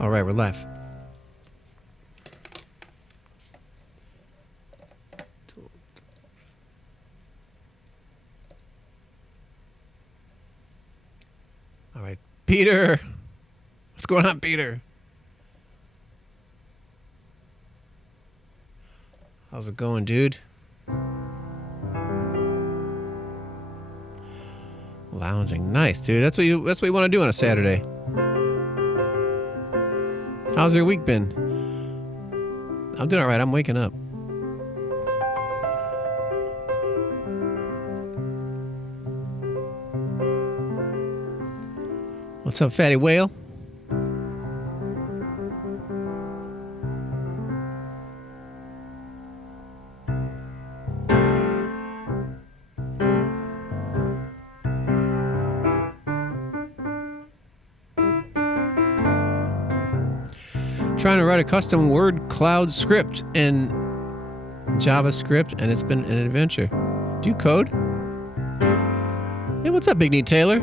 All right, we're live. All right, Peter. What's going on, Peter? How's it going, dude? Lounging, nice, dude. That's what you want to do on a Saturday. How's your week been? I'm doing all right. I'm waking up. What's up, Fatty Whale? Trying to write a custom word cloud script in JavaScript, and it's been an adventure. Do you code? Hey, what's up, Big Knee Taylor?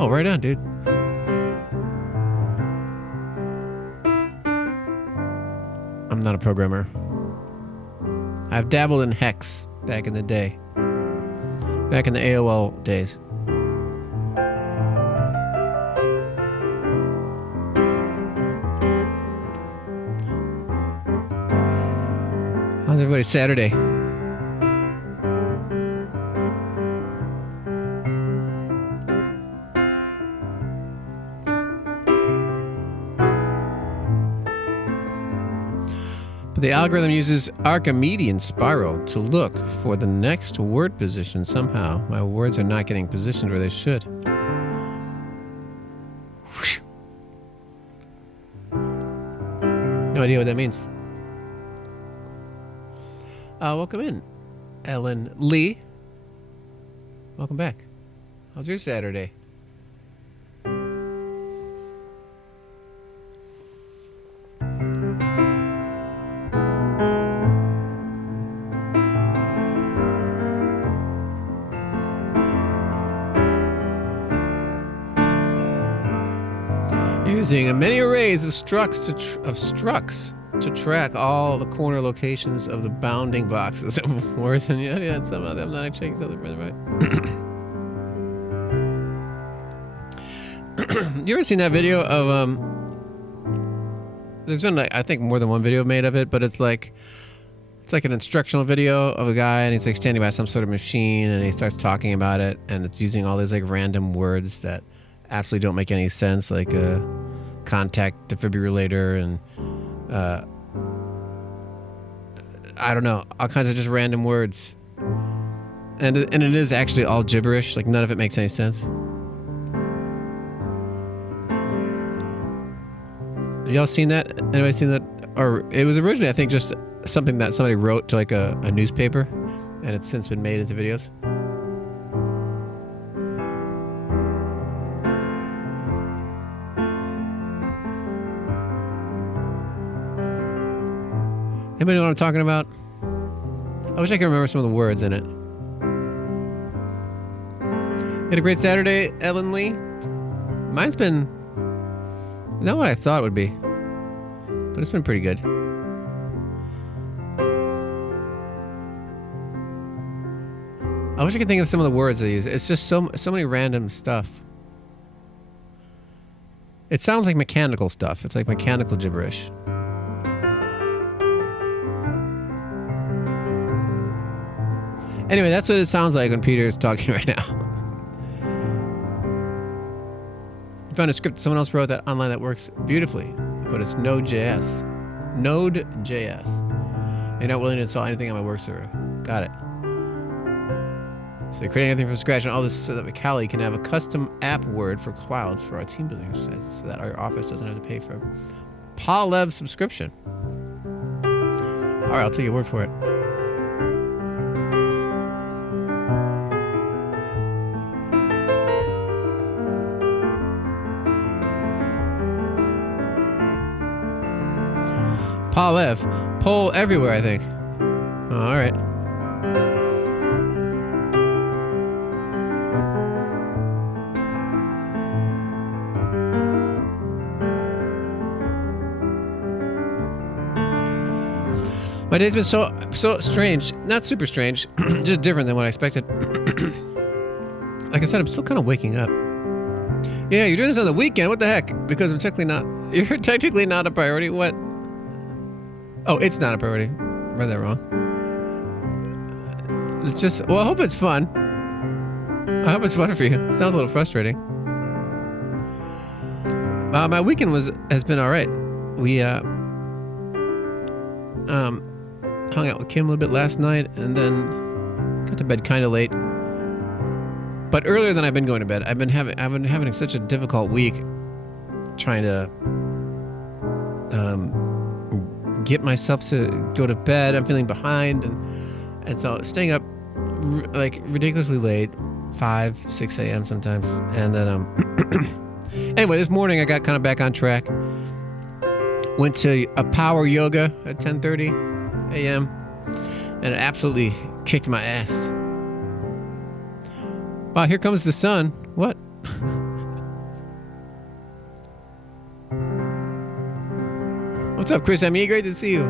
Oh, right on, dude. I'm not a programmer. I've dabbled in Hex back in the day. Back in the AOL days. How's everybody's Saturday? But the algorithm uses Archimedean spiral to look for the next word position somehow. My words are not getting positioned where they should. No idea what that means. Welcome in, Ellen Lee. Welcome back. How's your Saturday? Using many arrays of structs to track all the corner locations of the bounding boxes of words, and yeah, some of them not actually each other right. You ever seen that video of there's been like, I think more than one video made of it, but it's like an instructional video of a guy, and he's like standing by some sort of machine, and he starts talking about it, and it's using all these like random words that absolutely don't make any sense, like contact defibrillator and I don't know, all kinds of just random words, and it is actually all gibberish. Like none of it makes any sense. Y'all seen that? Anybody seen that? Or it was originally, I think, just something that somebody wrote to like a newspaper, and it's since been made into videos. Anybody know what I'm talking about? I wish I could remember some of the words in it. You had a great Saturday, Ellen Lee? Mine's been not what I thought it would be, but it's been pretty good. I wish I could think of some of the words I use. It's just so many random stuff. It sounds like mechanical stuff. It's like mechanical gibberish. Anyway, that's what it sounds like when Peter is talking right now. I found a script someone else wrote that online that works beautifully, but it's Node.js. Node.js. You're not willing to install anything on my work server. Got it. So creating anything from scratch and all this so that Callie can have a custom app word for clouds for our team building sites so that our office doesn't have to pay for a Palev subscription. All right, I'll take your word for it. Palev. Poll everywhere, I think. Oh, all right. My day's been so strange. Not super strange, just different than what I expected. Like I said, I'm still kind of waking up. Yeah, you're doing this on the weekend. What the heck? Because I'm technically not. You're technically not a priority. What? Oh, it's not a priority. Read that wrong. It's just. Well, I hope it's fun. I hope it's fun for you. It sounds a little frustrating. My weekend has been all right. We hung out with Kim a little bit last night, and then got to bed kind of late. But earlier than I've been going to bed. I've been having such a difficult week trying to get myself to go to bed. I'm feeling behind, and so staying up like ridiculously late, 5, 6 a.m. sometimes. And then anyway, this morning I got kind of back on track. Went to a power yoga at 10:30 a.m. and it absolutely kicked my ass. Wow, here comes the sun. What? What's up, Chris M.E.? Great to see you.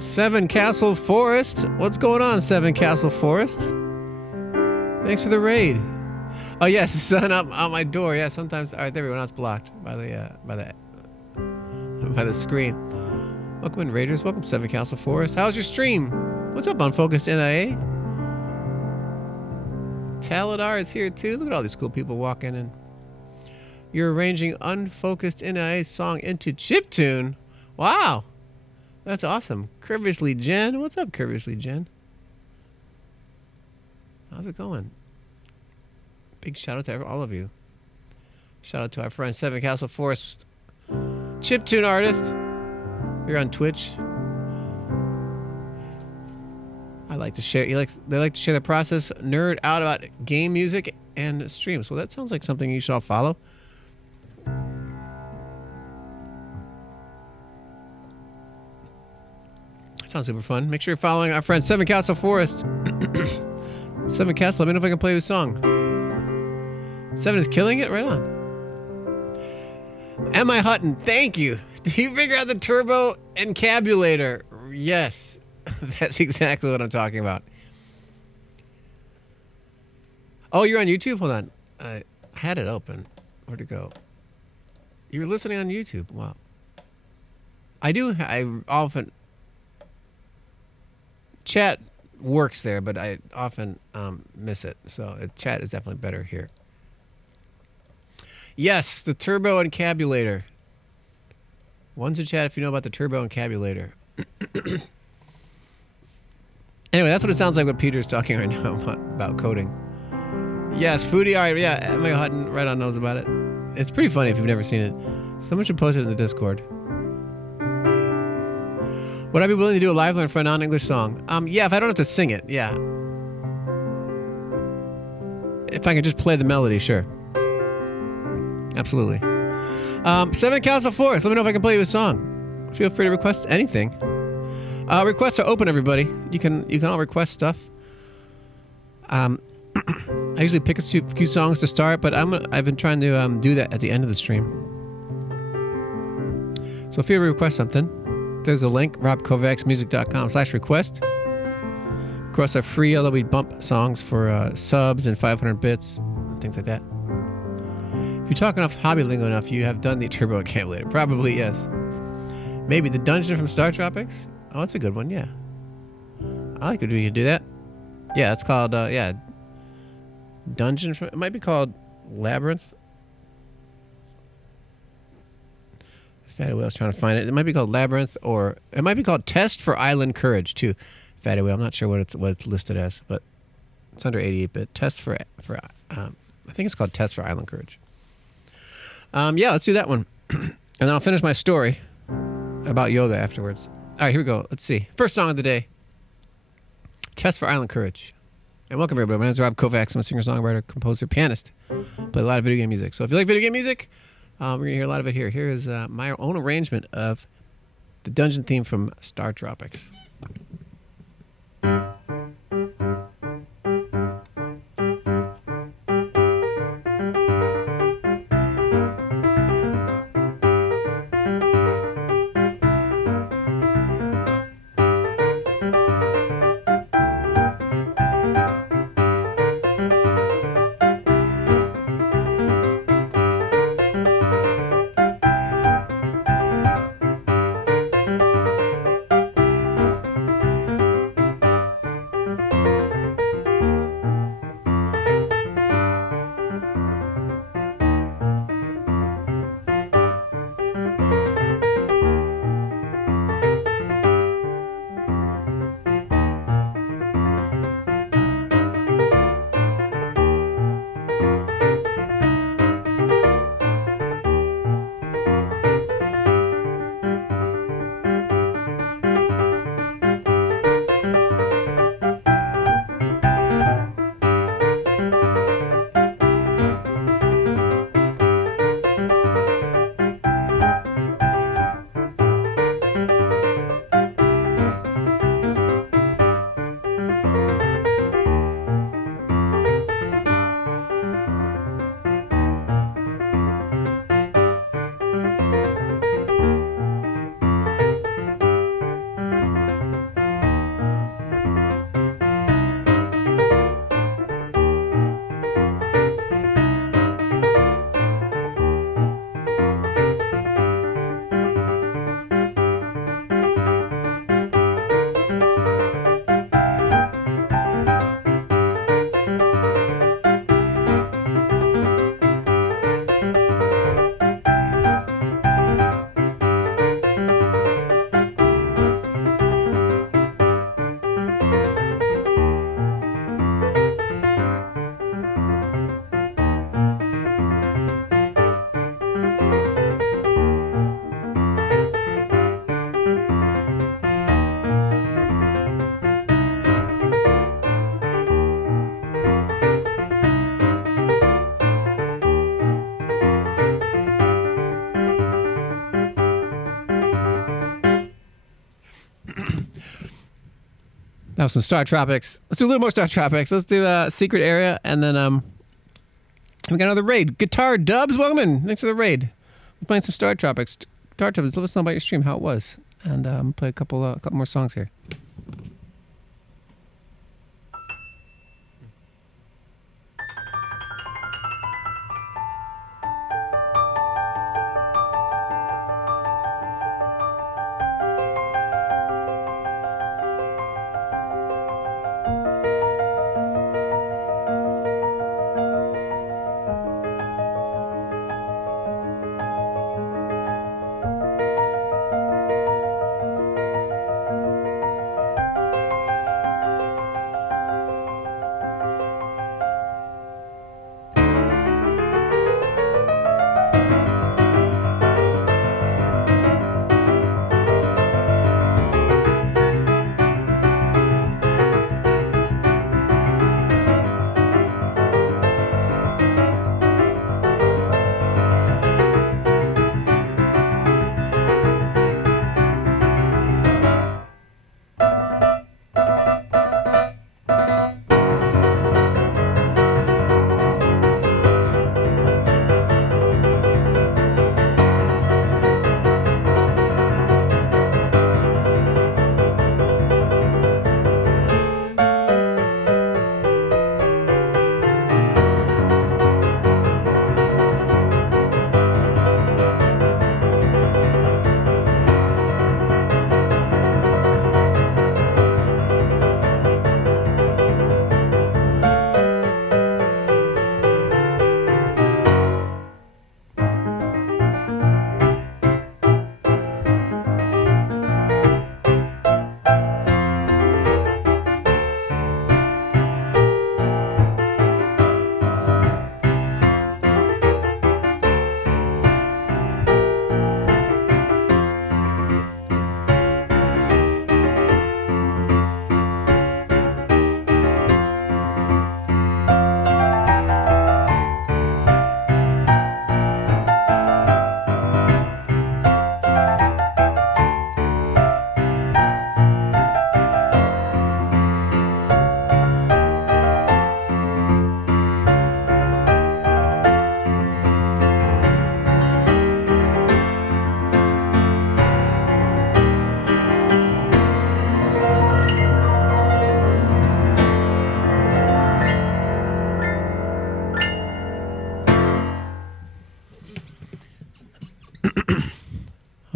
Seven Castle Forest. What's going on, Seven Castle Forest? Thanks for the raid. Oh yes, the sun up on my door. Yeah, sometimes. All right, there we go. Now it's blocked by the screen. Welcome in, Raiders. Welcome, Seven Castle Forest. How's your stream? What's up, Unfocused NIA? Taladar is here too. Look at all these cool people walking in. You're arranging Unfocused NIA song into chiptune. Wow, that's awesome. Curviously Jen. What's up, Curviously Jen? How's it going? Big shout out to all of you. Shout out to our friend Seven Castle Forest, chiptune artist. You're on Twitch. I like to share. They like to share the process, nerd out about game music and streams. Well, that sounds like something you should all follow. Sounds super fun. Make sure you're following our friend Seven Castle Forest. Seven Castle. Let me know if I can play this song. Seven is killing it. Right on. M.I. Hutton, thank you. Did you figure out the turbo encabulator? Yes. That's exactly what I'm talking about. Oh, you're on YouTube? Hold on. I had it open. Where'd it go? You were listening on YouTube. Wow. I often... Chat works there, but I often miss it. So chat is definitely better here. Yes, the turbo encabulator. One's a chat if you know about the turbo encabulator. Anyway, that's what it sounds like what Peter's talking right now about coding. Yes, Foodie, all right, yeah, Emily Hutton right on knows about it. It's pretty funny if you've never seen it. Someone should post it in the Discord. Would I be willing to do a live learn for a non-English song? Yeah, if I don't have to sing it, yeah. If I can just play the melody, sure. Absolutely. Seven Castle Forest, let me know if I can play you a song. Feel free to request anything. Requests are open, everybody. You can all request stuff. I usually pick a few songs to start, but I've been trying to do that at the end of the stream. So feel free to request something. There's a link, robkovacsmusic.com/request. Requests are free, although we bump songs for subs and 500 bits, and things like that. If you talk enough hobby lingo enough, you have done the turbo encabulator. Probably, yes. Maybe the dungeon from Star Tropics? Oh, that's a good one, yeah. I like it when you do that. Yeah, it's called, Dungeon from... It might be called Labyrinth. Fatty Whale, I was trying to find it. It might be called Labyrinth, or... It might be called Test for Island Courage, too. Fatty Whale, I'm not sure what it's listed as, but it's under 88-bit. Test for I think it's called Test for Island Courage. Yeah, let's do that one. And then I'll finish my story about yoga afterwards. All right, here we go. Let's see. First song of the day. Test for Island Courage. And welcome, everybody. My name is Rob Kovacs. I'm a singer-songwriter, composer, pianist. Play a lot of video game music. So if you like video game music, we're going to hear a lot of it here. Here is my own arrangement of the dungeon theme from Star Tropics. That was some Star Tropics. Let's do a little more Star Tropics. Let's do Secret Area, and then we got another raid. Guitar Dubs, welcome in. Thanks for the raid. We're playing some Star Tropics. Star Tropics, let us know about your stream, how it was. And play a couple more songs here.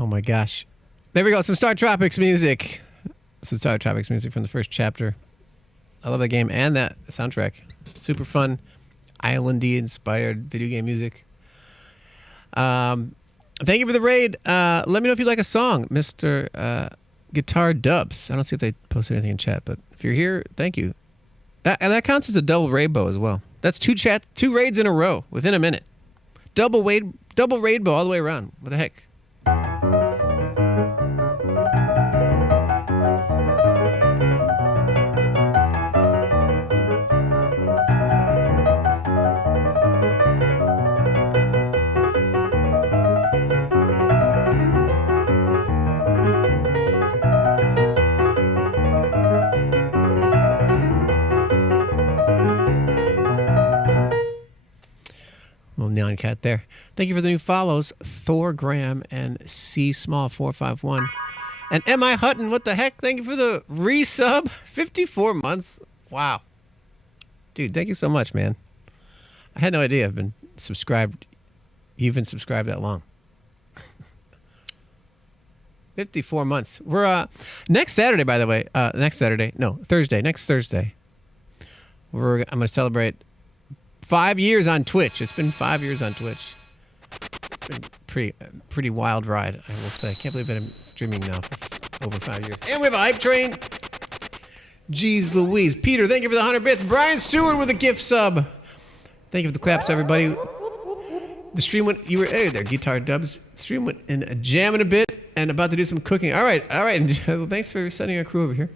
My gosh. There we go. Some Star Tropics music. Some Star Tropics music from the first chapter. I love that game and that soundtrack. Super fun. Islandy inspired video game music. Thank you for the raid. Let me know if you like a song, Mr. Guitar Dubs. I don't see if they posted anything in chat, but if you're here, thank you. And that counts as a double rainbow as well. That's two raids in a row within a minute. Double rainbow all the way around. What the heck? Neon Cat there. Thank you for the new follows, Thor Graham and C Small 451. And M.I. Hutton, what the heck? Thank you for the resub. 54 months. Wow. Dude, thank you so much, man. I had no idea I've been subscribed. You've been subscribed that long. 54 months. We're next Saturday, by the way. Thursday. Next Thursday. I'm going to celebrate 5 years on Twitch. It's been 5 years on Twitch. It's been pretty wild ride, I will say. I can't believe I'm streaming now for over 5 years. And we have a hype train. Jeez Louise. Peter, thank you for the 100 bits. Brian Stewart with a gift sub. Thank you for the claps, everybody. The stream went, hey there, Guitar Dubs. The stream went in a jamming a bit and about to do some cooking. All right. Well, thanks for sending our crew over here.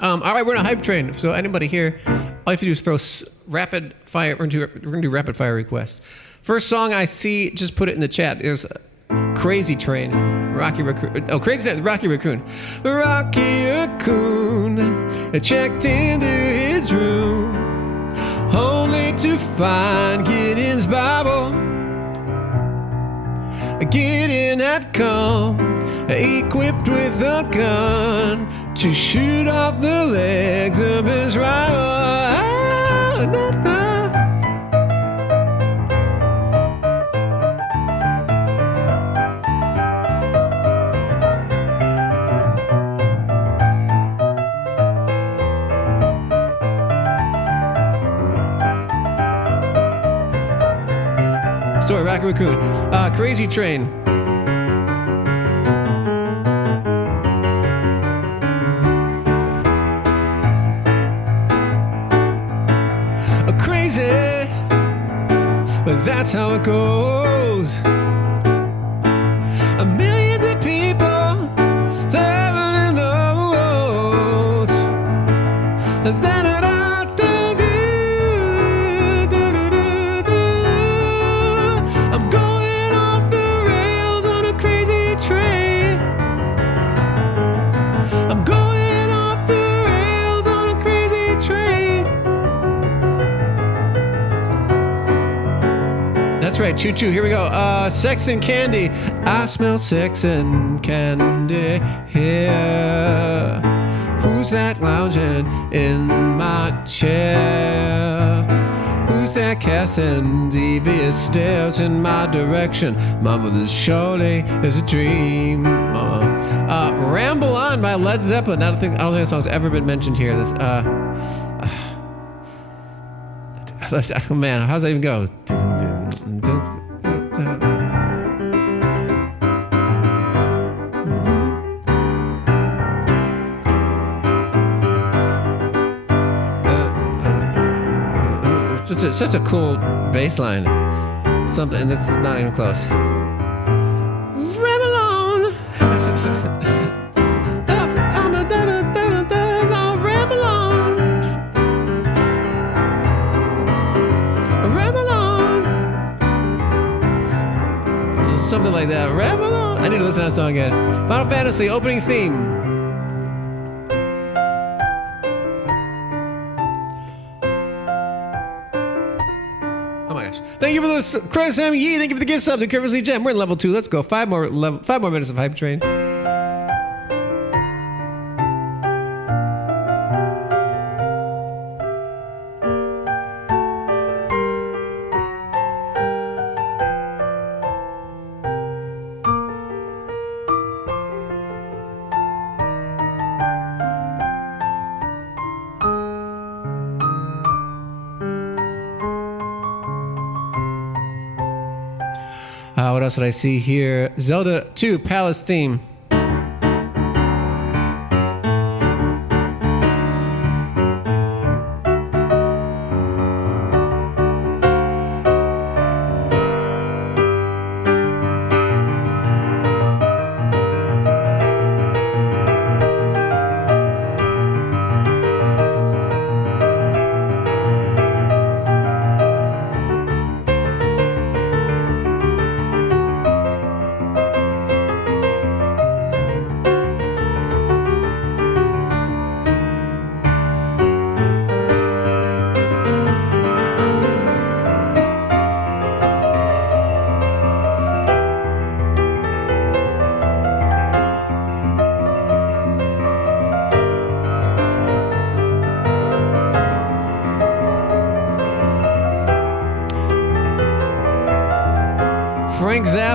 All right, we're in a hype train. So anybody here, all you have to do is throw rapid fire. We're gonna do rapid fire requests. First song I see, just put it in the chat. There's a Crazy Train Rocky Raccoon. Oh, Crazy Town, Rocky Raccoon. Rocky Raccoon checked into his room, only to find Gideon's Bible. Gideon had come, equipped with a gun, to shoot off the legs of his rival. Story, Rocky Raccoon. Crazy Train. Crazy, but that's how it goes. Millions of people living in the woods. I'm going off the rails on a crazy train. I'm going off the rails on a crazy train. That's right, choo choo. Here we go. Sex and Candy. I smell sex and candy here. Who's that lounging in my chair? Who's that casting devious stares in my direction? Mama, this surely is a dream. Ramble On by Led Zeppelin. I don't think that song's ever been mentioned here. This oh man, how's that even go? Such a cool bass line. Something, and this is not even close. Ramble on. I'm a ramble on. Ramble on. Something like that. Ramble on. I need to listen to that song again. Final Fantasy opening theme. Thank you for the Chris M. Yee. Thank you for the gift sub. The Curiously Gem. We're in level 2. Let's go. 5 more minutes of Hype Train. What else did I see here? Zelda 2 Palace theme.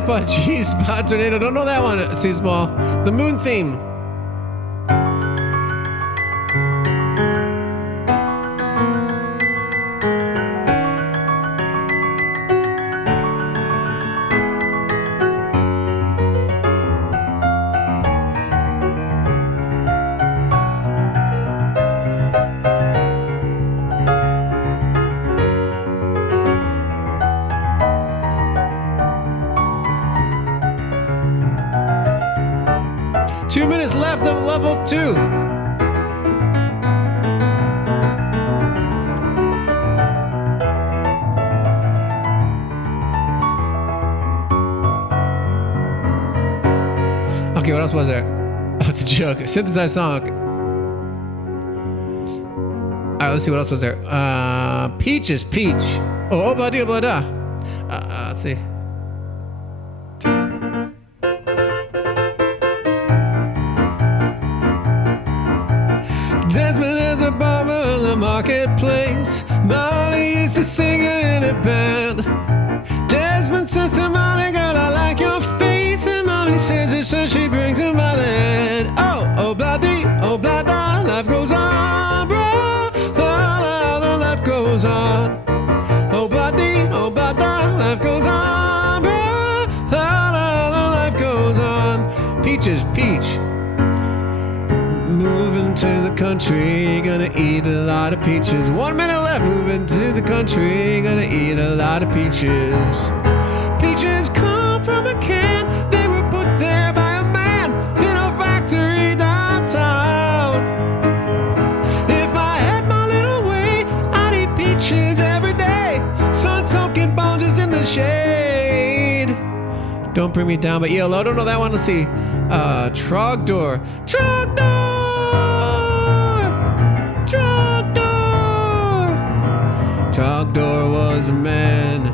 5 G-Spot Tornado. Don't know that one. C-Small. The Moon theme. Left of level 2. Okay, what else was there? Oh, it's a joke. A synthesized song. All right, let's see what else was there. Peaches, peach. Oh, blah, blah, blah, blah. Let's see. Desmond is a barber in the marketplace. Molly is the singer in a band. Desmond says to Molly, girl, I like your face. And Molly says it, so she brings him by the hand. Oh, blah, dee, oh, blah, da, life goes on, bro. The life goes on. Oh, blah, dee, oh, blah, da, life goes on, bro. The life goes on. Peaches, peach. Moving to the country, gonna eat a lot of peaches. 1 minute left. Moving to the country, gonna eat a lot of peaches. Peaches come from a can. They were put there by a man in a factory downtown. If I had my little way, I'd eat peaches every day. Sun-soaking bunches in the shade. Don't bring me down, but yellow. I don't know that one. Let's see. Trogdor. Trogdor! Trogdor was a man.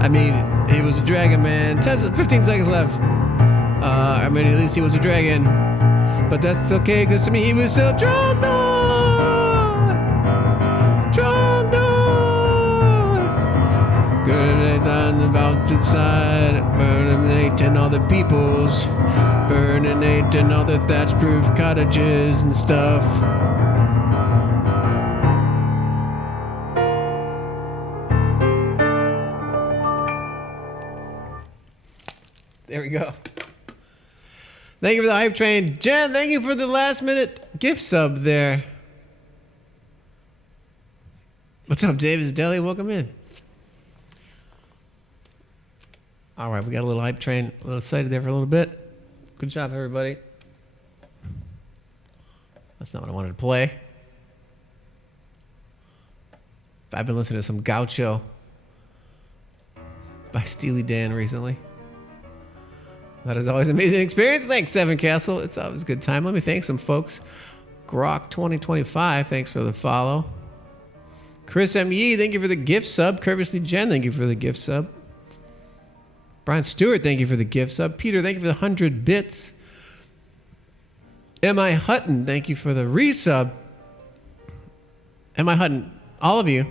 I mean, he was a dragon man. 15 seconds left. I mean, at least he was a dragon. But that's okay, because to me, he was still Trogdor. Trogdor. Good days on the mountain side. Burning all the peoples. Burning all the thatch-proof cottages and stuff. There we go. Thank you for the hype train. Jen, thank you for the last minute gift sub there. What's up, David's Deli? Welcome in. All right, we got a little hype train. A little excited there for a little bit. Good job, everybody. That's not what I wanted to play. I've been listening to some Gaucho by Steely Dan recently. That is always an amazing experience. Thanks, Seven Castle. It's always a good time. Let me thank some folks. Grok 2025, thanks for the follow. Chris M. Yee, thank you for the gift sub. Curiously Jen, thank you for the gift sub. Brian Stewart, thank you for the gift sub. Peter, thank you for the 100 bits. M.I. Hutton, thank you for the resub. M.I. Hutton, all of you.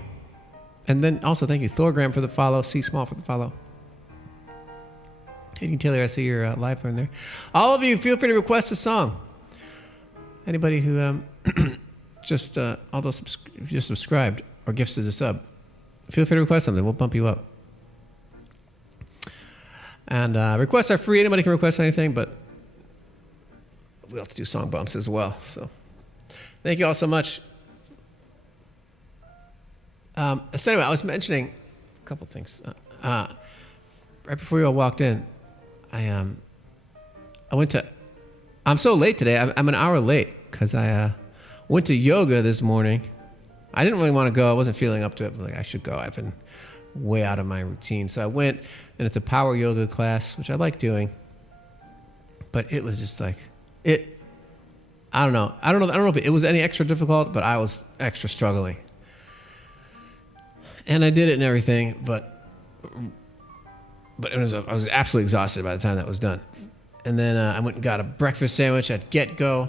And then also thank you, Thorgram, for the follow. C. Small for the follow. Hayden Taylor, I see your live learn there. All of you, feel free to request a song. Anybody who just subscribed or gifted a sub, feel free to request something. We'll bump you up. And requests are free. Anybody can request anything, but we have to do song bumps as well. So thank you all so much. So anyway, I was mentioning a couple things. Right before you all walked in, I went to, I'm so late today. I'm an hour late because I went to yoga this morning. I didn't really want to go. I wasn't feeling up to it, but like I should go. I've been way out of my routine. So I went, and it's a power yoga class, which I like doing. But it was just like, I don't know if it was any extra difficult, but I was extra struggling. And I did it and everything, but I was absolutely exhausted by the time that was done. And then I went and got a breakfast sandwich at Get Go,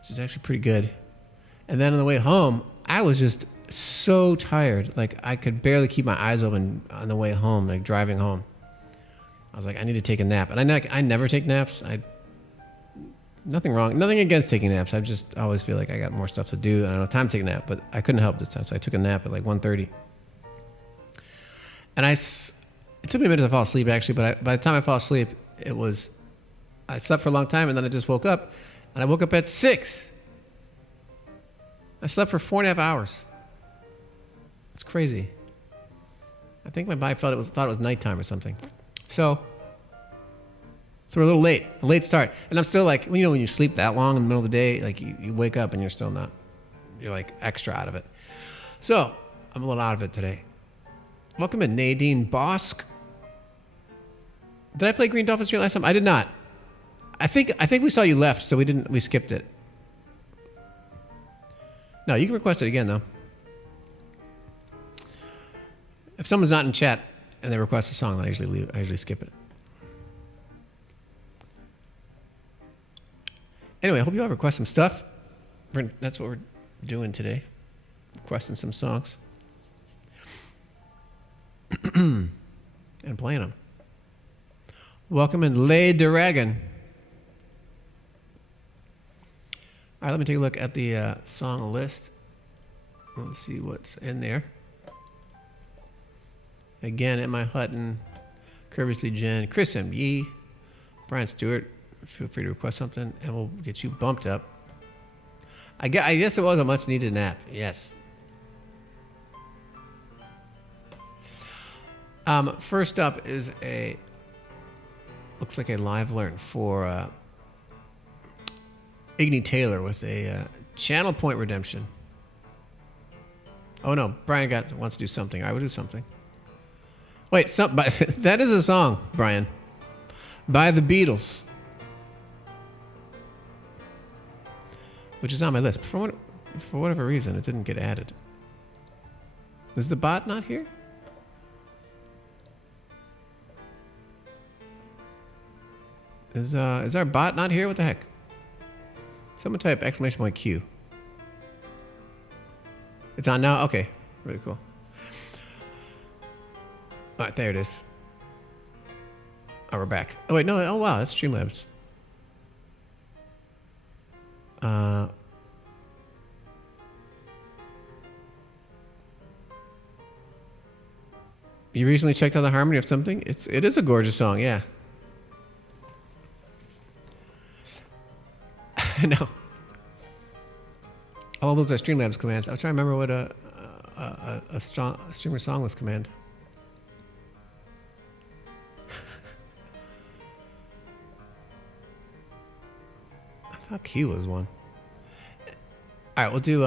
which is actually pretty good. And then on the way home, I was just so tired. Like I could barely keep my eyes open on the way home, like driving home. I was like, I need to take a nap. And I never take naps. Nothing wrong. Nothing against taking naps. I just always feel like I got more stuff to do and I don't have time to take a nap, but I couldn't help this time. So I took a nap at like 1:30. And it took me a minute to fall asleep actually, but by the time I fell asleep, I slept for a long time and then I just woke up and I woke up at 6. I slept for 4.5 hours. It's crazy. I think my body thought it was nighttime or something. So we're a little late, a late start. And I'm still like, when you sleep that long in the middle of the day, like you wake up and you're like extra out of it. So I'm a little out of it today. Welcome in, Nadine Bosk. Did I play Green Dolphin Street last time? I did not. I think we saw you left, so we skipped it. No, you can request it again though. If someone's not in chat and they request a song, then I usually skip it. Anyway, I hope you all request some stuff. That's what we're doing today. Requesting some songs. And playing them. Welcome in Le Dragon. All right, let me take a look at the song list. Let's see what's in there. Again, Emma Hutton, Curviously Jen, Chris M. Yee, Brian Stewart. Feel free to request something, and we'll get you bumped up. I guess it was a much needed nap. Yes. First up is looks like a live learn for Iggy Taylor with a channel point redemption. Oh no, Brian wants to do something. I would do something. Wait, that is a song, Brian, by the Beatles, which is on my list. For whatever reason, it didn't get added. Is the bot not here? Is our bot not here? What the heck? Someone type !Q. It's on now? Okay. Really cool. All right, there it is. Oh, we're back. Oh, wait, no. Oh, wow. That's Streamlabs. You recently checked out the harmony of something? It is a gorgeous song, yeah. No. All those are Streamlabs commands. I was trying to remember what a streamer songless command. I thought Q was one. All right, we'll do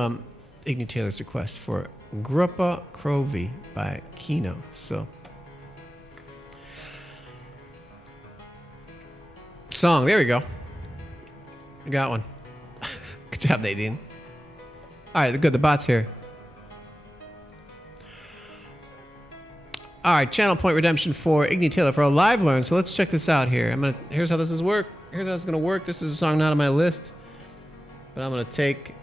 Iggy Taylor's request for Gruppa Crovi by Kino. So, song. There we go. I got one. Good job, Nadine. All right, good. The bot's here. All right, channel point redemption for Iggy Taylor for a live learn. So let's check this out here. Here's how this is work. Here's how it's gonna work. This is a song not on my list, but I'm gonna take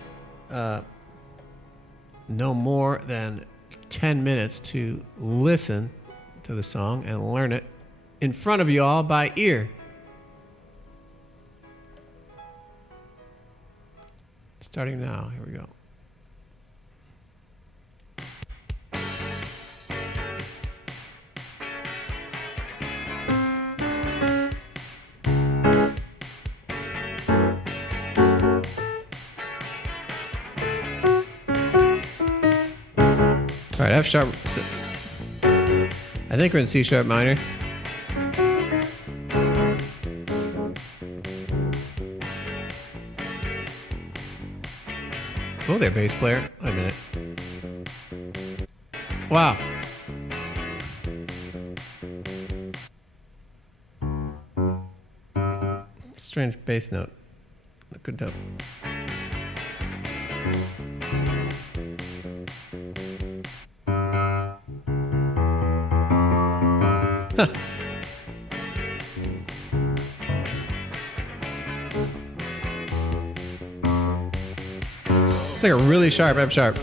no more than 10 minutes to listen to the song and learn it in front of you all by ear. Starting now. Here we go. All right, F sharp. I think we're in C sharp minor. Oh, there, bass player. Wait a minute. Wow. Strange bass note. I couldn't tell. Huh. It's like a really sharp F sharp.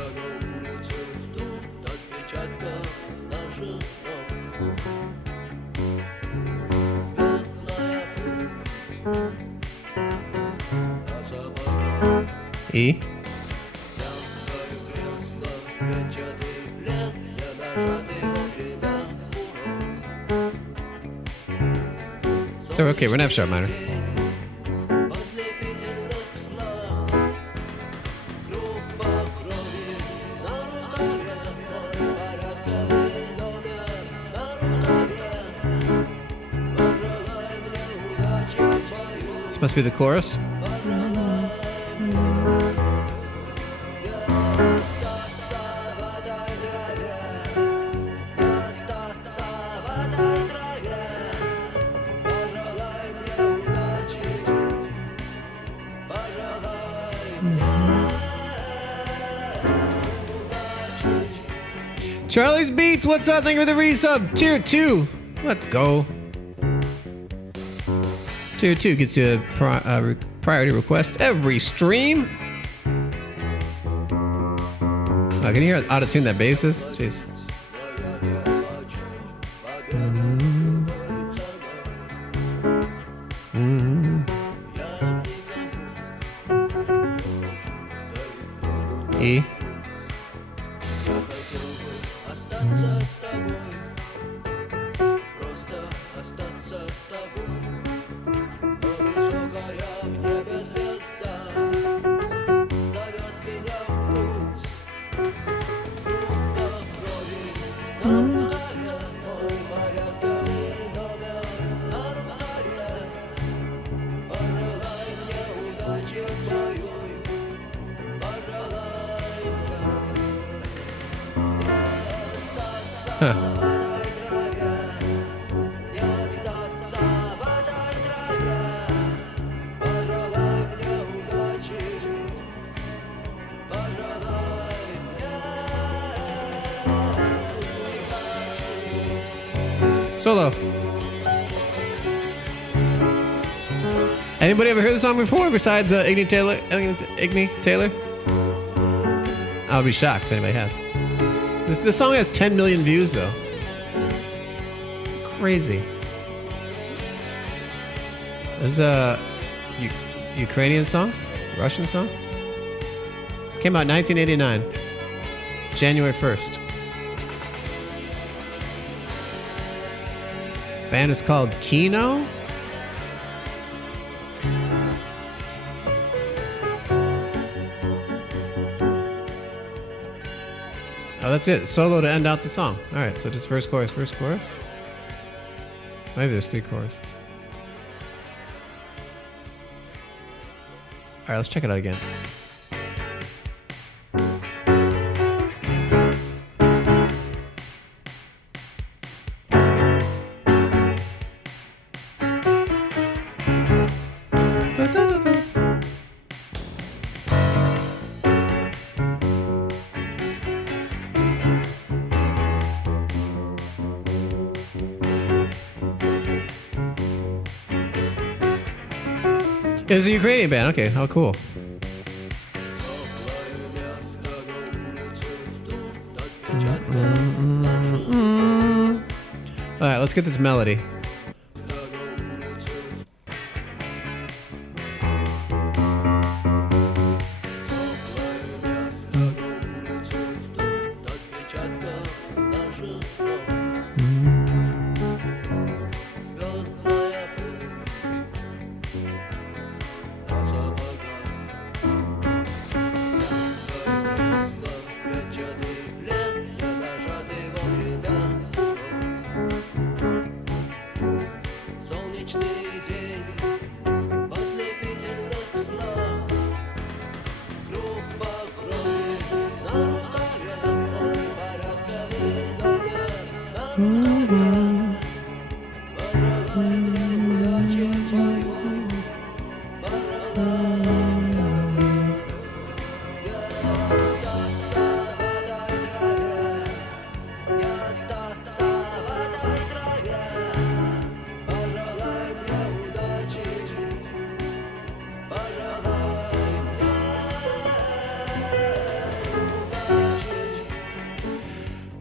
E. So okay, we're in F sharp minor. This must be the chorus. Charlie's Beats, what's up? Thank you for the resub. Tier 2. Let's go. Tier 2 gets you a priority request every stream. Oh, can you hear how out-of-tune that bass is? Jeez. E. Solo. Anybody ever heard the song before besides Iggy Taylor? I would be shocked if anybody has. This song has 10 million views though. Crazy. This is a Ukrainian song? Russian song? Came out 1989. January 1st. Band is called Kino. Oh, that's it. Solo to end out the song. All right, so just first chorus. Maybe there's 3 choruses. All right, let's check it out again. It's a Ukrainian band. Okay, how cool. All right, let's get this melody.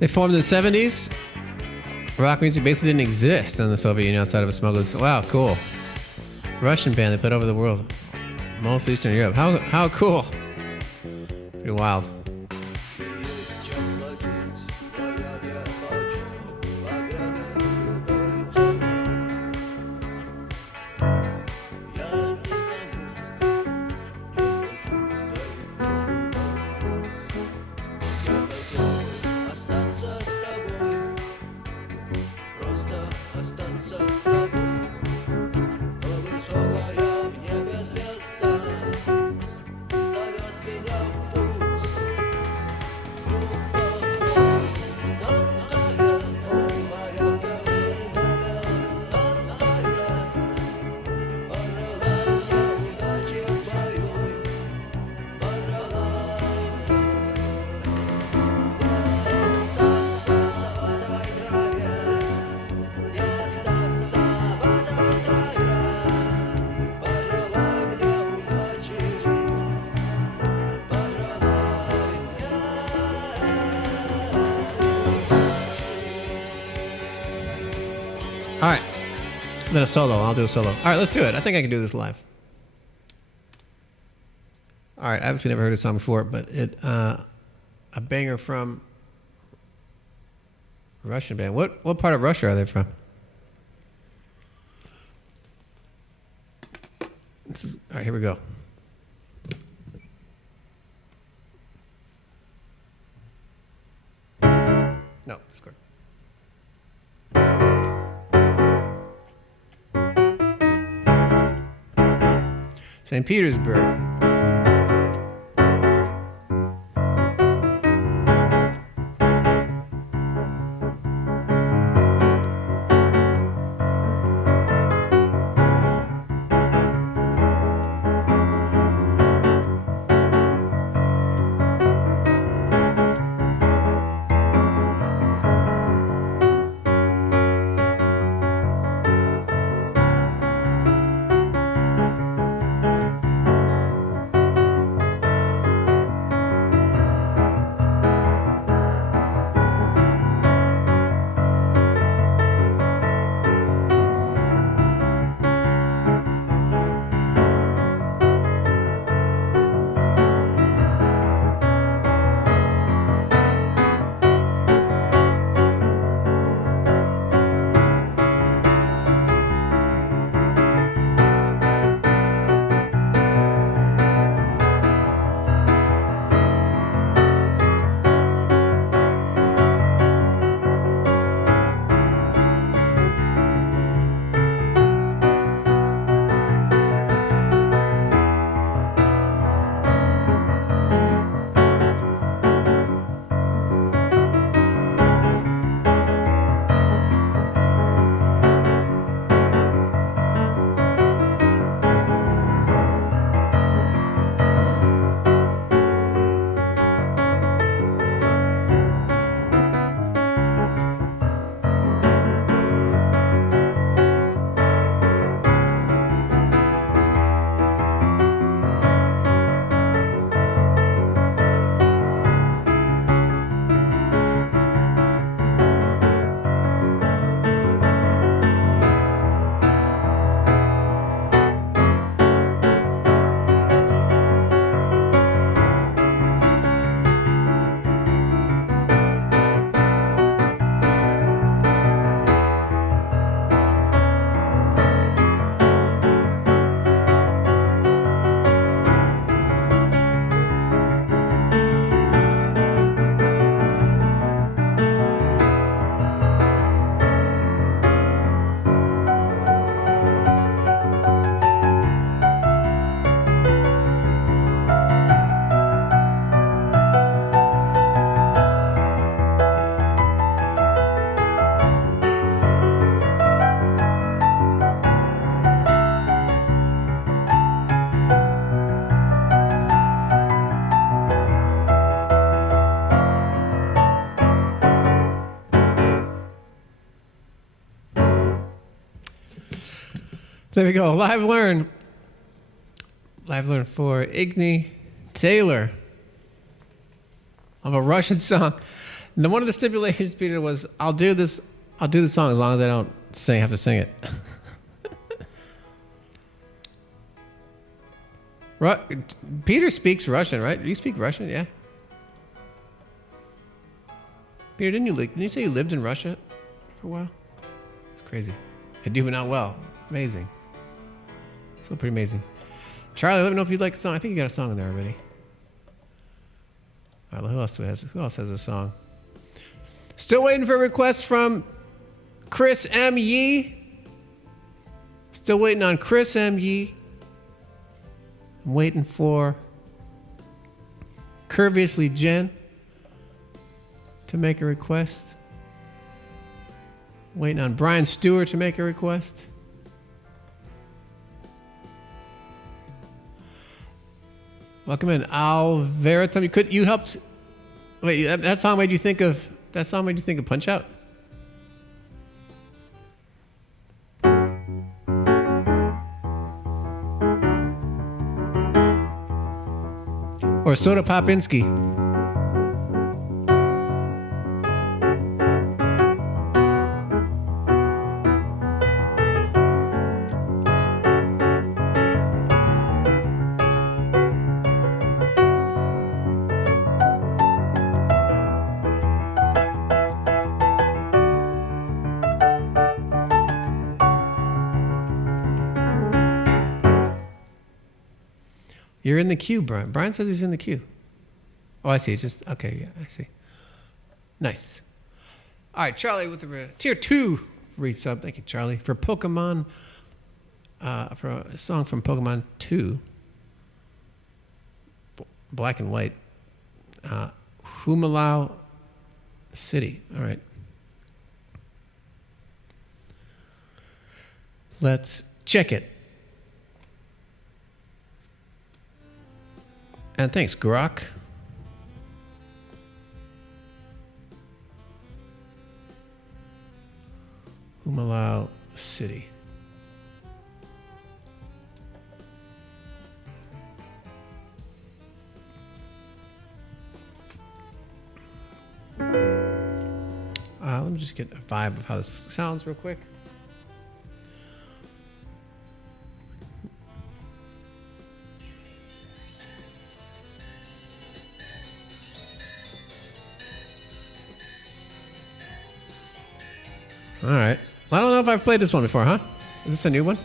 They formed in the 70s. Rock music basically didn't exist in the Soviet Union outside of a smuggler's. Wow, cool. Russian band they played over the world. Most Eastern Europe. How cool. Pretty wild. Then a solo. I'll do a solo. All right, let's do it. I think I can do this live. All right, I obviously never heard this song before, but a banger from a Russian band. What part of Russia are they from? All right, here we go. No, Discord. St. Petersburg. There we go. Live learn for Igny Taylor of a Russian song. Now, one of the stipulations, Peter, was I'll do the song as long as I don't have to sing it. Peter speaks Russian, right? Do you speak Russian? Yeah. Peter, didn't you say you lived in Russia for a while? It's crazy. I do, but not well. Amazing. Still pretty amazing. Charlie, let me know if you'd like a song. I think you got a song in there already. All right, who else has a song? Still waiting for requests from Chris M. Yee. Still waiting on Chris M. Yee. I'm waiting for Curviously Jen to make a request. Waiting on Brian Stewart to make a request. Welcome in, Alvera. You helped? Wait, that song made you think of Punch Out? Or Soda Popinski? You're in the queue, Brian. Brian says he's in the queue. Oh, I see. Just okay. Yeah, I see. Nice. All right, Charlie with the tier 2 resub. Thank you, Charlie, for Pokemon. For a song from Pokemon 2, Black and White. Humalau City. All right. Let's check it. And thanks, Grok. Humalau City. Let me just get a vibe of how this sounds real quick. All right. Well, I don't know if I've played this one before, huh? Is this a new one?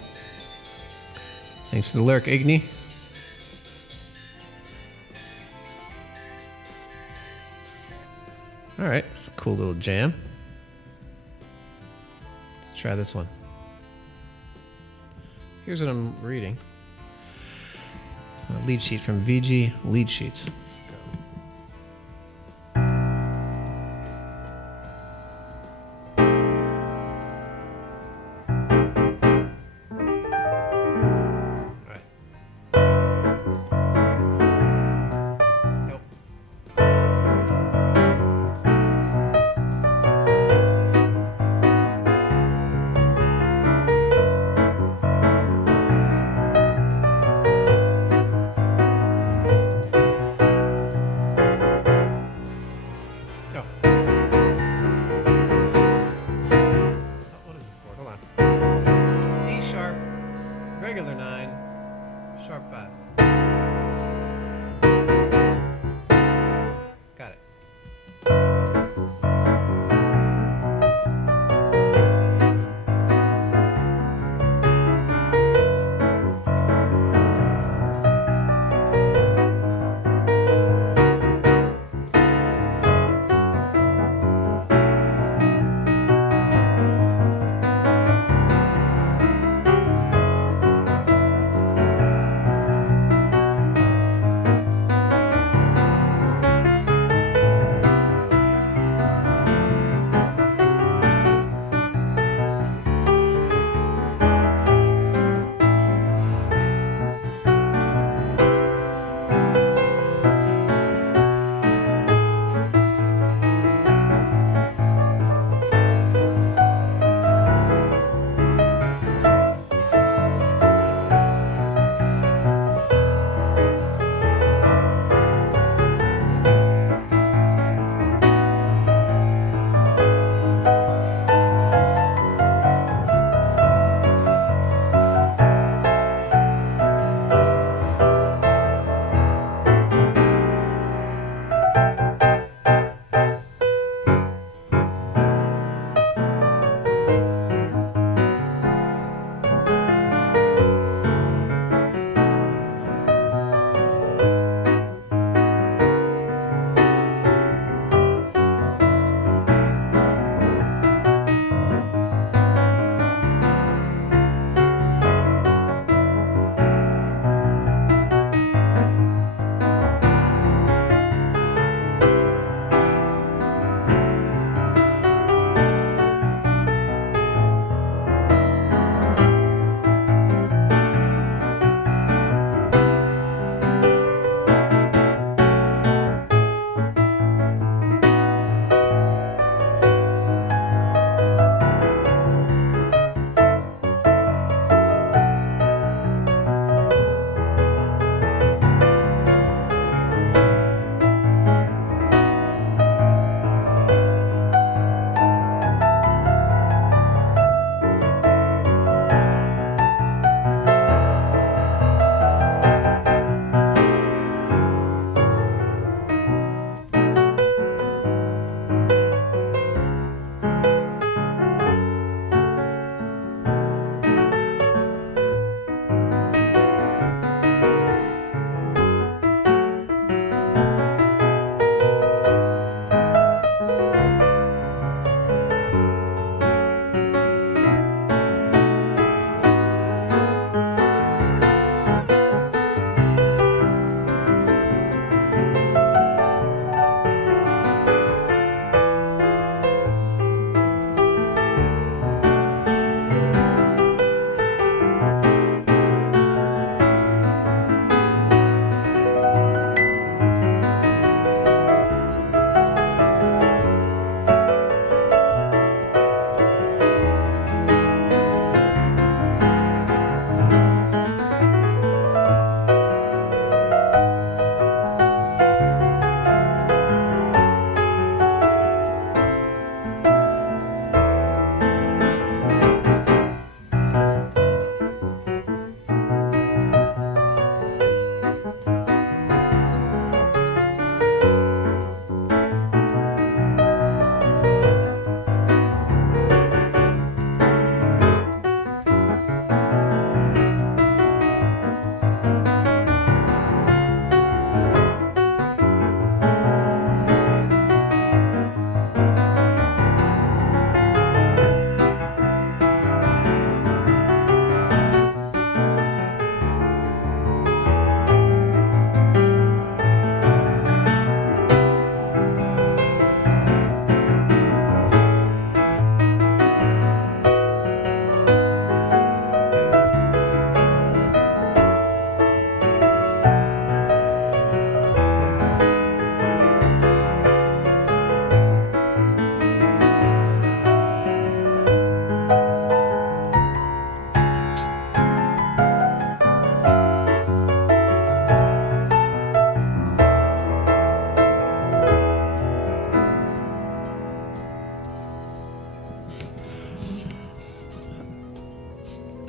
Thanks for the lyric, Igni. All right. It's a cool little jam. Let's try this one. Here's what I'm reading. A lead sheet from VG Lead Sheets. Regular 9, sharp 5. Got it.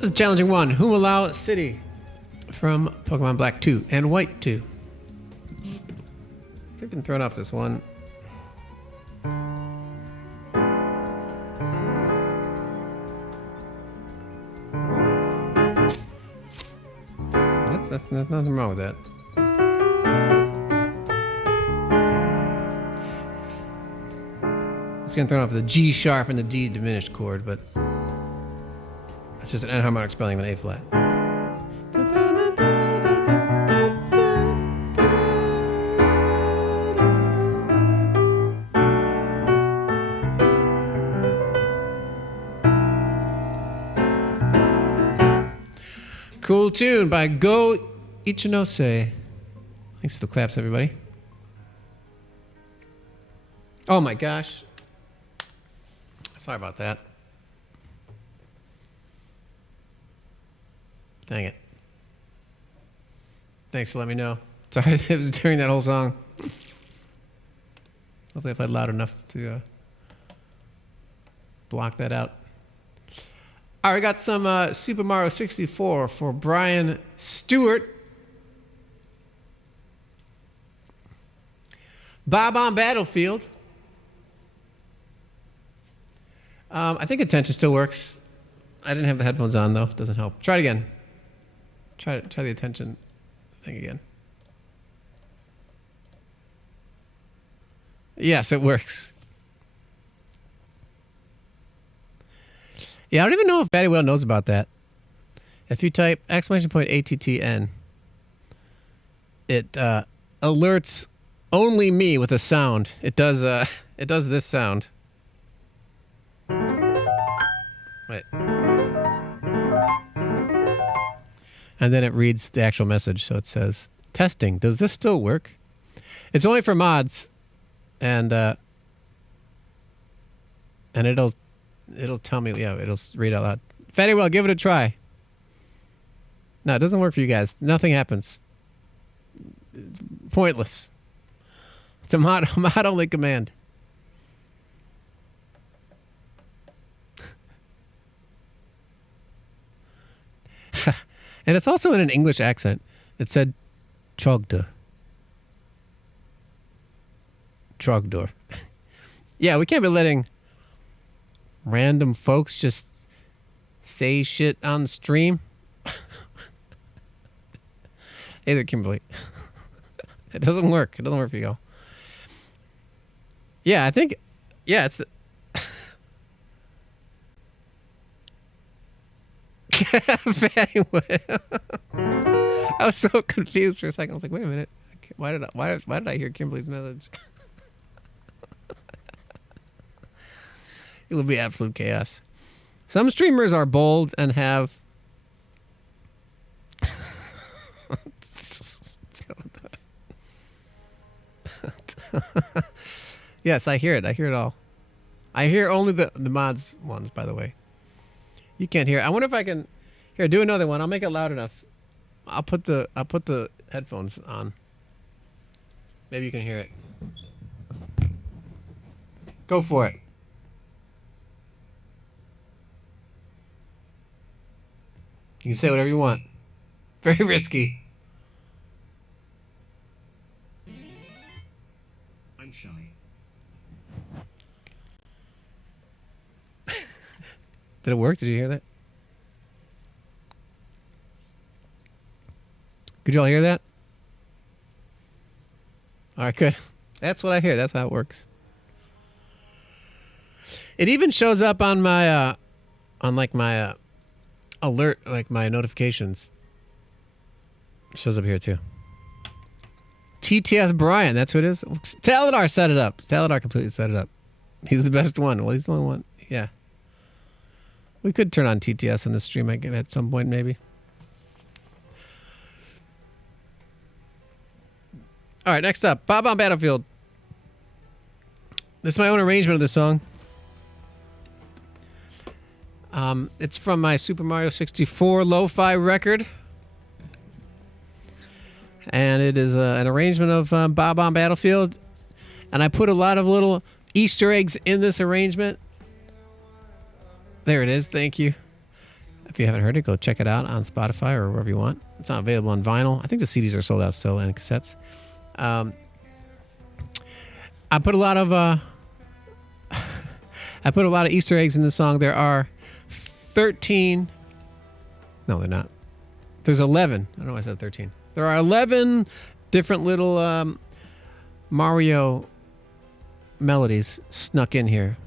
This is a challenging one. Humalao City from Pokemon Black 2 and White 2. I've been thrown off this one. That's nothing wrong with that. It's getting thrown off the G sharp and the D diminished chord, but it's just an enharmonic spelling of an A flat. Cool tune by Go Ichinose. Thanks for the claps, everybody. Oh my gosh. Sorry about that. Dang it. Thanks for letting me know. Sorry, it was during that whole song. Hopefully I played loud enough to block that out. All right, we got some Super Mario 64 for Brian Stewart. Bob on Battlefield. I think attention still works. I didn't have the headphones on though. Doesn't help. Try it again. Try the attention thing again. Yes, it works. Yeah, I don't even know if Batty Whale knows about that. If you type !ATTN, it alerts only me with a sound. It does this sound. Wait. And then it reads the actual message. So it says, testing, does this still work? It's only for mods. And it'll tell me, yeah, it'll read out loud. Fatty Well, give it a try. No, it doesn't work for you guys. Nothing happens. It's pointless. It's a mod only command. And it's also in an English accent. It said Trogdor. Trogdor. Yeah, we can't be letting random folks just say shit on the stream. Hey there, Kimberly. It doesn't work. It doesn't work for you all. Yeah, I think... Yeah, it's... Fatty Whale. I was so confused for a second. I was like, wait a minute. Why did I hear Kimberly's message? It will be absolute chaos. Some streamers are bold and have... Yes, I hear it. I hear it all. I hear only the mods ones, by the way. You can't hear it. I wonder if I can... Here, do another one. I'll make it loud enough. I'll put the headphones on. Maybe you can hear it. Go for it. You can say whatever you want. Very risky. I'm shy. Did it work? Did you hear that? Could you all hear that? All right, good. That's what I hear. That's how it works. It even shows up on my, my alert, like my notifications. It shows up here too. TTS Brian, that's who it is. Taladar set it up. Taladar completely set it up. He's the best one. Well, he's the only one. Yeah. We could turn on TTS on the stream again at some point, maybe. All right, next up, Bob on Battlefield. This is my own arrangement of the song. It's from my Super Mario 64 lo-fi record. And it is an arrangement of Bob on Battlefield. And I put a lot of little Easter eggs in this arrangement. There it is. Thank you. If you haven't heard it, go check it out on Spotify or wherever you want. It's not available on vinyl. I think the CDs are sold out still and cassettes. I put a lot of Easter eggs in the song. There are 13. No, they're not. There's 11. I don't know why I said 13. There are 11 different little Mario melodies snuck in here.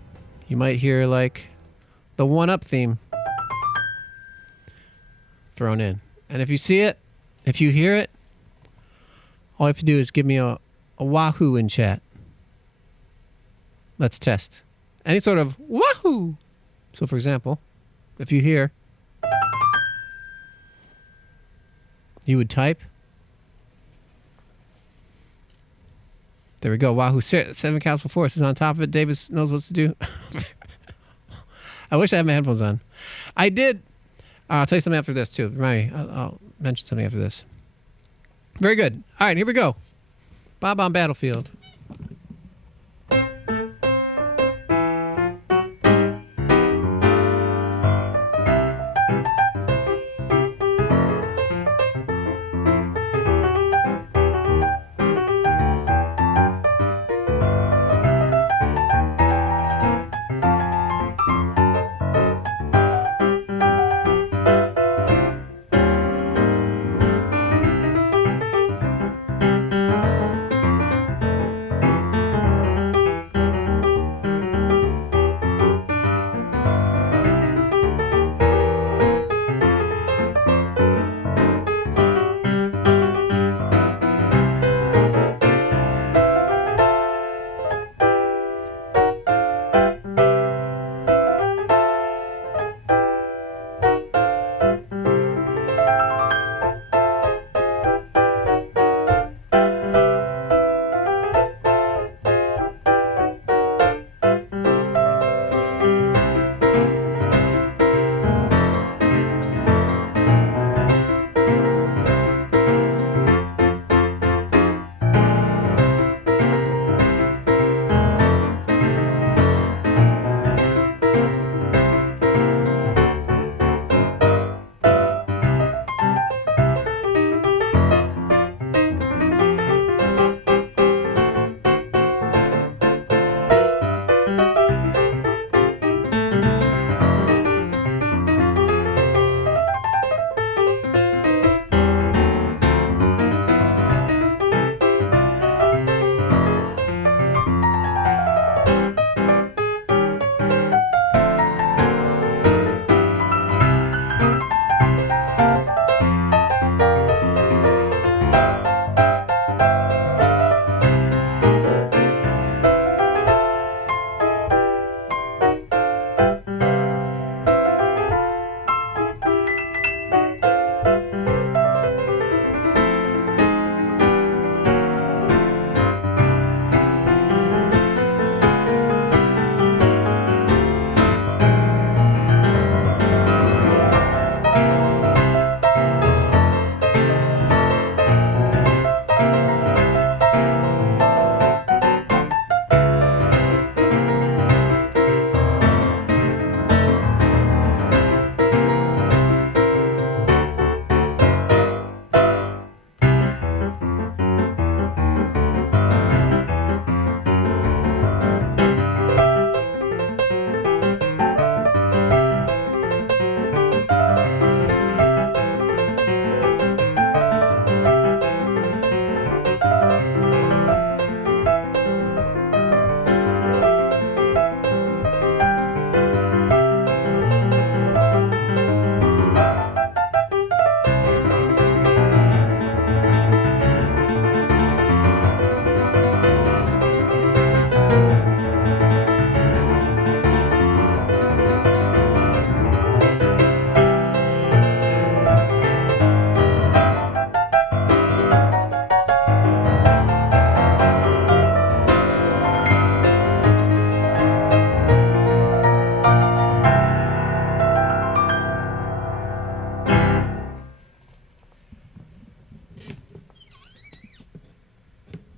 You might hear like the 1-Up theme thrown in. And if you see it, if you hear it, all you have to do is give me a wahoo in chat. Let's test. Any sort of wahoo. So for example, if you hear, you would type. There we go. Wahoo. 7 counts before. This is on top of it. Davis knows what to do. I wish I had my headphones on. I did. I'll tell you something after this, too. Remind me. I'll mention something after this. Very good. All right, here we go. Bob on Battlefield.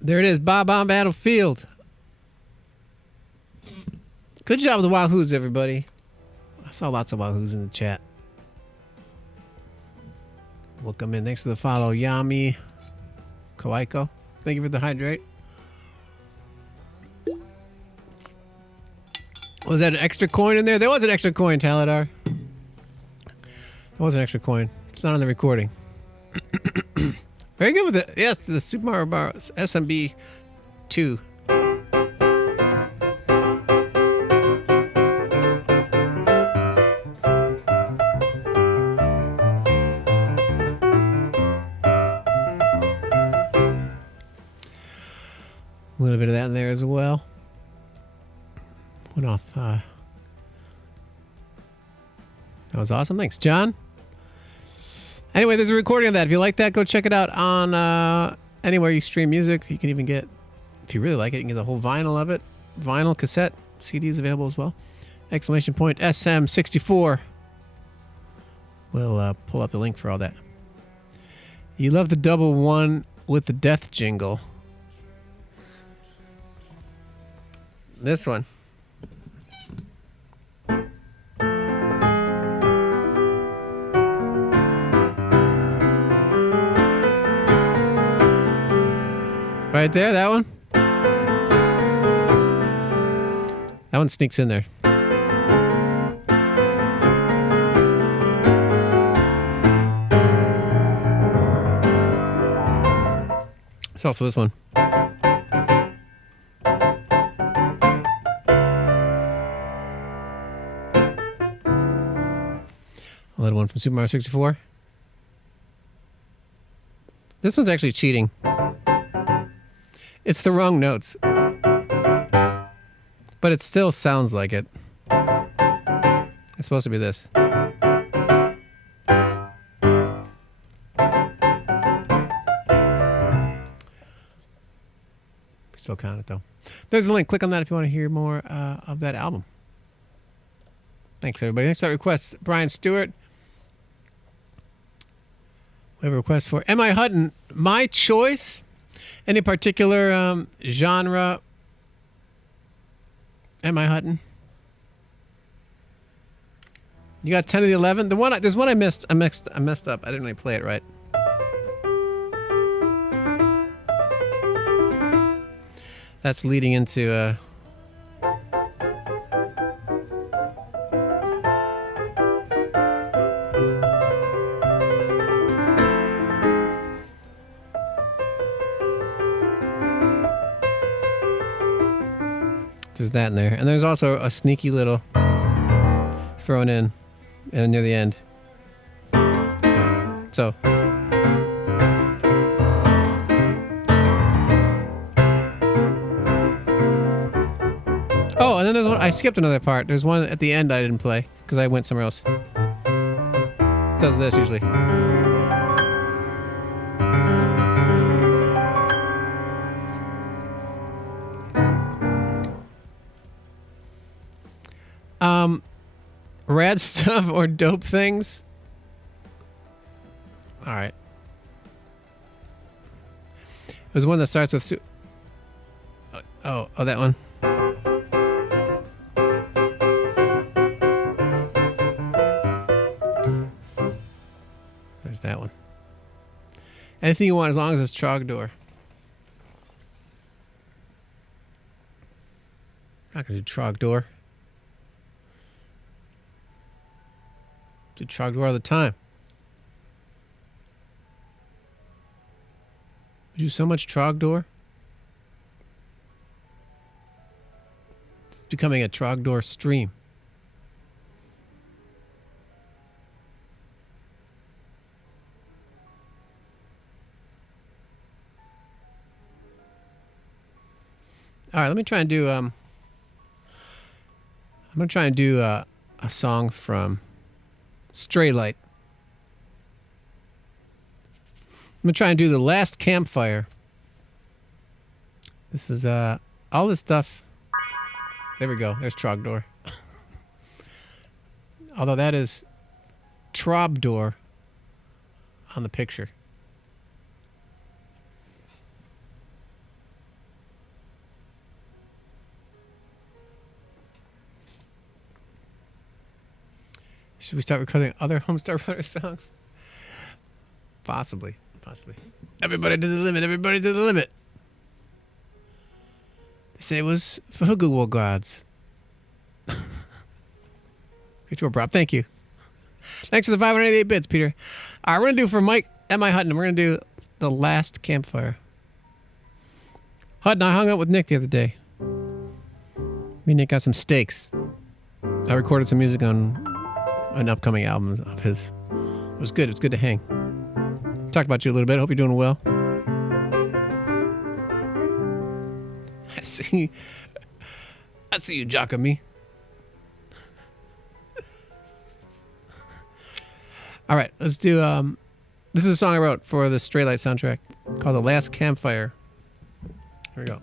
There it is, Bob on Battlefield. Good job with the Wahoos, everybody. I saw lots of Wahoos in the chat. Welcome in. Thanks for the follow, Yami Kawaiko. Thank you for the hydrate. Was that an extra coin in there? There was an extra coin, Taladar. There was an extra coin. It's not on the recording. Very good with it. Yes, the Super Mario Bros. SMB 2. A little bit of that in there as well. Went off. That was awesome. Thanks, John. Anyway, there's a recording of that. If you like that, go check it out on anywhere you stream music. You can even get, if you really like it, you can get the whole vinyl of it. Vinyl, cassette, CD is available as well. Exclamation point SM64. We'll pull up the link for all that. You love the double one with the death jingle. This one. Right there, that one. That one sneaks in there. It's also this one. Another one from Super Mario 64. This one's actually cheating. It's the wrong notes. But it still sounds like it. It's supposed to be this. Still count it though. There's a link. Click on that if you want to hear more of that album. Thanks everybody. Next up request, Brian Stewart. We have a request for M.I. Hutton. My choice. Any particular genre? M.I. Hutton. You got 10 of the 11. There's one I missed. I messed up. I didn't really play it right. That's leading into there's that in there. And there's also a sneaky little thrown in near the end. So. Oh, and then there's one. I skipped another part. There's one at the end I didn't play because I went somewhere else. It does this usually. Rad stuff or dope things? All right. There's one that starts with oh, that one. There's that one. Anything you want as long as it's Trogdor. Not gonna do Trogdor. Do Trogdor all the time. We do so much Trogdor. It's becoming a Trogdor stream. All right, let me try and do I'm gonna try and do a song from Stray Light. I'm gonna try and do The Last Campfire. This is all this stuff. There we go. There's Trogdor. Although that is Trobdor on the picture. Should we start recording other Homestar Runner songs? Possibly. Everybody to the limit. Everybody to the limit. They say it was for Google gods. Ritual prop. Thank you. Thanks for the 588 bits, Peter. All right, we're going to do for Mike M.I. Hutton. We're going to do The Last Campfire. Hutton, I hung out with Nick the other day. Me and Nick got some steaks. I recorded some music on an upcoming album of his. It was good. It was good to hang. Talked about you a little bit. Hope you're doing well. I see you, Giacomi. All right, let's do. This is a song I wrote for the Stray Light soundtrack called "The Last Campfire." Here we go.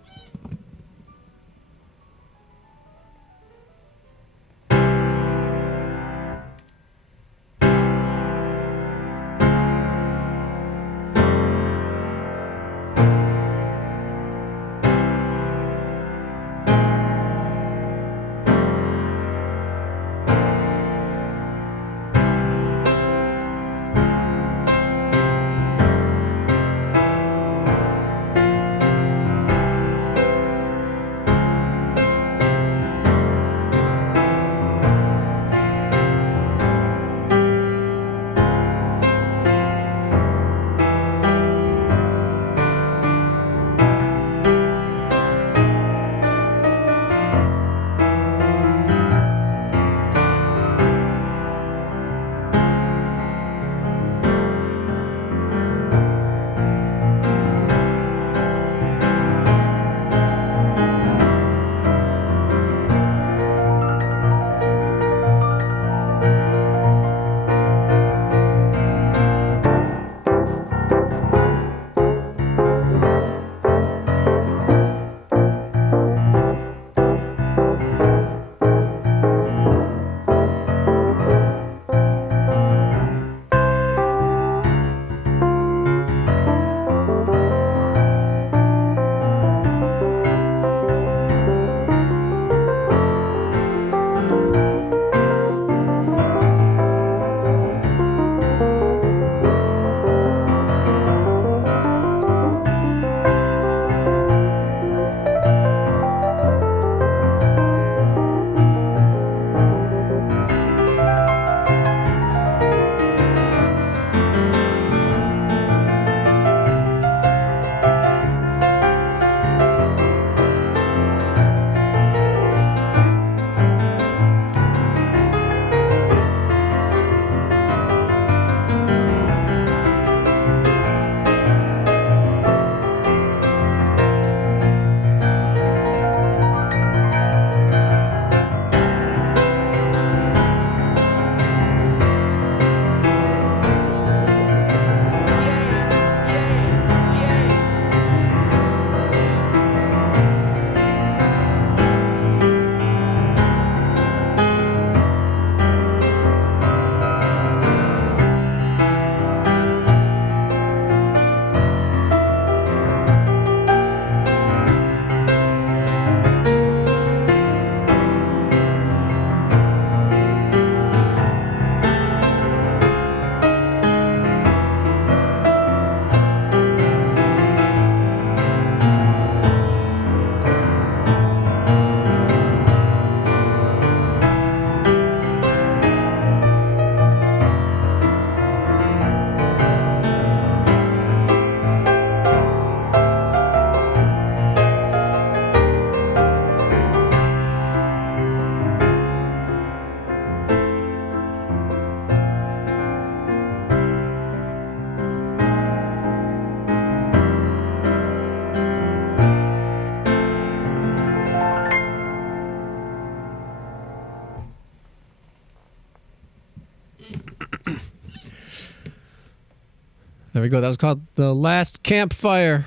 There we go. That was called The Last Campfire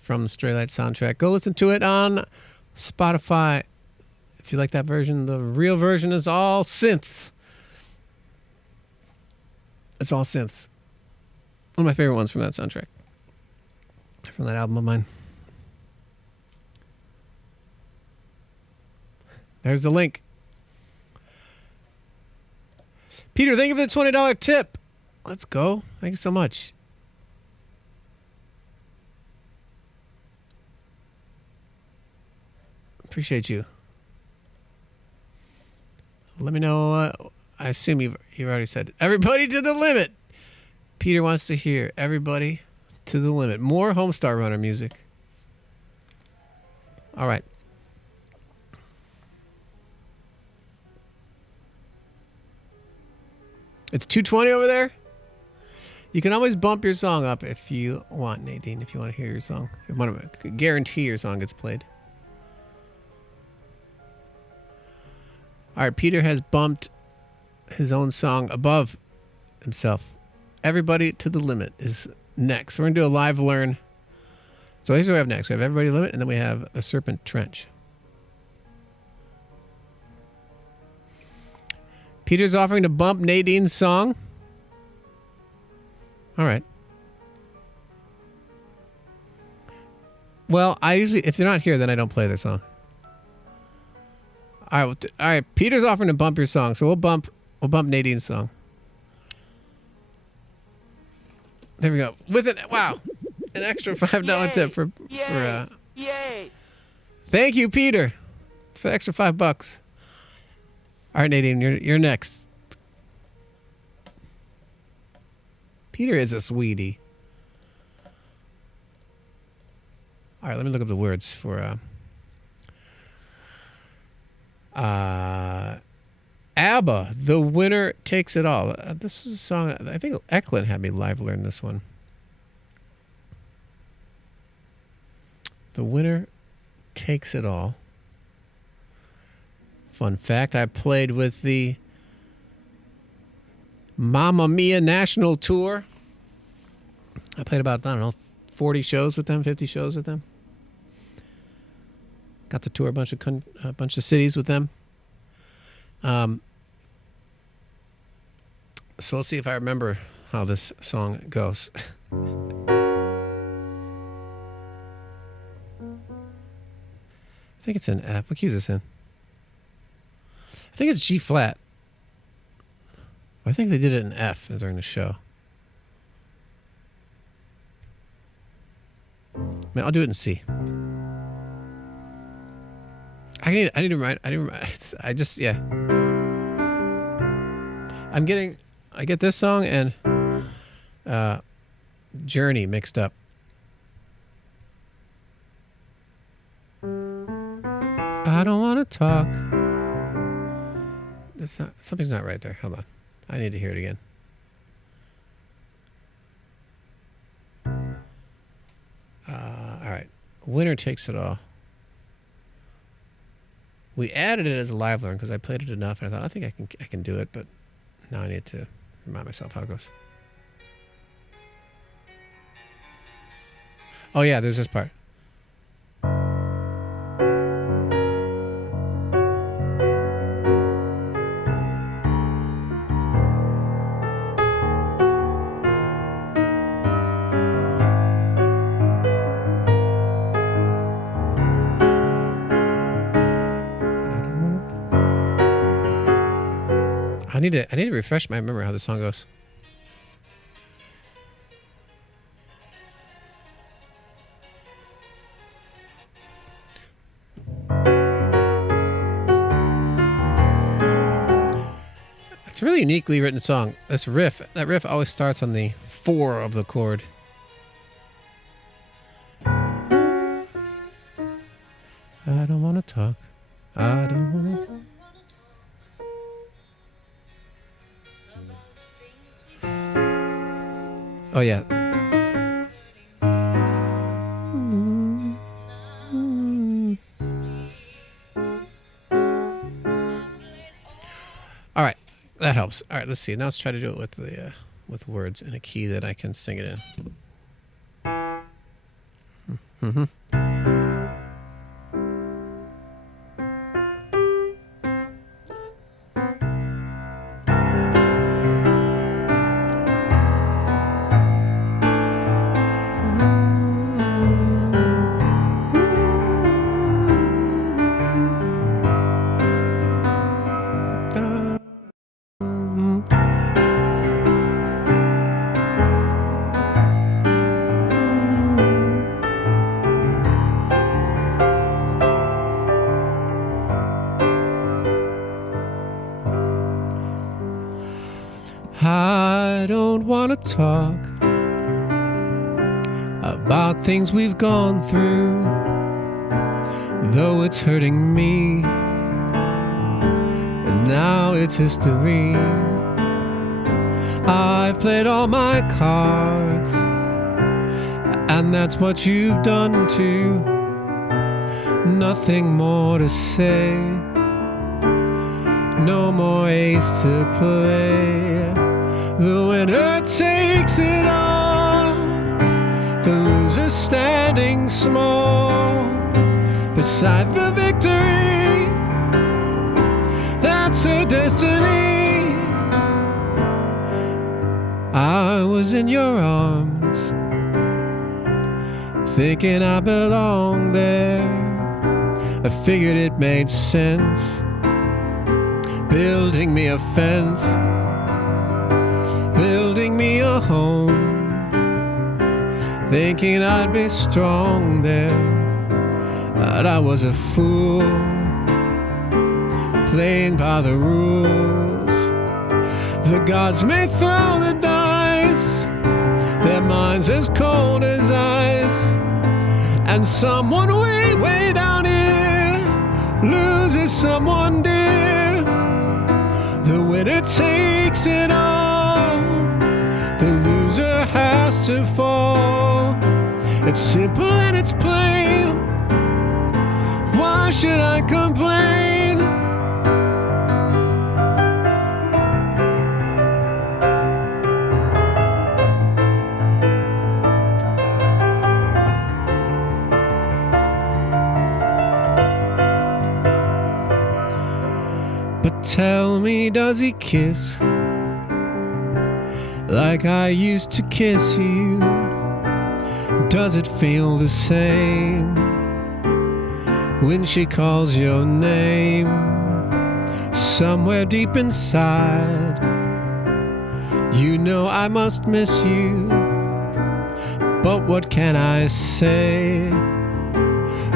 from the Stray Light soundtrack. Go listen to it on Spotify. If you like that version, the real version is all synths. It's all synths. One of my favorite ones from that soundtrack. From that album of mine. There's the link. Peter, thank you for the $20 tip Let's go. Thank you so much. Appreciate you. Let me know. I assume you've already said everybody to the limit. Peter wants to hear everybody to the limit. More Homestar Runner music. All right. It's 2:20 over there. You can always bump your song up if you want, Nadine, if you want to hear your song. If you want to guarantee your song gets played. All right, Peter has bumped his own song above himself. Everybody to the Limit is next. So we're going to do a live learn. So here's what we have next. We have Everybody to the Limit, and then we have The Serpent Trench. Peter's offering to bump Nadine's song. All right. Well, I usually, if they're not here, then I don't play their song. All right. Peter's offering to bump your song, so we'll bump Nadine's song. There we go. With an extra $5 tip for Yay! Thank you, Peter, for the extra $5. All right, Nadine, you're next. Peter is a sweetie. All right, let me look up the words for ABBA, The Winner Takes It All. This is a song, I think Eklund had me live learn this one. The Winner Takes It All. Fun fact, I played with the Mamma Mia National Tour. I played about, 40 shows with them, 50 shows with them. Got to tour a bunch of cities with them. So let's see if I remember how this song goes. I think it's in F. What key is this in? I think it's G flat. I think they did it in F during the show. Man, I'll do it in C. I need to write. I get this song and Journey mixed up. I don't want to talk. Something's not right there. Hold on. I need to hear it again. All right. Winner Takes It All. We added it as a live learn because I played it enough, and I thought I think I can do it, but now I need to remind myself how it goes. Oh yeah, there's this part. I need to refresh my memory how the song goes. It's a really uniquely written song. That riff always starts on the 4 of the chord. I don't want to talk. I don't want to. Oh yeah. All right, that helps. All right, let's see. Now let's try to do it with words in a key that I can sing it in. don't want to talk about things we've gone through, though it's hurting me, and now it's history. I've played all my cards, and that's what you've done too. Nothing more to say, no more ace to play. The winner takes it all, the loser standing small beside the victory. That's her destiny. I was in your arms, thinking I belonged there. I figured it made sense, building me a fence, building me a home, thinking I'd be strong there. But I was a fool, playing by the rules. The gods may throw the dice, their minds as cold as ice, and someone way, way down here loses someone dear. The winner takes it all, the loser has to fall. It's simple and it's plain, why should I complain? But tell me, does he kiss like I used to kiss you? Does it feel the same when she calls your name? Somewhere deep inside, you know I must miss you, but what can I say?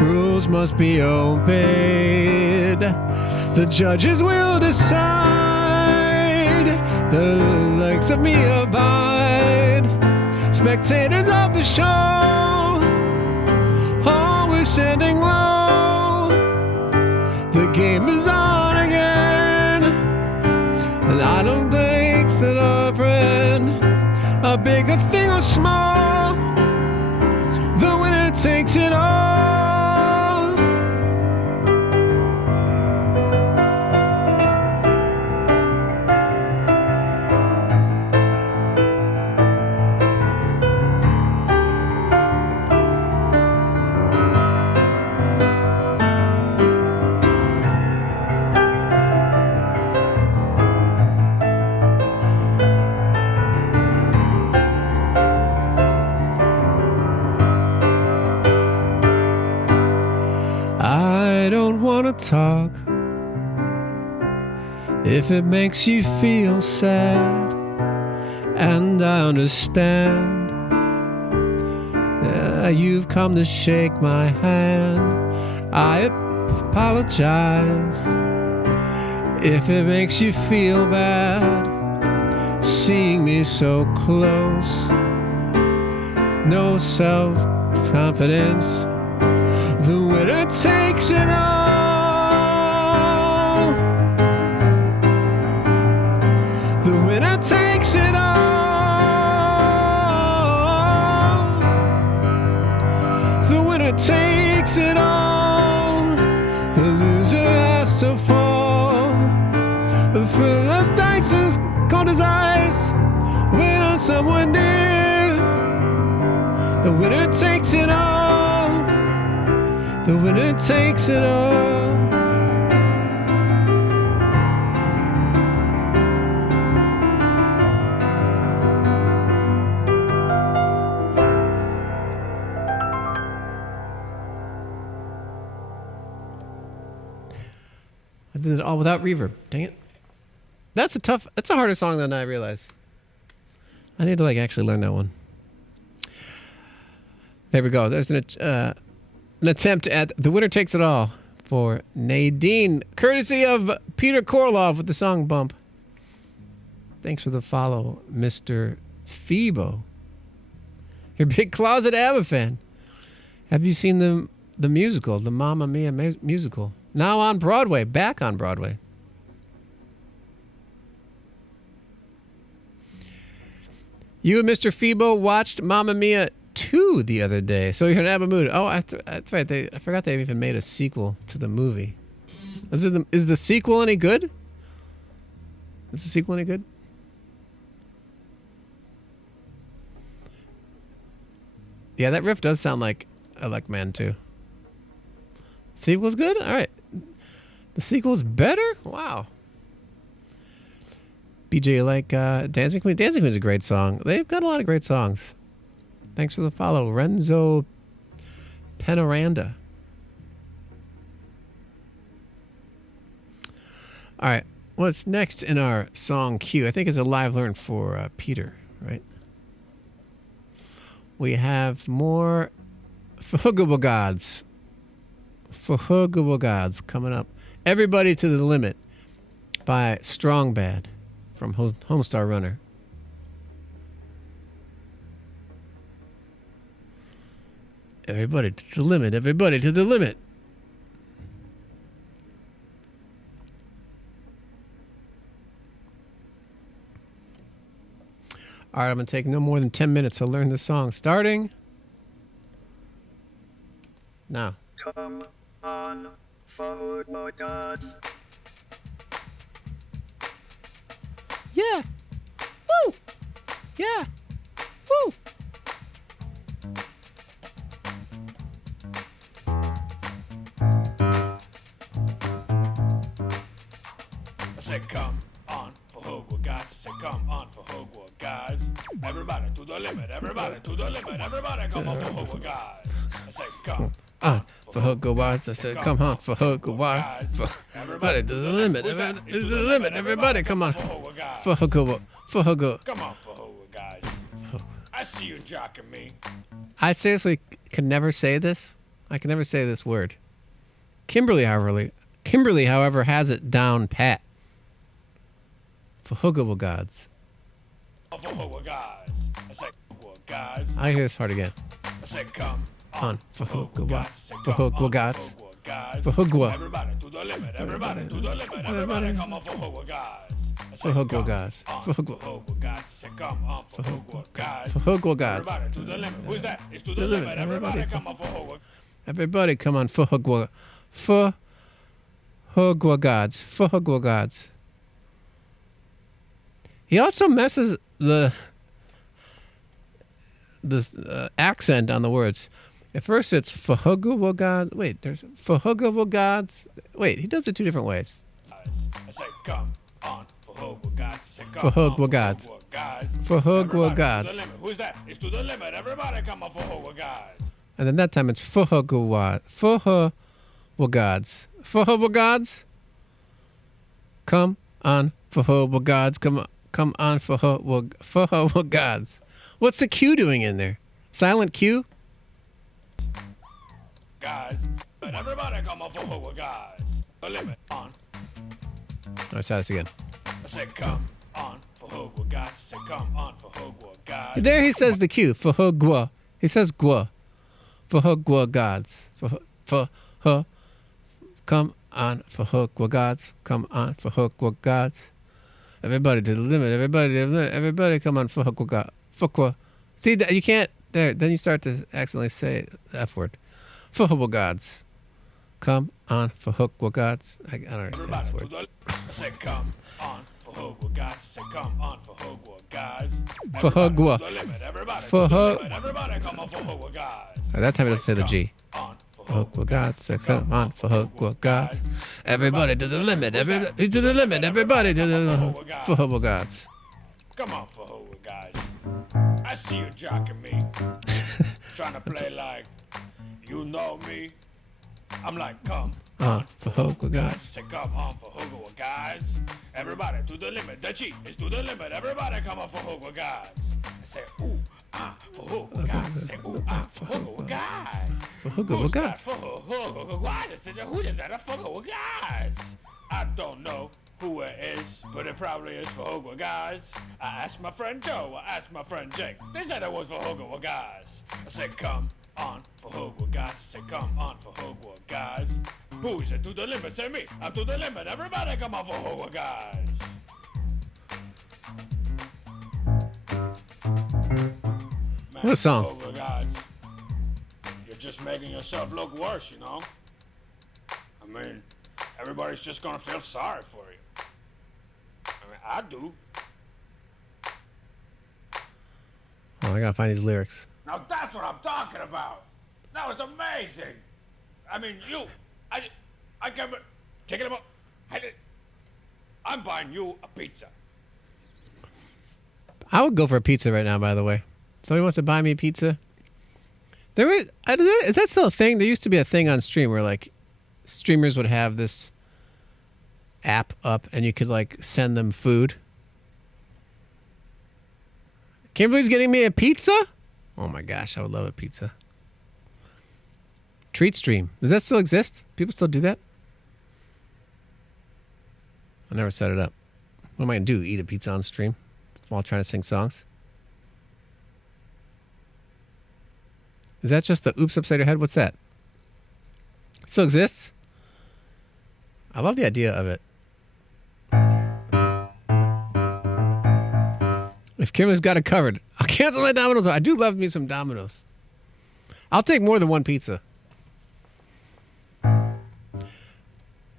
Rules must be obeyed. The judges will decide, the likes of me abide. Spectators of the show, always standing low. The game is on again, and I don't think that a friend, a bigger thing or small, the winner takes it all. I don't want to talk if it makes you feel sad, and I understand. You've come to shake my hand. I apologize if it makes you feel bad, seeing me so close. No self-confidence, the winner takes it all. The winner takes it all. The winner takes it all. The loser has to fall. The thrill of dice is cold as ice, wait on someone dear. The winner takes it all. The winner takes it all. I did it all without reverb. Dang it. That's a harder song than I realized. I need to actually learn that one. There we go. There's an attempt at The Winner Takes It All for Nadine, courtesy of Peter Korloff with the song Bump. Thanks for the follow, Mr. Phoebo. You're a big closet ABBA fan. Have you seen the musical, the Mamma Mia musical? Now on Broadway, back on Broadway. You and Mr. Phoebo watched Mamma Mia 2 the other day, so you're in ABBA mood. Oh, that's right. I forgot they even made a sequel to the movie. Is the sequel any good? Is the sequel any good? Yeah, that riff does sound like I Like Man Too. Sequel's good? All right. The sequel's better? Wow. BJ, you like Dancing Queen? Dancing Queen's a great song. They've got a lot of great songs. Thanks for the follow. Renzo Penoranda. All right. What's next in our song queue? I think it's a live learn for Peter, right? We have more Fuhuggable Gods. Fuhuggable Gods coming up. Everybody to the Limit by Strong Bad from Homestar Runner. Everybody to the limit. Everybody to the limit. All right, I'm going to take no more than 10 minutes to learn this song. Starting now. Come on, Fuhuggable Gods. Yeah. Woo. Yeah. Woo. I said, come on, Fuhuggable Gods. I said, come on, Fuhuggable Gods. Everybody to the limit. Everybody to the limit. Everybody come on, Fuhuggable Gods. I said, come on, Fuhuggable Gods. I said, come on, Fuhuggable Gods. Everybody to the limit. Everybody to the limit. Everybody come on, Fuhuggable. Fuhuggable. Come on, Fuhuggable Gods. I see you jocking me. I seriously can never say this. I can never say this word. Kimberly, however, has it down pat. Fuhuggable Gods. Fuhuggable Gods. I said, Fuhuggable Gods. I hear this part again. I said, come on, Fuhuggable Gods. Fuhuggable Gods. Fuhuggable. Everybody to the limit. Everybody to the limit. Everybody come on, Fuhuggable Gods. Fuhuggable Gods. Fuhuggable Gods. Say, come on, Fuhuggable Gods. Fuhuggable Gods. Everybody to the limit. Who's that? It's to the limit. Everybody come on, Fuhuggable. Everybody come on, Fuhuggable. Fuhuggable Gods. Fuhuggable Gods. He also messes the accent on the words. At first it's Fuhuggable Gods. Wait, there's Fuhuggable Gods. Wait, he does it 2 different ways. I say, come on, Fuhuggable Gods. Say, come Fuhuggable on, Gods. Fuhuggable Gods. Who's that? It's to the limit. Everybody come on, Fuhuggable Gods. And then that time it's Fuhuggable Gods. Fuhuggable Gods. Come on, Fuhuggable Gods. Come on, Fuhuggable Gods. What's the Q doing in there? Silent Q? Guys, but everybody come on, Fuhuggable Gods. The limit on. Let's try this again. I said, come on, Fuhuggable Gods. I said, come on, Fuhuggable Gods. There he says the Q. Fuhuggable. He says gwa. Fuhuggable Gods. Come on, Fuhuggable Gods. Come on, Fuhuggable Gods. Everybody to the limit. Everybody to the limit. Everybody come on, Fuhuggable Gods. Fuhuggable. See, that you can't. There. Then you start to accidentally say the F word. Fuhuggable Gods. Come on, Fuhuggable Gods. I don't understand this word. I said, come on, Fuhuggable Gods. I said, come on, Fuhuggable Gods. Fuhuggable. Everybody come on, Fuhuggable Gods. That time it doesn't say the G. Fuhuggable Gods. Come on, Fuhuggable Gods. Everybody to the limit. Everybody to the limit. Everybody to the Fuhuggable Gods. Come on, Fuhuggable Gods. I see you jocking me. Trying to play like you know me. I'm like, come on, Fuhuggable Gods. Say, come on, Fuhuggable Gods. Everybody to the limit. The G is to the limit. Everybody come on, Fuhuggable Gods. I say, ooh, Fuhuggable Gods. Say, ooh, Fuhuggable Gods. Fuhuggable Gods. Fuhuggable Gods. I said, who is that? Fuhuggable Gods. I don't know who it is, but it probably is for Hogwarts guys. I asked my friend Joe, I asked my friend Jake. They said it was for Hogwarts guys. I said, come on for Hogwarts guys. I said, come on for Hogwarts guys. Who's it to the limit? Say me. I'm to the limit. Everybody come on for Hogwarts guys. Man, What a song. Hogwarts guys. You're just making yourself look worse, you know? I mean, everybody's just gonna feel sorry for you. I mean, I do. Oh, I gotta find these lyrics. Now that's what I'm talking about. That was amazing. I mean, I can take it about. I'm buying you a pizza. I would go for a pizza right now, by the way. Somebody wants to buy me a pizza? Is that still a thing? There used to be a thing on stream where, like, streamers would have this app up and you could, like, send them food. Kimberly's getting me a pizza? Oh my gosh, I would love a pizza. Treat stream. Does that still exist? People still do that? I never set it up. What am I going to do? Eat a pizza on stream while trying to sing songs? Is that just the oops upside your head? What's that? Still exists? I love the idea of it. If Kimberly's got it covered, I'll cancel my Domino's. I do love me some Domino's. I'll take more than one pizza.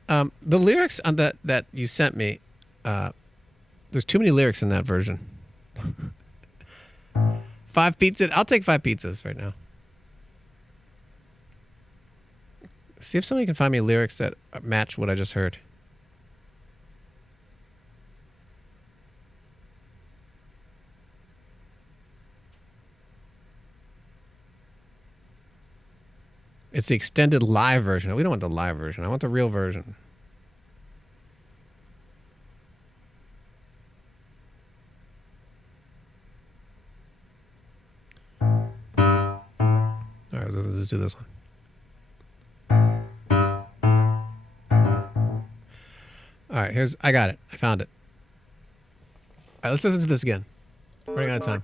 The lyrics on that you sent me, there's too many lyrics in that version. 5 pizzas. I'll take 5 pizzas right now. See if somebody can find me lyrics that match what I just heard. It's the extended live version. We don't want the live version. I want the real version. All right, let's do this one. All right, I got it. I found it. All right, let's listen to this again. Running out of time.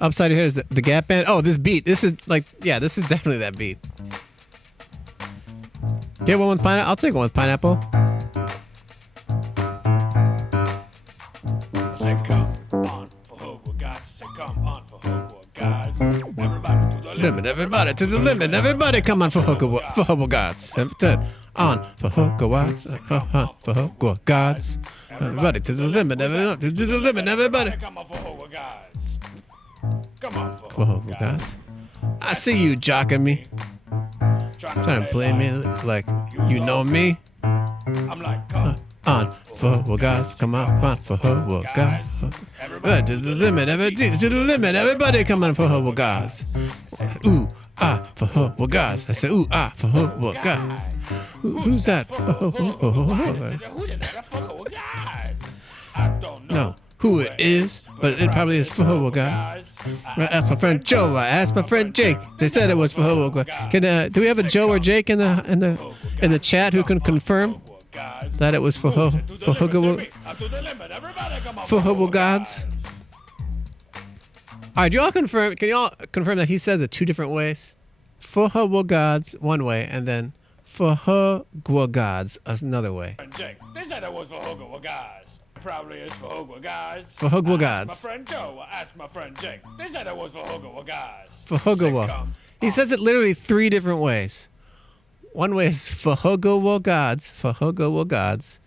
Upside your head is the Gap Band. Oh, this beat. This is like, yeah, this is definitely that beat. Get one with pineapple? I'll take one with pineapple. Say come on for Hogwarts guys. Say come on for Hogwarts guys. Everybody to the limit. Everybody to the limit. Everybody come on for Hogwarts gods. On for Hogwarts. For Hogwarts gods. Everybody to the limit. Everybody to the limit. Everybody come on for Hogwarts guys. Come on for Hogwarts gods. I see you jocking me. Trying to play me like you know me. I'm like, come on for Hogwarts gods. Come on for Hogwarts gods. Everybody to the limit. Everybody to the limit. Everybody come on for Hogwarts gods. Ooh, ah, for Hogwarts gods. I said, ooh, ah, for Hogwarts gods. Who's that? I don't know. No, who it is, but it probably is for Hogwarts gods. I asked my friend Joe. I asked my friend Jake. They said it was for Hogwarts gods. Do we have a Joe or Jake in the chat who can confirm that it was for Hogwarts gods? All right, do y'all confirm? Can y'all confirm that he says it 2 different ways? For Hogwarts gods one way, and then for Hogwarts gods another way. They said it was for Hogwarts guys. Probably is for Hogwarts guys. For Hogwarts I asked gods. my friend Joe. I asked my friend Jake. They said it was for Hogwarts guys. For Hogwarts. He says it literally 3 different ways. One way is for Hogwarts gods. For Hogwarts gods.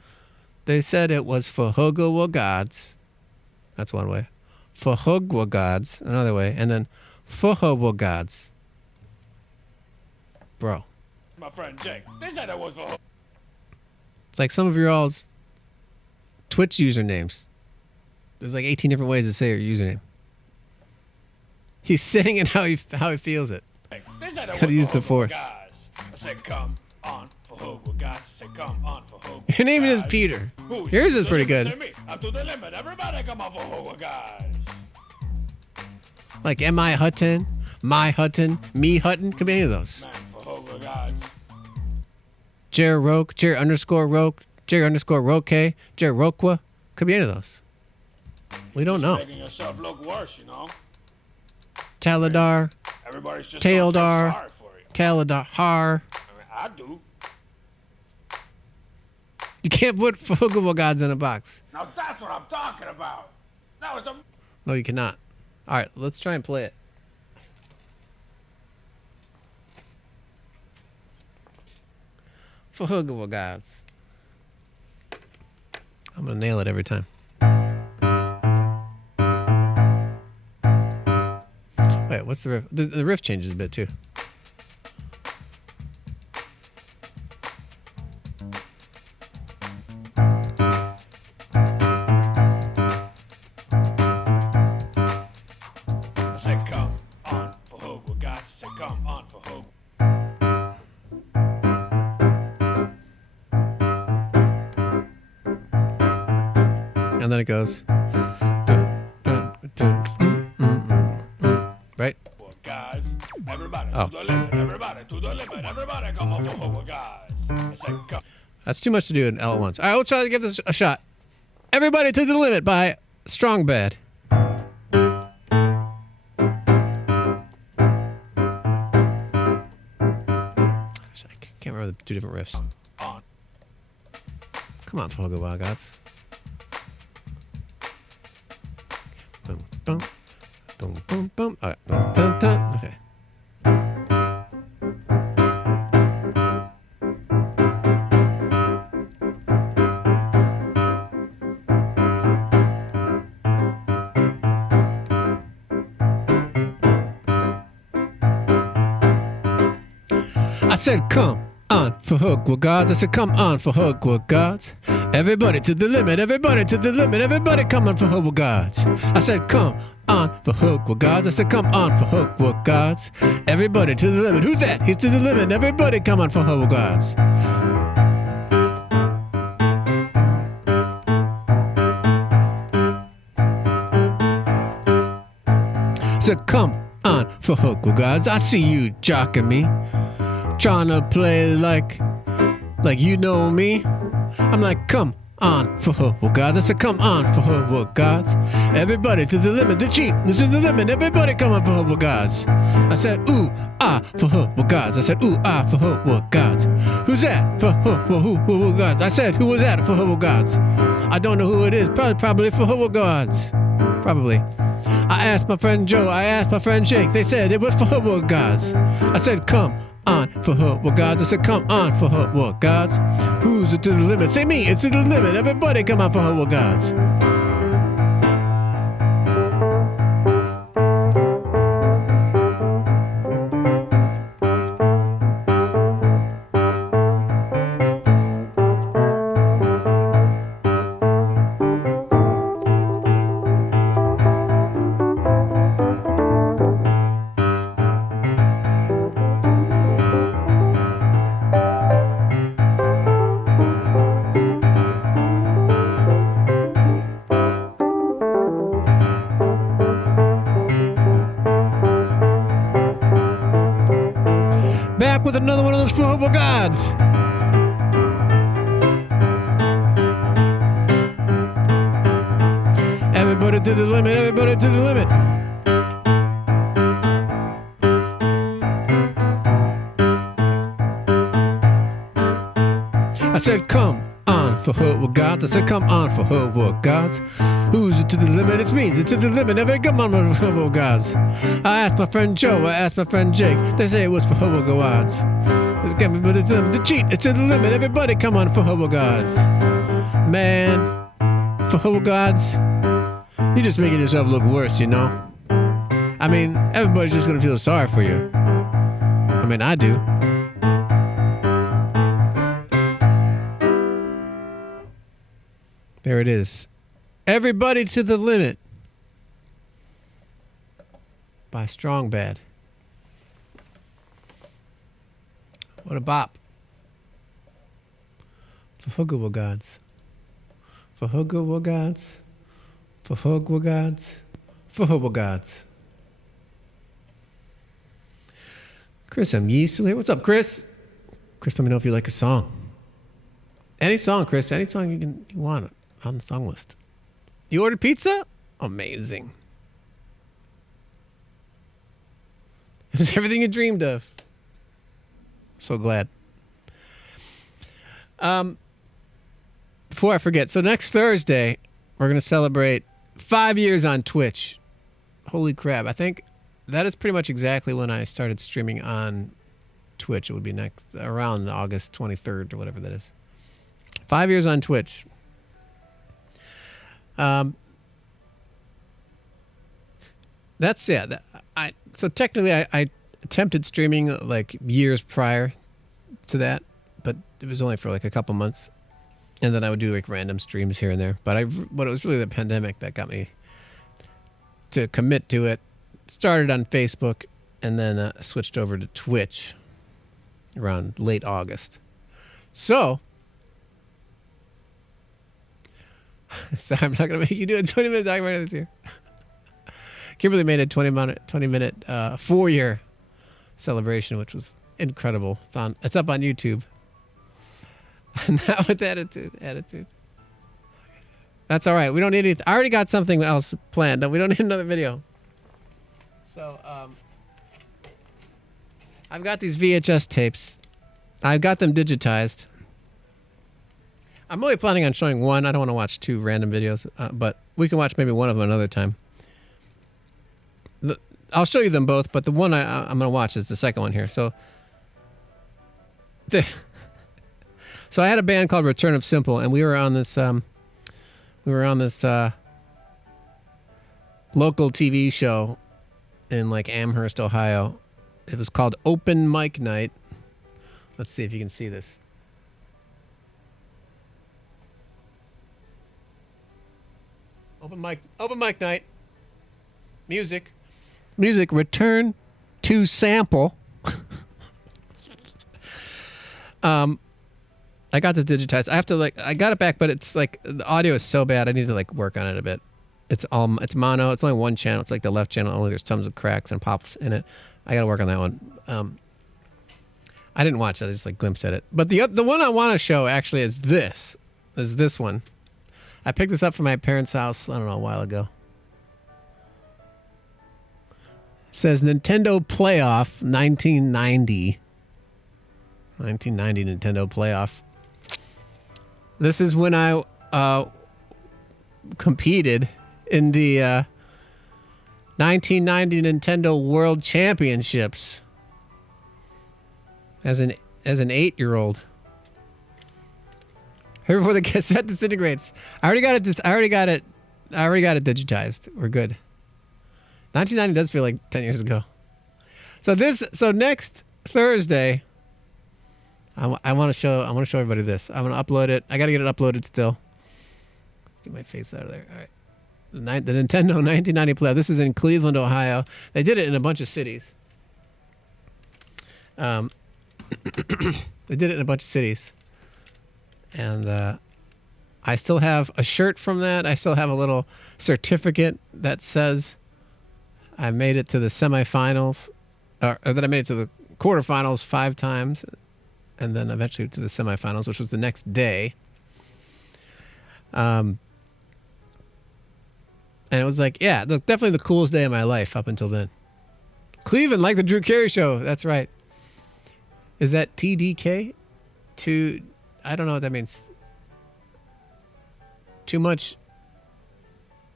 They said it was for Hogwarts gods. That's one way. For Hogwarts gods, another way, and then for Hogwarts gods. Bro. My friend Jake. They said it was for. It's like some of your all's Twitch usernames. There's like 18 different ways to say your username. He's saying it how he feels it. He's got to use the force. I said, come on for Hogwarts guys. I said, come on for Hogwarts. Your name is Peter. Yours is pretty good. I'm to the limit. Everybody come on for Hogwarts guys. Like M.I. Hutton, My Hutton, Me Hutton. Could be any of those. Man, for Jer Roke, Jer underscore Roke, Jer underscore Roke, Jer Roquea. Could be any of those. We don't know. Making yourself look worse, you know. Taladar, Everybody's just Taildar, sorry for you. Taladar. I mean, I do. You can't put Fuhugable Gods in a box. Now that's what I'm talking about. That was a. No, you cannot. All right, let's try and play it. Fuhugable Gods. I'm gonna nail it every time. Wait, what's the riff? The riff changes a bit too. I said, come on for Hogue. Guys, I said, come on for Hogue. And then it goes. Right? Guys, everybody Oh. to the limit, everybody to the limit, everybody come on for Hogue, guys. I said, come. That's too much to do in all at once. All right, let's try to give this a shot. Everybody to the Limit by Strong Bad. I can't remember the two different riffs. On. Come on, Fogo Gods. Boom, boom, boom, boom, boom. All right, dun, dun, dun. Okay. I said, come on for Hogue Gods. I said, come on for Hogue Gods. Everybody to the limit, everybody to the limit, everybody come on for Hogue Gods. I said, come on for Hogue Gods. I said, come on for Hogue Gods. Everybody to the limit. Who's that? He's to the limit. Everybody come on for Hogue Gods. So come on for Hogue Gods. I see you jocking me, trying to play like you know me. I'm like, come on for Hogue Gods. I said, come on for Hogue Gods. Everybody to the limit, the cheat, this is the limit. Everybody come on for Hogue Gods. I said, ooh, ah for Hogue Gods. I said, ooh, ah for Hogue Gods. Who's that for Hogue Gods? I said, who was that for Hogue Gods? I don't know who it is. Probably for Hogue Gods. Probably. I asked my friend Joe, I asked my friend Jake. They said it was for Hogue Gods. I said, come on for Hogue Gods. I said, come on for Hogue Gods. Who's it to the limit? Say me, it's to the limit. Everybody come on for Hogue Gods. Back with another one of those Hogue Gods. Everybody to the limit, everybody to the limit. I said, come on for Hogue Gods. I said, come on for Hogue Gods. Who's it to the limit? It's me. It's to the limit. Everybody come on for Hogue Gods. I asked my friend Joe. I asked my friend Jake. They say it was for Hogue Gods. It's everybody to the limit. The cheat. It's to the limit. Everybody come on for Hogue Gods. Man, for Hogue Gods, you're just making yourself look worse, you know? I mean, everybody's just gonna feel sorry for you. I mean, I do. There it is. Everybody to the Limit by Strong Bad. What a bop. For Hogue Gods. For Hogue Gods. For Hogue Gods. For Hogue Gods. Chris, I'm still here. What's up, Chris? Chris, let me know if you like a song. Any song, Chris. Any song you want on the song list. You ordered pizza? Amazing. It's everything you dreamed of. So glad. Before I forget, so next Thursday, we're going to celebrate 5 years on Twitch. Holy crap. I think that is pretty much exactly when I started streaming on Twitch. It would be next around August 23rd or whatever that is. 5 years on Twitch. That's yeah. So technically, I attempted streaming like years prior to that, but it was only for like a couple months, and then I would do like random streams here and there. But it was really the pandemic that got me to commit to it. Started on Facebook, and then switched over to Twitch around late August. So I'm not gonna make you do a 20-minute documentary this year. Kimberly made a 20-minute 4-year celebration, which was incredible. It's up on YouTube. Not with attitude. That's all right. We don't need anything. I already got something else planned. We don't need another video. So I've got these VHS tapes. I've got them digitized. I'm only planning on showing one. I don't want to watch 2 random videos, but we can watch maybe one of them another time. I'll show you them both, but the one I'm going to watch is the second one here. So I had a band called Return of Simple, and we were on this local TV show in like Amherst, Ohio. It was called Open Mic Night. Let's see if you can see this. Open mic night. Music, return to sample. I got this digitized. I got it back, but it's like the audio is so bad. I need to like work on it a bit. It's mono. It's only one channel. It's like the left channel only. There's tons of cracks and pops in it. I got to work on that one. I didn't watch that. I just like glimpsed at it. But the one I want to show actually is this one. I picked this up from my parents' house, I don't know, a while ago. It says Nintendo Playoff 1990. 1990 Nintendo Playoff. This is when I competed in the 1990 Nintendo World Championships as an 8-year-old. Right before the cassette disintegrates. I already got it digitized. We're good. 1990 does feel like 10 years ago. So next Thursday, I want to show everybody this. I'm going to upload it. I got to get it uploaded still. Let's get my face out of there. All right. The Nintendo 1990 Playoff. This is in Cleveland, Ohio. They did it in a bunch of cities. They did it in a bunch of cities. And I still have a shirt from that. I still have a little certificate that says I made it to the semifinals, or that I made it to the quarterfinals 5 times, and then eventually to the semifinals, which was the next day. And it was like, yeah, definitely the coolest day of my life up until then. Cleveland, like the Drew Carey Show. That's right. Is that TDK? I don't know what that means. Too much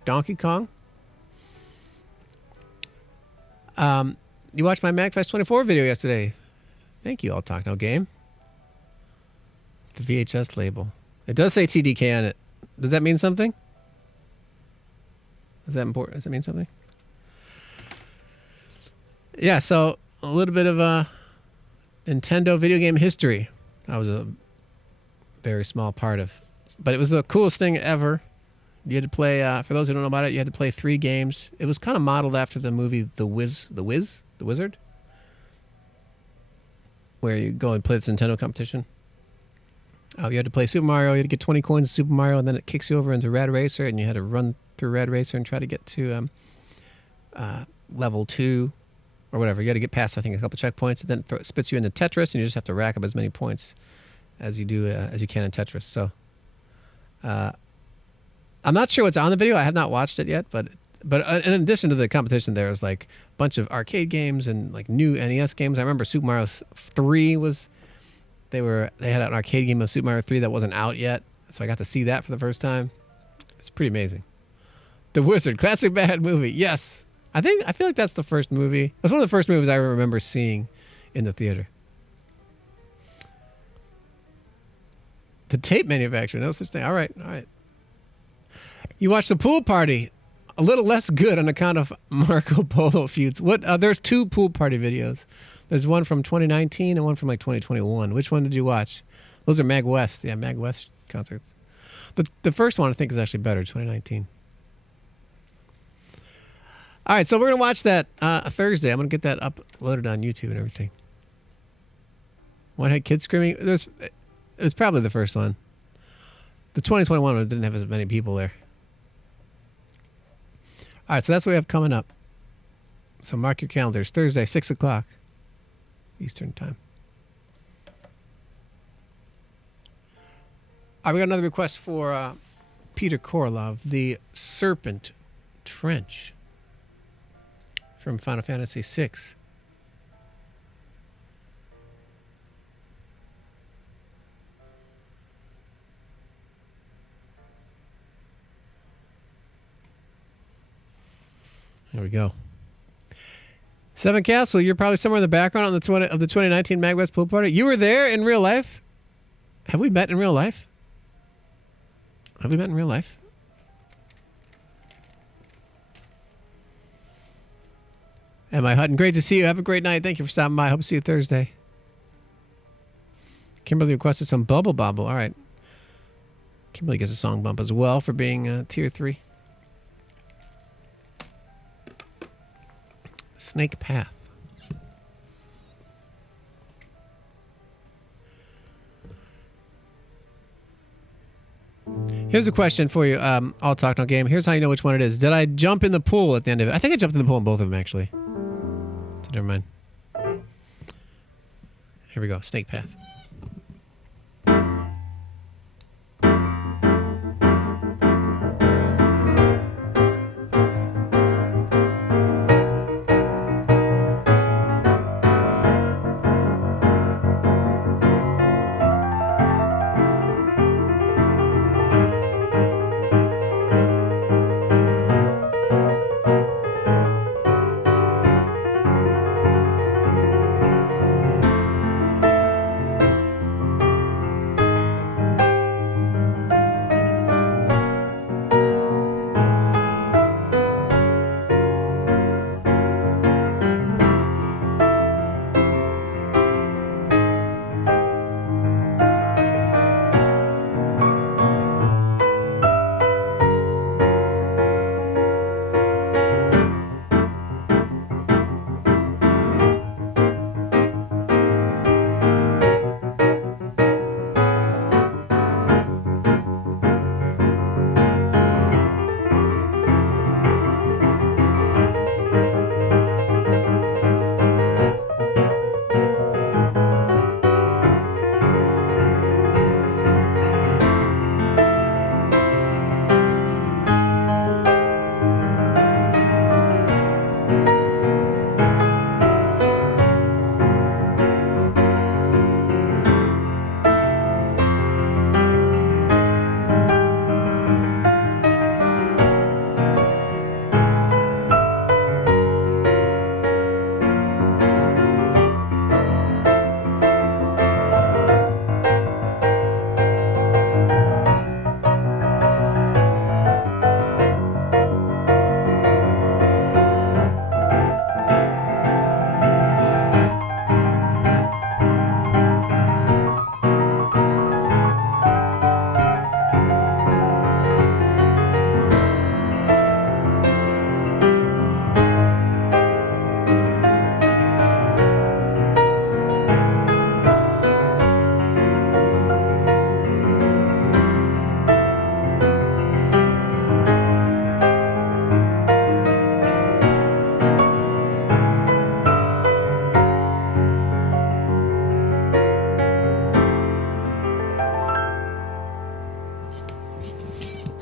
Donkey Kong? You watched my MagFest 24 video yesterday. Thank you, All Talk No Game. The VHS label. It does say TDK on it. Does that mean something? Is that important? Does that mean something? Yeah, so a little bit of Nintendo video game history. I was a very small part of, but it was the coolest thing ever. You had to play, for those who don't know about it, you had to play 3 games. It was kind of modeled after the movie The Wizard, where you go and play this Nintendo competition. You had to play Super Mario. You had to get 20 coins in Super Mario, and then it kicks you over into Rad Racer, and you had to run through Rad Racer and try to get to level 2 or whatever. You had to get past, I think, a couple checkpoints, and then it spits you into Tetris, and you just have to rack up as many points as you do as you can in Tetris. So I'm not sure what's on the video. I have not watched it yet, but in addition to the competition, there was like a bunch of arcade games and like new NES games. I remember Super Mario 3 was they had an arcade game of Super Mario 3 that wasn't out yet, so I got to see that for the first time. It's pretty amazing. The Wizard, classic bad movie. Yes, I feel like that's the first movie. That's one of the first movies I remember seeing in the theater. The tape manufacturer, no such thing. All right. You watched The Pool Party. A little less good on account of Marco Polo feuds. There's 2 pool party videos. There's one from 2019 and one from like 2021. Which one did you watch? Those are Mag West. Yeah, Mag West concerts. The first one I think is actually better, 2019. All right, so we're going to watch that Thursday. I'm going to get that uploaded on YouTube and everything. One had kids screaming. It was probably the first one. The 2021 one didn't have as many people there. All right, so that's what we have coming up. So mark your calendars. Thursday, 6 o'clock Eastern Time. All right, we got another request for Peter Korolov, the Serpent Trench from Final Fantasy VI. There we go. Seven Castle, you're probably somewhere in the background on the 2019 Mag West Pool Party. You were there in real life? Have we met in real life? Have we met in real life? Am I Hutton? Great to see you. Have a great night. Thank you for stopping by. Hope to see you Thursday. Kimberly requested some Bubble Bobble. All right. Kimberly gets a song bump as well for being tier 3. Snake Path. Here's a question for you. All talk, no game. Here's how you know which one it is. Did I jump in the pool at the end of it? I think I jumped in the pool in both of them, actually. So never mind. Here we go. Snake Path.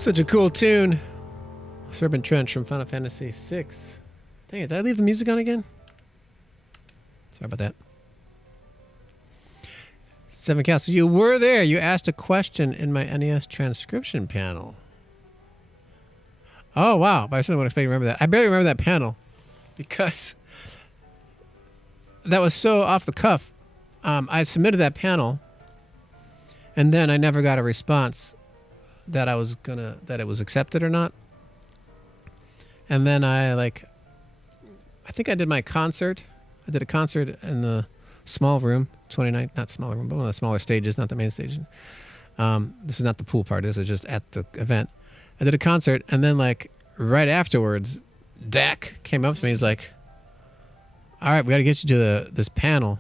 Such a cool tune. Serpent Trench from Final Fantasy VI. Dang it, did I leave the music on again? Sorry about that. Seven Castle, you were there. You asked a question in my NES transcription panel. Oh, wow. But I certainly wouldn't expect you to remember that. I barely remember that panel because that was so off the cuff. I submitted that panel, and then I never got a response that that it was accepted or not. And then I think I did my concert. I did a concert in the small room, 29, not smaller room, but one of the smaller stages, not the main stage. This is not the pool party. This is just at the event. I did a concert, and then right afterwards, Dak came up to me. He's like, "All right, we got to get you to this panel."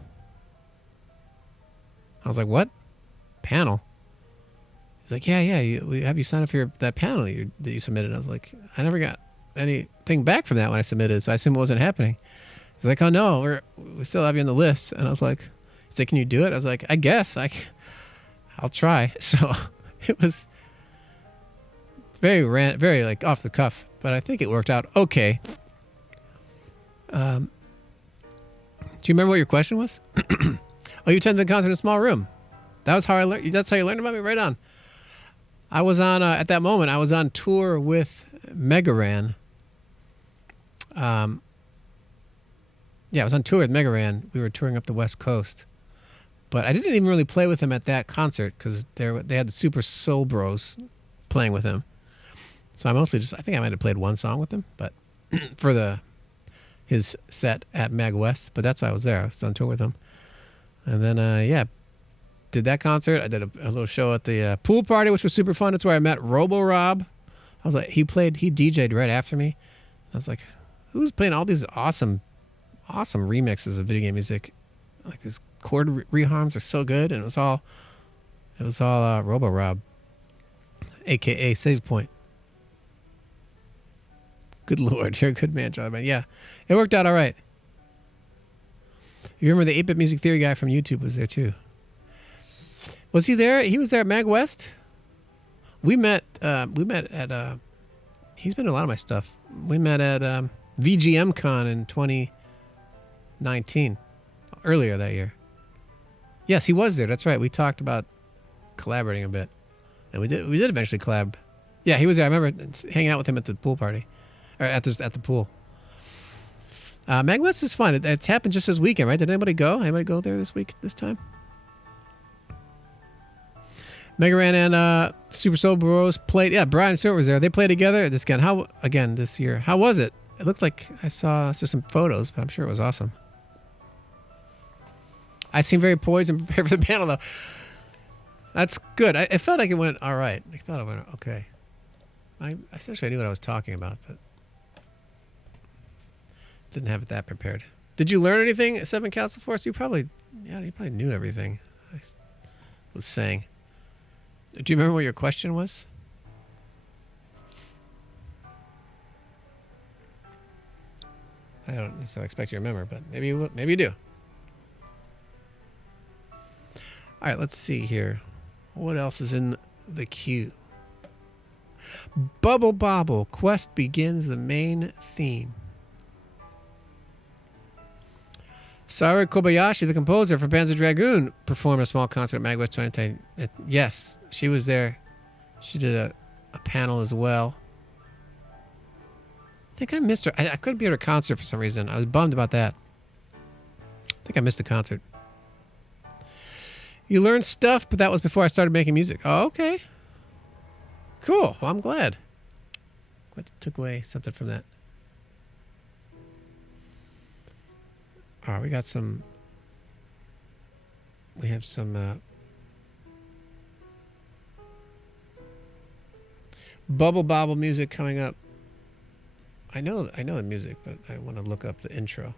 I was like, "What panel?" He's like, "Yeah, we have you sign up for that panel that you submitted." I was like, "I never got anything back from that when I submitted, so I assumed it wasn't happening." He's like, "Oh no, we still have you on the list." And I was like, he's like, "Can you do it?" I was like, "I guess I'll try." So it was very off the cuff, but I think it worked out okay. Do you remember what your question was? Oh, you attended the concert in a small room. That was how I learned. That's how you learned about me. Right on. I was on at that moment. I was on tour with Megaran. Yeah, I was on tour with Megaran. We were touring up the West Coast, but I didn't even really play with him at that concert because they had the Super Soul Bros playing with him. So I think I might have played one song with him, but for his set at Mag West. But that's why I was there. I was on tour with him, and then did that concert. I did a little show at the pool party, which was super fun. That's where I met Robo Rob. I was like, he DJ'd right after me. I was like, who's playing all these awesome remixes of video game music? Like these chord reharms are so good, and it was all Robo Rob, aka Save Point. Good Lord, you're a good man, Charlie. Man. Yeah, it worked out all right. You remember the 8-Bit Music Theory guy from YouTube was there too. Was he there? He was there at Mag West. We met at he's been in a lot of my stuff. We met at VGM Con in 2019, earlier that year. Yes, he was there. That's right. We talked about collaborating a bit, and we did eventually collab. Yeah, he was there. I remember hanging out with him at the pool party, or at the pool. Mag West is fun. It's happened just this weekend, right? Did anybody go? Anybody go there this time? Megaran and Super Soul Bros played. Yeah, Brian Stewart was there. They played together this year. How was it? It looked like I saw just some photos, but I'm sure it was awesome. I seem very poised and prepared for the panel, though. That's good. It felt like it went all right. I thought it went okay. I essentially knew what I was talking about, but didn't have it that prepared. Did you learn anything at Seven Castle Force? You probably knew everything I was saying. Do you remember what your question was? I don't necessarily expect you to remember, but maybe you do. All right, let's see here. What else is in the queue? Bubble Bobble. Quest begins the main theme. Saru Kobayashi, the composer for Panzer Dragoon, performed a small concert at Mag West 2010. Yes, she was there. She did a panel as well. I think I missed her. I couldn't be at her concert for some reason. I was bummed about that. I think I missed the concert. You learned stuff, but that was before I started making music. Oh, okay. Cool. Well, I'm glad. Glad took away something from that. All right, we have some Bubble Bobble music coming up. I know the music, but I want to look up the intro.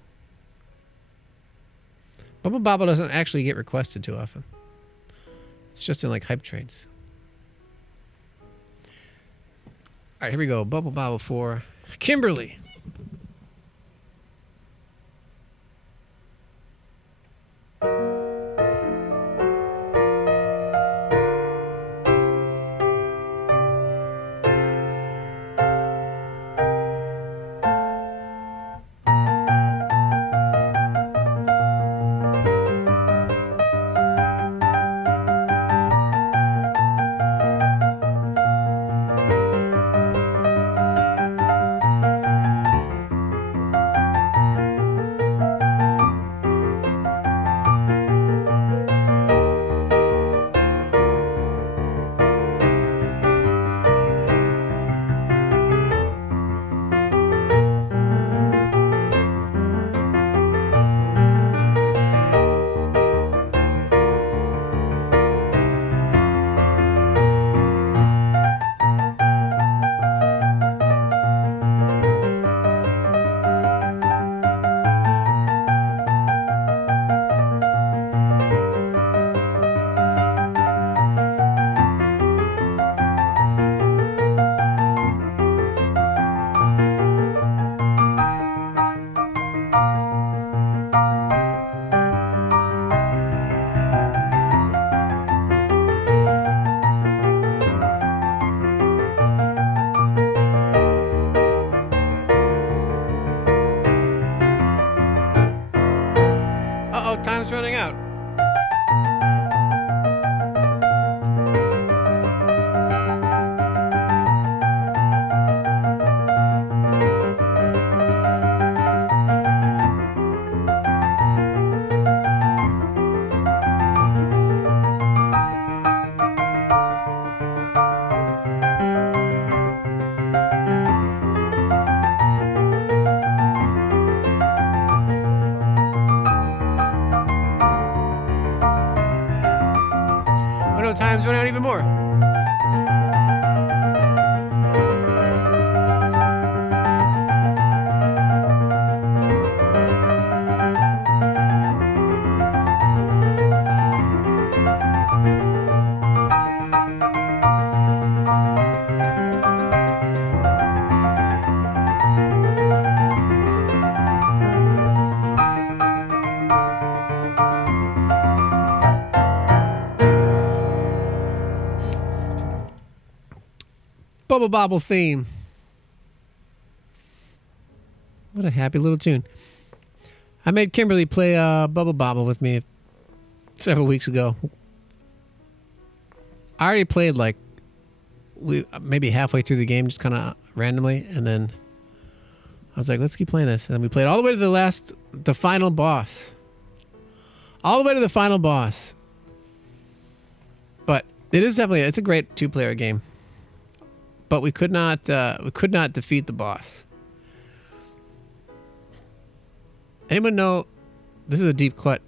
Bubble Bobble doesn't actually get requested too often. It's just in hype trains. All right, here we go. Bubble Bobble for Kimberly. Time's running out even more. Bubble Bobble theme. What a happy little tune. I made Kimberly play Bubble Bobble with me several weeks ago. I already played like maybe halfway through the game, just kind of randomly, and then I was like, let's keep playing this. And then we played all the way to the final boss. All the way to the final boss. But it's a great 2-player game. But we could not defeat the boss. Anyone know? This is a deep cut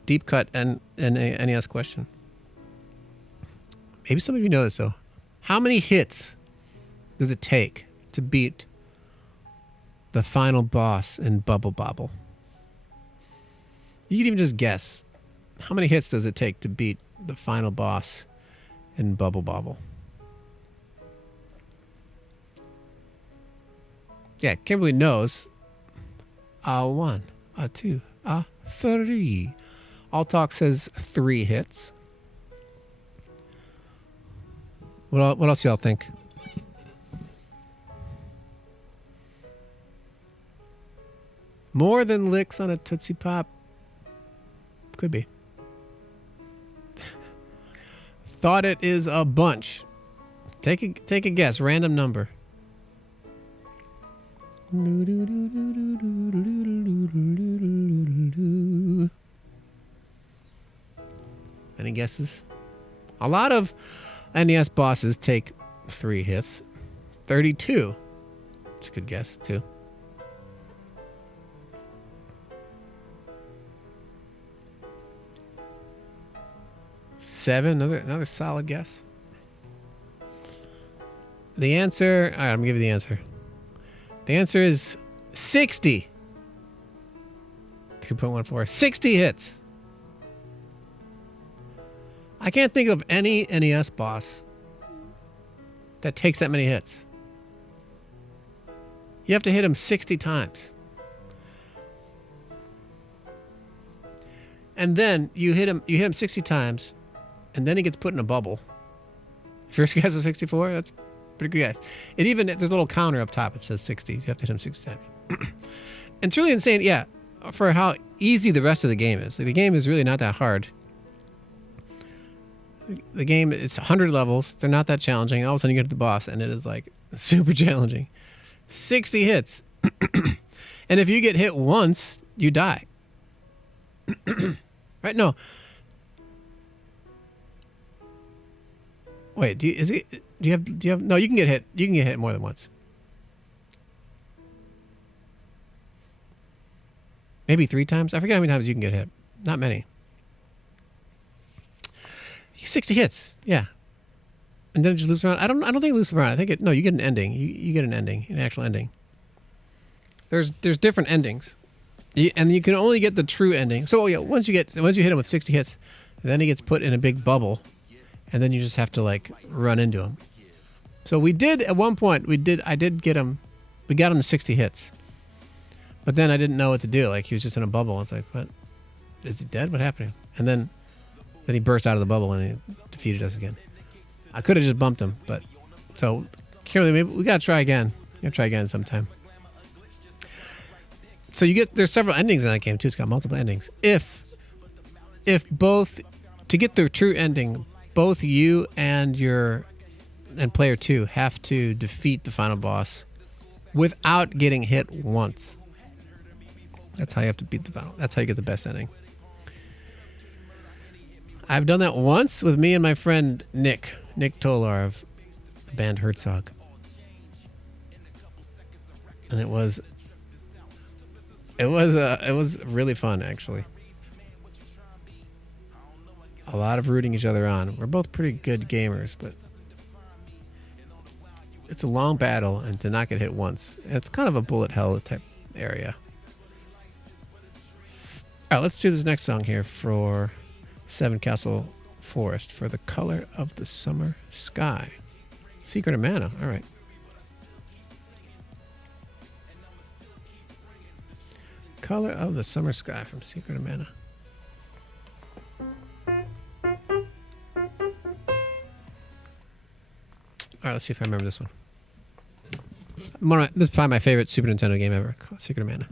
and an NES question. Maybe some of you know this though. How many hits does it take to beat the final boss in Bubble Bobble? You can even just guess. How many hits does it take to beat the final boss in Bubble Bobble? Yeah, Kimberly knows. 1, 2, 3. All Talk says 3 hits. What else y'all think? More than licks on a Tootsie Pop? Could be. Thought it is a bunch. Take a guess. Random number. Any guesses? A lot of NES bosses take 3 hits. 32. It's a good guess, too. 7. Another solid guess. The answer... All right, I'm going to give you the answer. The answer is 60. 3.14. 60 hits. I can't think of any NES boss that takes that many hits. You have to hit him 60 times. And then you hit him 60 times, and then he gets put in a bubble. First guess was 64. That's pretty good guess. There's a little counter up top. It says 60. You have to hit him 60 times. It's really insane, yeah, for how easy the rest of the game is. Like, the game is really not that hard. The game is 100 levels. They're not that challenging. All of a sudden you get to the boss, and it is like super challenging. 60 hits. And if you get hit once, you die. Right? No. Wait, do you have no, you can get hit. You can get hit more than once. Maybe 3 times? I forget how many times you can get hit. Not many. 60 hits, yeah. And then it just loops around. I don't think it loops around. I think you get an ending. You get an ending, an actual ending. There's different endings. And you can only get the true ending. So yeah, once you hit him with 60 hits, then he gets put in a big bubble, and then you just have to like run into him. So we did at one point. I did get him. We got him to 60 hits, but then I didn't know what to do. Like, he was just in a bubble. I was like, "What? Is he dead? What happened?" And then he burst out of the bubble and he defeated us again. I could have just bumped him, but so Kimberly, maybe we gotta try again. We gotta try again sometime. So there's several endings in that game too. It's got multiple endings. If both, to get the true ending, both you and player 2 have to defeat the final boss without getting hit once. That's how you have to beat the final. That's how you get the best ending. I've done that once with me and my friend Nick Tolar of the band Herzog. And it was really fun, actually. a lot of rooting each other on. We're both pretty good gamers, but it's a long battle, and to not get hit once, it's kind of a bullet hell type area. All right, let's do this next song here for Seven Castle Forest for The Color of the Summer Sky. Secret of Mana, all right. Color of the Summer Sky from Secret of Mana. All right, let's see if I remember this one. This is probably my favorite Super Nintendo game ever, Secret of Mana.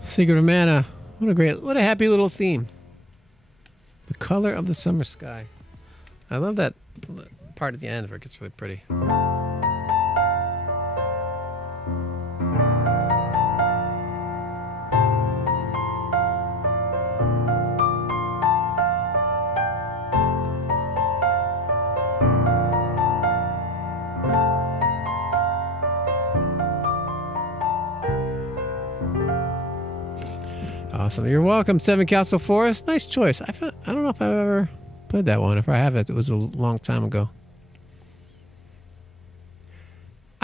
Secret of Mana. What a happy little theme. The color of the summer sky. I love that part at the end where it gets really pretty. Awesome. You're welcome, Seven Castle Forest. Nice choice. I don't know if I've ever played that one. If I have it was a long time ago.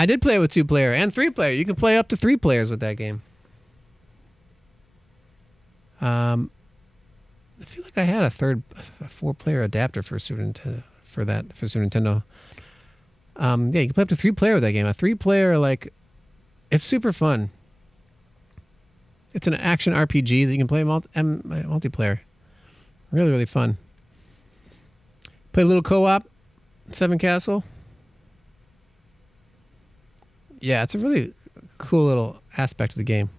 I did play it with 2-player and 3-player. You can play up to 3 players with that game. I feel like I had a 4-player adapter for Super Nintendo for Super Nintendo. Yeah, you can play up to 3-player with that game. A 3-player, like, it's super fun. It's an action RPG that you can play multiplayer. Really, really fun. Play a little co-op, 7 Castle. Yeah, it's a really cool little aspect of the game.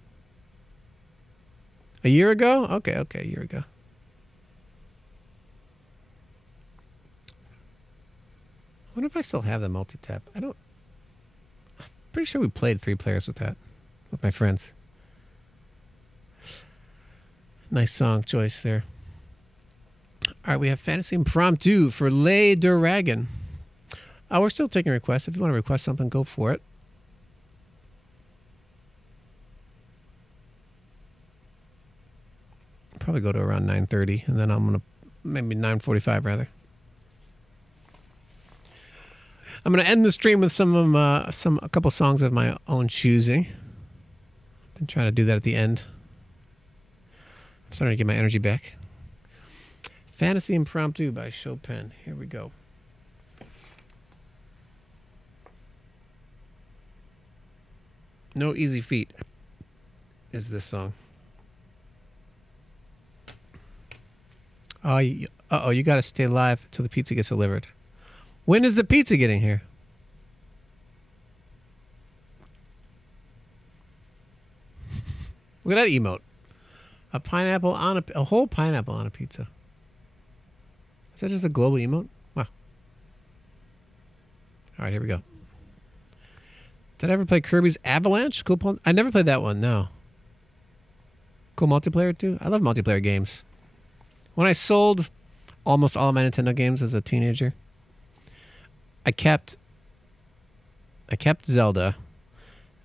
A year ago? Okay, a year ago. I wonder if I still have the multi-tap. I'm pretty sure we played 3 players with that, with my friends. Nice song choice there. All right, we have Fantasy Impromptu for Le Dragon. We're still taking requests. If you want to request something, go for it. Probably go to around 9:30, and then I'm gonna maybe 9:45 rather. I'm gonna end the stream with a couple songs of my own choosing. Been trying to do that at the end. I'm starting to get my energy back. Fantasy Impromptu by Chopin. Here we go. No Easy Feat is this song. You got to stay live till the pizza gets delivered. When is the pizza getting here? Look at that emote. A whole pineapple on a pizza. Is that just a global emote? Wow. All right, here we go. Did I ever play Kirby's Avalanche? Cool. I never played that one, no. Cool multiplayer too? I love multiplayer games. When I sold almost all of my Nintendo games as a teenager, I kept Zelda,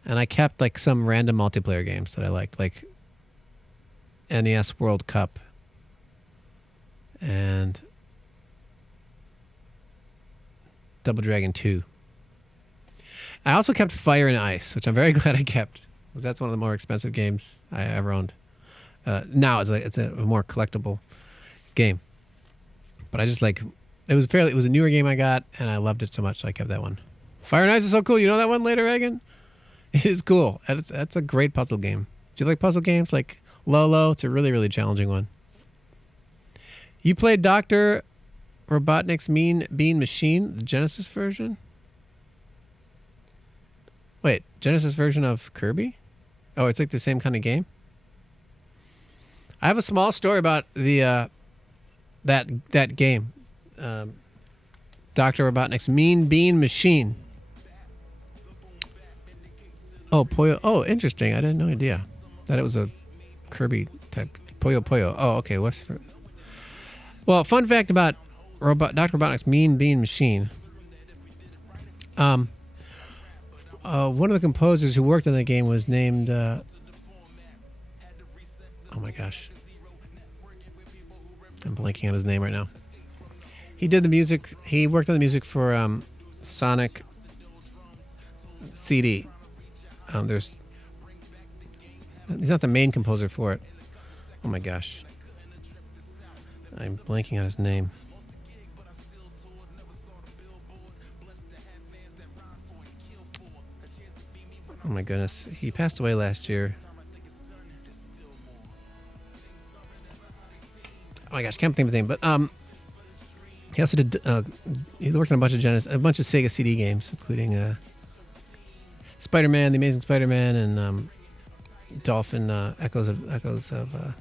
and I kept like some random multiplayer games that I liked, like NES World Cup and Double Dragon 2. I also kept Fire and Ice, which I'm very glad I kept, because that's one of the more expensive games I ever owned. Now it's a more collectible game, but I just like it was a newer game I got, and I loved it so much, so I kept that one. Fire and Ice is so cool. You know that one later, Reagan? It is cool. That's a great puzzle game. Do you like puzzle games like Lolo? It's a really, really challenging one. You played Dr. Robotnik's Mean Bean Machine, the Genesis version? Wait, Genesis version of Kirby? Oh, it's like the same kind of game? I have a small story about the that game. Dr. Robotnik's Mean Bean Machine. Oh, Puyo. Oh, interesting. I didn't know idea that it was a Kirby type. Puyo Puyo. Oh, okay. Well, fun fact about Dr. Robotnik's Mean Bean Machine. One of the composers who worked on the game was named. Oh my gosh. I'm blanking on his name right now. He did the music. He worked on the music for Sonic CD. He's not the main composer for it. Oh my gosh. I'm blanking on his name. Oh my goodness. He passed away last year. Oh my gosh, can't think of his name. But he also did. He worked on a bunch of Sega CD games, including Spider-Man, The Amazing Spider-Man, and Dolphin Echo the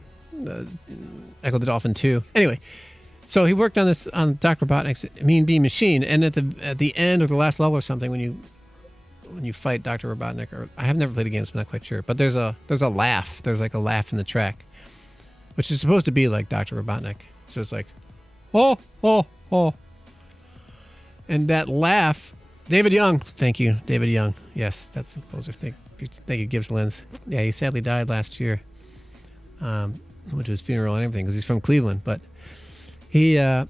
Dolphin 2. Anyway, so he worked on this on Dr. Robotnik's Mean Bean Machine, and at the end of the last level or something, when you fight Dr. Robotnik, or I have never played a game, so I'm not quite sure, but there's a laugh. There's like a laugh in the track, which is supposed to be like Dr. Robotnik. So it's like, oh, oh, oh. And that laugh, David Young. Thank you, David Young. Yes, that's the composer. Thank you, Gibbs Lenz. Yeah, he sadly died last year. Went to his funeral and everything because he's from Cleveland. But he worked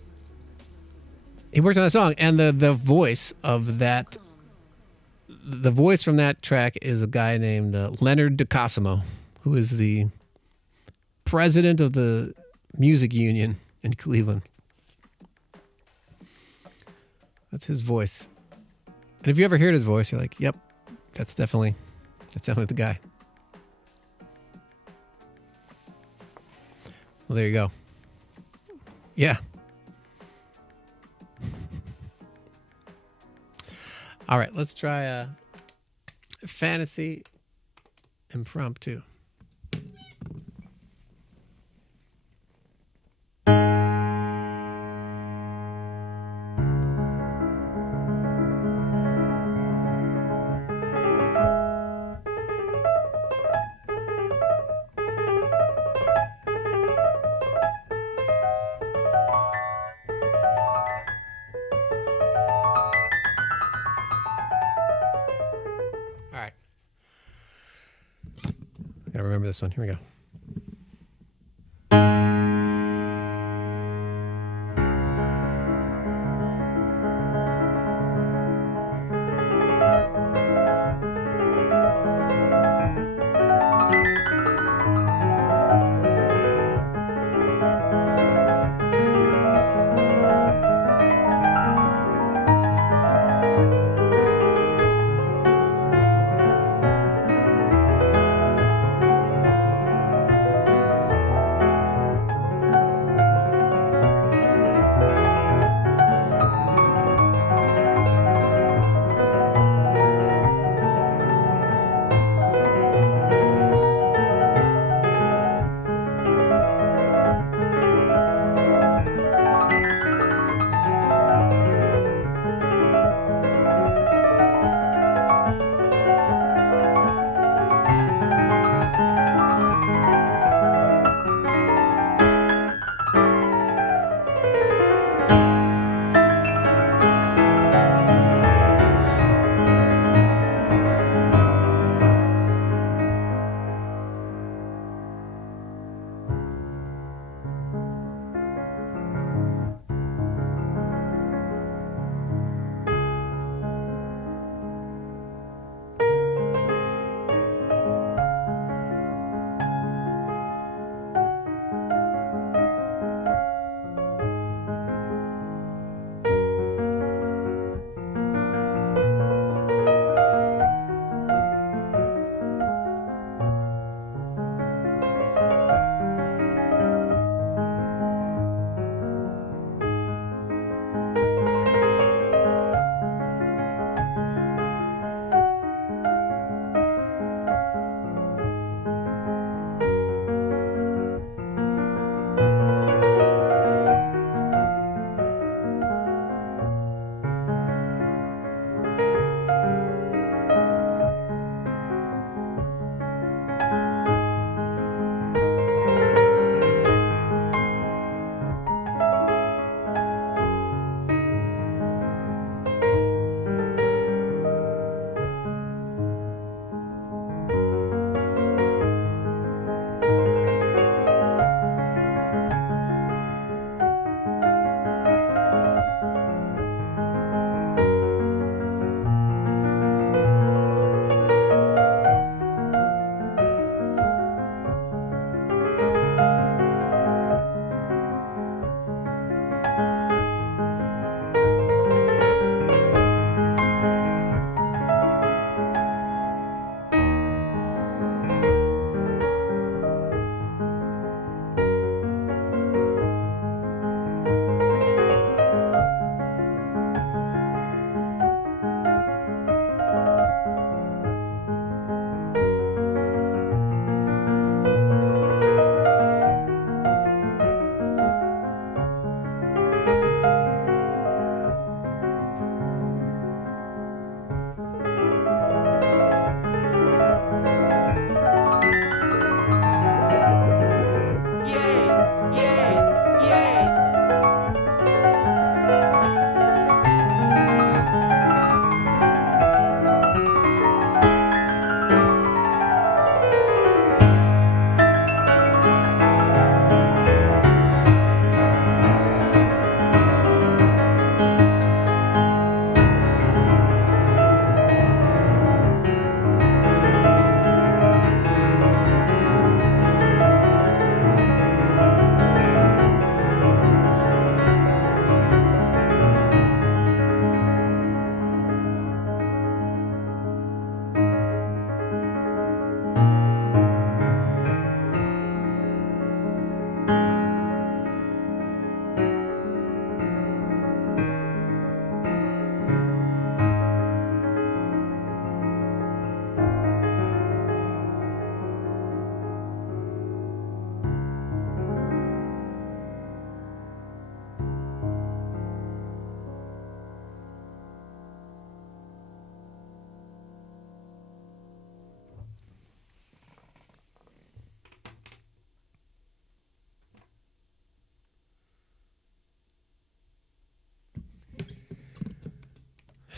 on that song, and the voice of that the voice from that track is a guy named Leonard DeCosimo, who is the president of the music union in Cleveland. That's his voice. And if you ever heard his voice, you're like, yep, that's definitely the guy. Well, there you go. Yeah. All right, let's try a fantasy impromptu. Gotta remember this one. Here we go.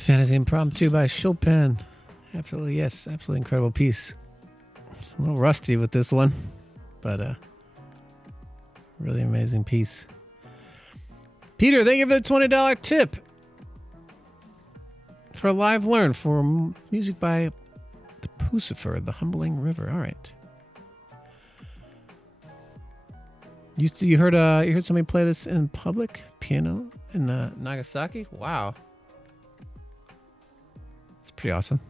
Fantasy Impromptu by Chopin. Absolutely, yes. Absolutely incredible piece. A little rusty with this one, but really amazing piece. Peter, thank you for the $20 tip for a live learn for music by the Pucifer, the Humbling River. All right. You heard somebody play this in public piano in Nagasaki? Wow. It's pretty awesome.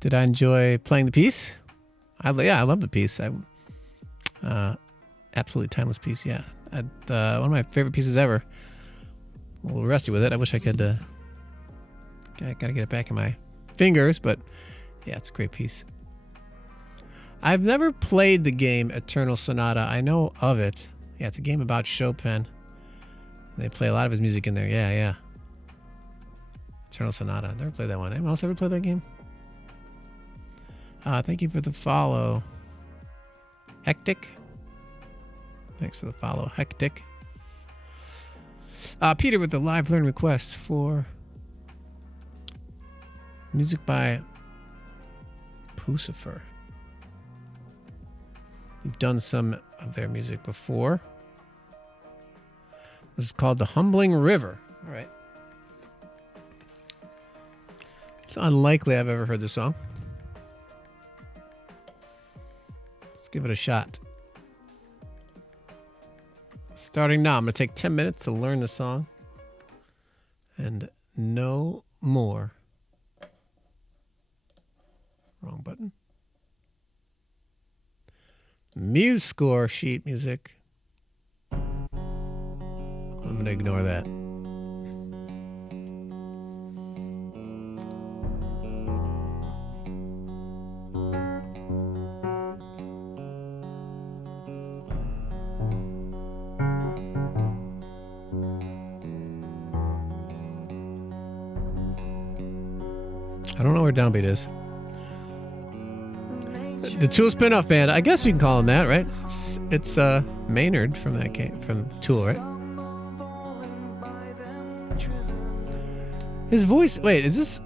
Did I enjoy playing the piece? I love the piece. Absolutely timeless piece. Yeah, one of my favorite pieces ever. A little rusty with it. I wish I could. Gotta get it back in my fingers, but yeah, it's a great piece. I've never played the game Eternal Sonata. I know of it. Yeah, it's a game about Chopin. They play a lot of his music in there. Yeah. Eternal Sonata. Never played that one. Anyone else ever play that game? Thank you for the follow. Hectic. Thanks for the follow. Hectic. Peter with the live learn request for music by Pucifer. We've done some of their music before. This is called The Humbling River. All right. It's unlikely I've ever heard this song. Let's give it a shot. Starting now. I'm going to take 10 minutes to learn the song. And no more. Wrong button. Muse score sheet music. I'm going to ignore that. I don't know where downbeat is. The Tool spin-off band. I guess you can call them that, right? It's Maynard from that game, from Tool, right? His voice. Wait, is this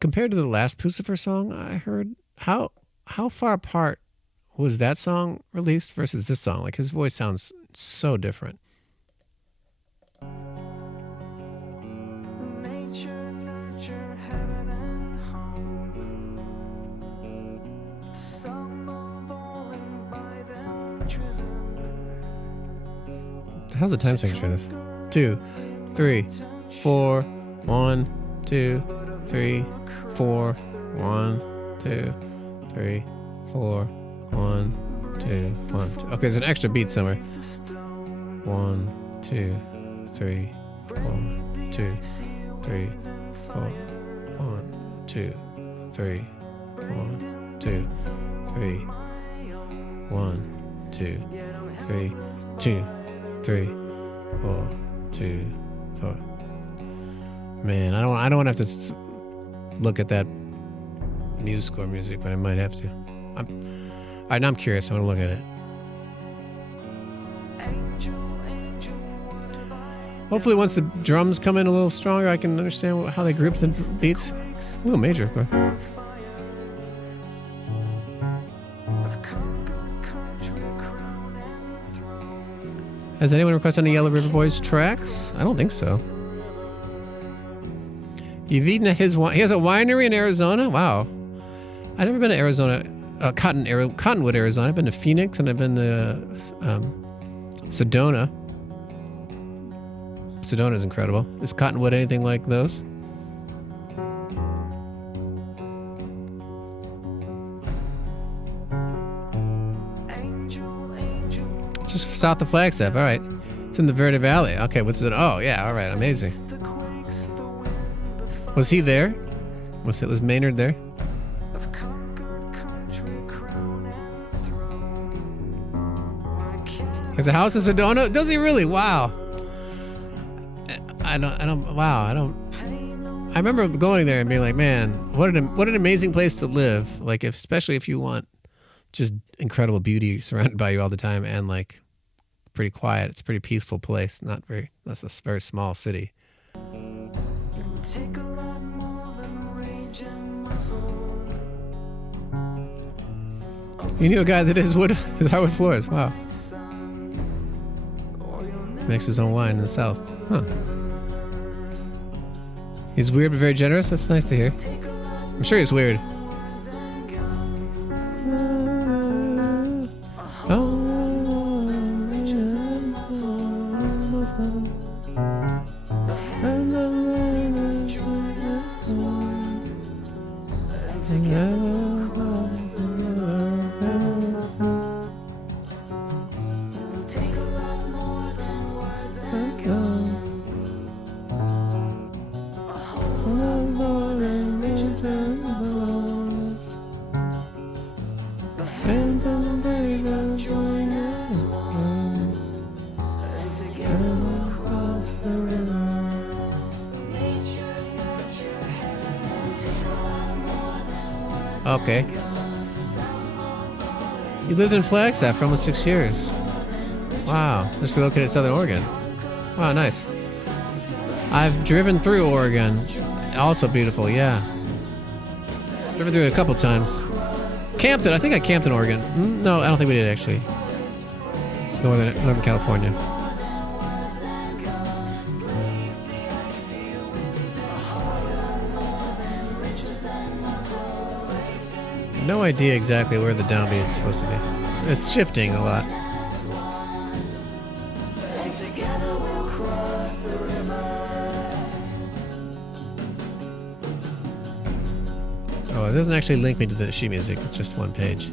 compared to the last Pucifer song I heard? How far apart was that song released versus this song? Like, his voice sounds so different. How's the time signature in this? 2, 3, 4, 1, 2, 3, 4, 1, 2, 3, 4, 1, 2, 1. 2. Okay, there's an extra beat somewhere. 1, 2, 3, 4, 2, 3, 4, 1, 2, 3, 1, 2, 3, 1, 2, 3, 2. 3, 4, 2, 4. Man, I don't want to have to look at that Muse score music, but I might have to. All right, now I'm curious. I want to look at it. Hopefully, once the drums come in a little stronger, I can understand how they group the beats. Ooh, major, of course. Has anyone requested any Yellow River Boys tracks? I don't think so. You've eaten at his wine. He has a winery in Arizona? Wow. I've never been to Arizona, Cottonwood, Arizona. I've been to Phoenix and I've been to Sedona. Sedona's incredible. Is Cottonwood anything like those? Just south of Flagstaff. All right. It's in the Verde Valley. Okay, what's it? Oh, yeah. All right. Amazing. Was he there? Was Maynard there? Has a house in Sedona? Does he really? Wow. I remember going there and being like, man, what an amazing place to live. Like, especially if you want just incredible beauty surrounded by you all the time and like pretty quiet. It's a pretty peaceful place. That's a very small city. You knew a guy that his hardwood floors. Wow. Makes his own wine in the South. Huh. He's weird but very generous. That's nice to hear. I'm sure he's weird. Okay. You lived in Flagstaff for almost 6 years. Wow. Just relocated to Southern Oregon. Wow, nice. I've driven through Oregon. Also beautiful, yeah. Driven through it a couple times. Camped it. I think I camped in Oregon. No, I don't think we did actually. Northern California. No idea exactly where the downbeat is supposed to be. It's shifting a lot. Oh, it doesn't actually link me to the sheet music. It's just one page.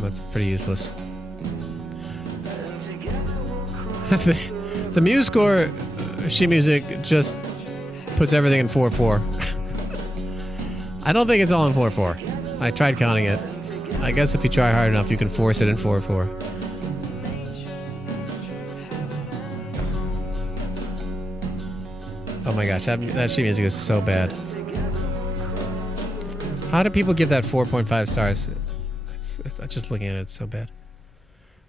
That's pretty useless. The MuseScore sheet music just puts everything in 4/4. I don't think it's all in 4/4. I tried counting it. I guess if you try hard enough, you can force it in 4/4. Oh my gosh, that sheet music is so bad. How do people give that 4.5 stars? It's just looking at it, it's so bad.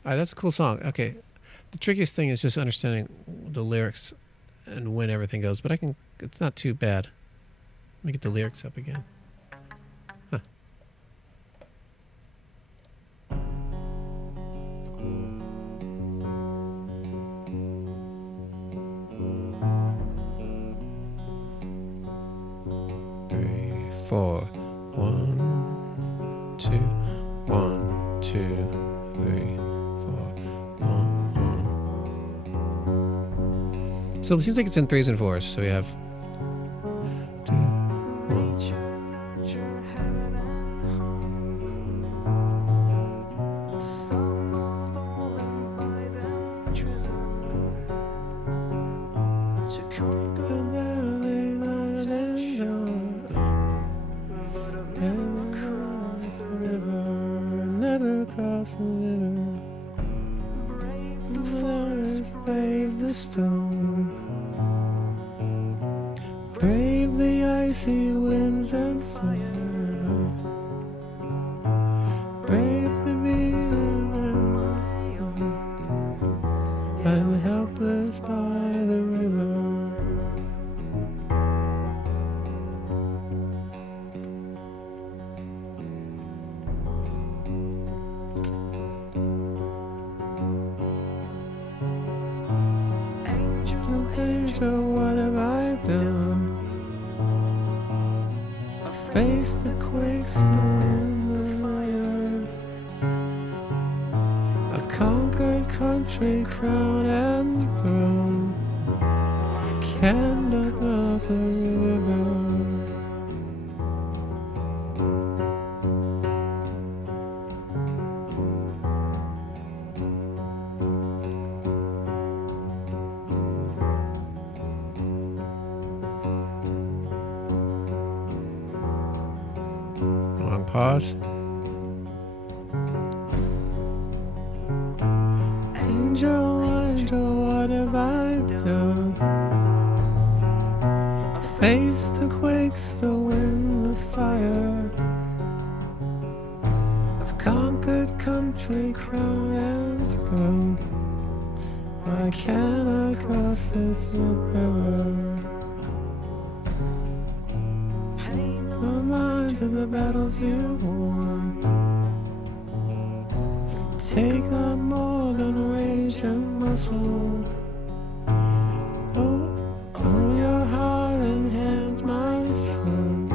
All right, that's a cool song. Okay. The trickiest thing is just understanding the lyrics and when everything goes, but it's not too bad. Let me get the lyrics up again. Huh. Three, 4, 1, 2, 1, 2, 3, 4, 1. So it seems like it's in 3s and 4s. So we have 2, 1. Never cross the river. Brave the forest, brave the stone. Brave the icy winds and fire. Brave the being on my own. I'm helpless by the river. Angel, what have I done? I face the quakes, the wind, the fire. A conquered country, crown and throne. Cannot cross the river. Pause. Angel, what have I done? I face face the quakes, the wind, the fire. I've conquered country, crown and throne. Why can't I cross this river? Paint my mind to the battles you've won. Take up more than rage and muscle. Hold your heart and hands, my son,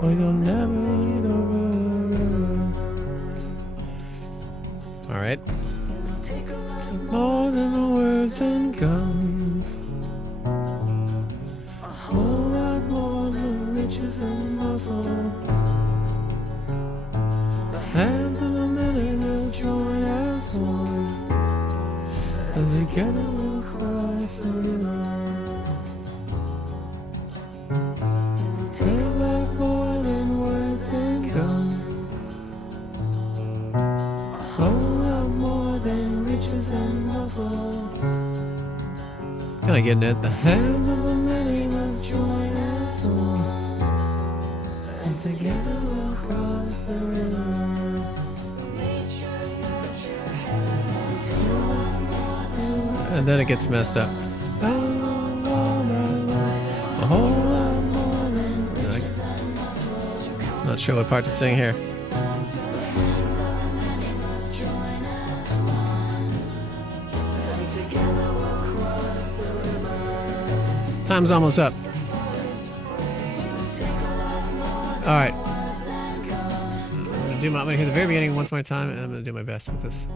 or you'll never get over the river. All right. More than words and guns. A whole lot more than riches and muscle. The hands of the many will join as one, and together we'll cross the river. Take like more than words and guns. A whole lot more than riches and muscle. Kind of getting it. The hands of the many must join as one, and together we'll cross the river. And then it gets messed up. A whole lot more than. Not sure what part to sing here. Time's almost up. All right. I'm gonna hear the very beginning once more time, and I'm gonna do my best with this.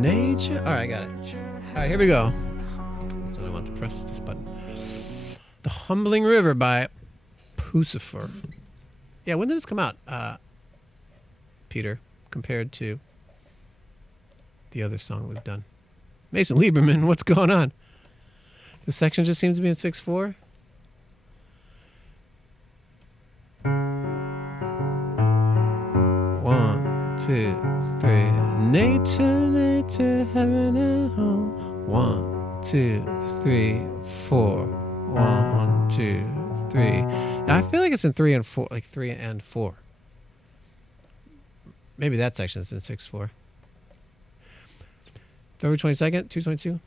Nature. All right, I got it. All right, here we go. So I want to press this button. The Humbling River by Pucifer. Yeah, when did this come out, Peter, compared to the other song we've done? Mason Lieberman, what's going on? The section just seems to be in 6/4. One, two, three. Nature, nature, heaven and home. 1, 2, 3, 4. 1, 2, 3. I feel like it's in 3 and 4, like 3 and 4. Maybe that section is in 6/4. February 22nd, 222.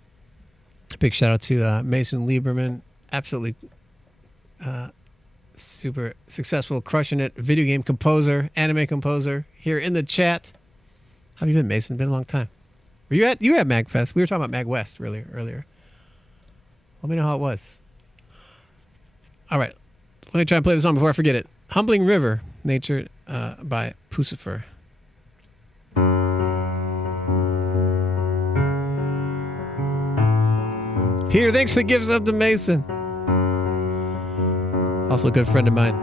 Big shout out to Mason Lieberman. Absolutely super successful, crushing it. Video game composer, anime composer here in the chat. How have you been, Mason? It's been a long time. You were at MagFest. We were talking about MagWest earlier. Let me know how it was. All right. Let me try and play this song before I forget it. Humbling River, Nature by Pucifer. Peter, thanks for the gifts up to Mason. Also a good friend of mine.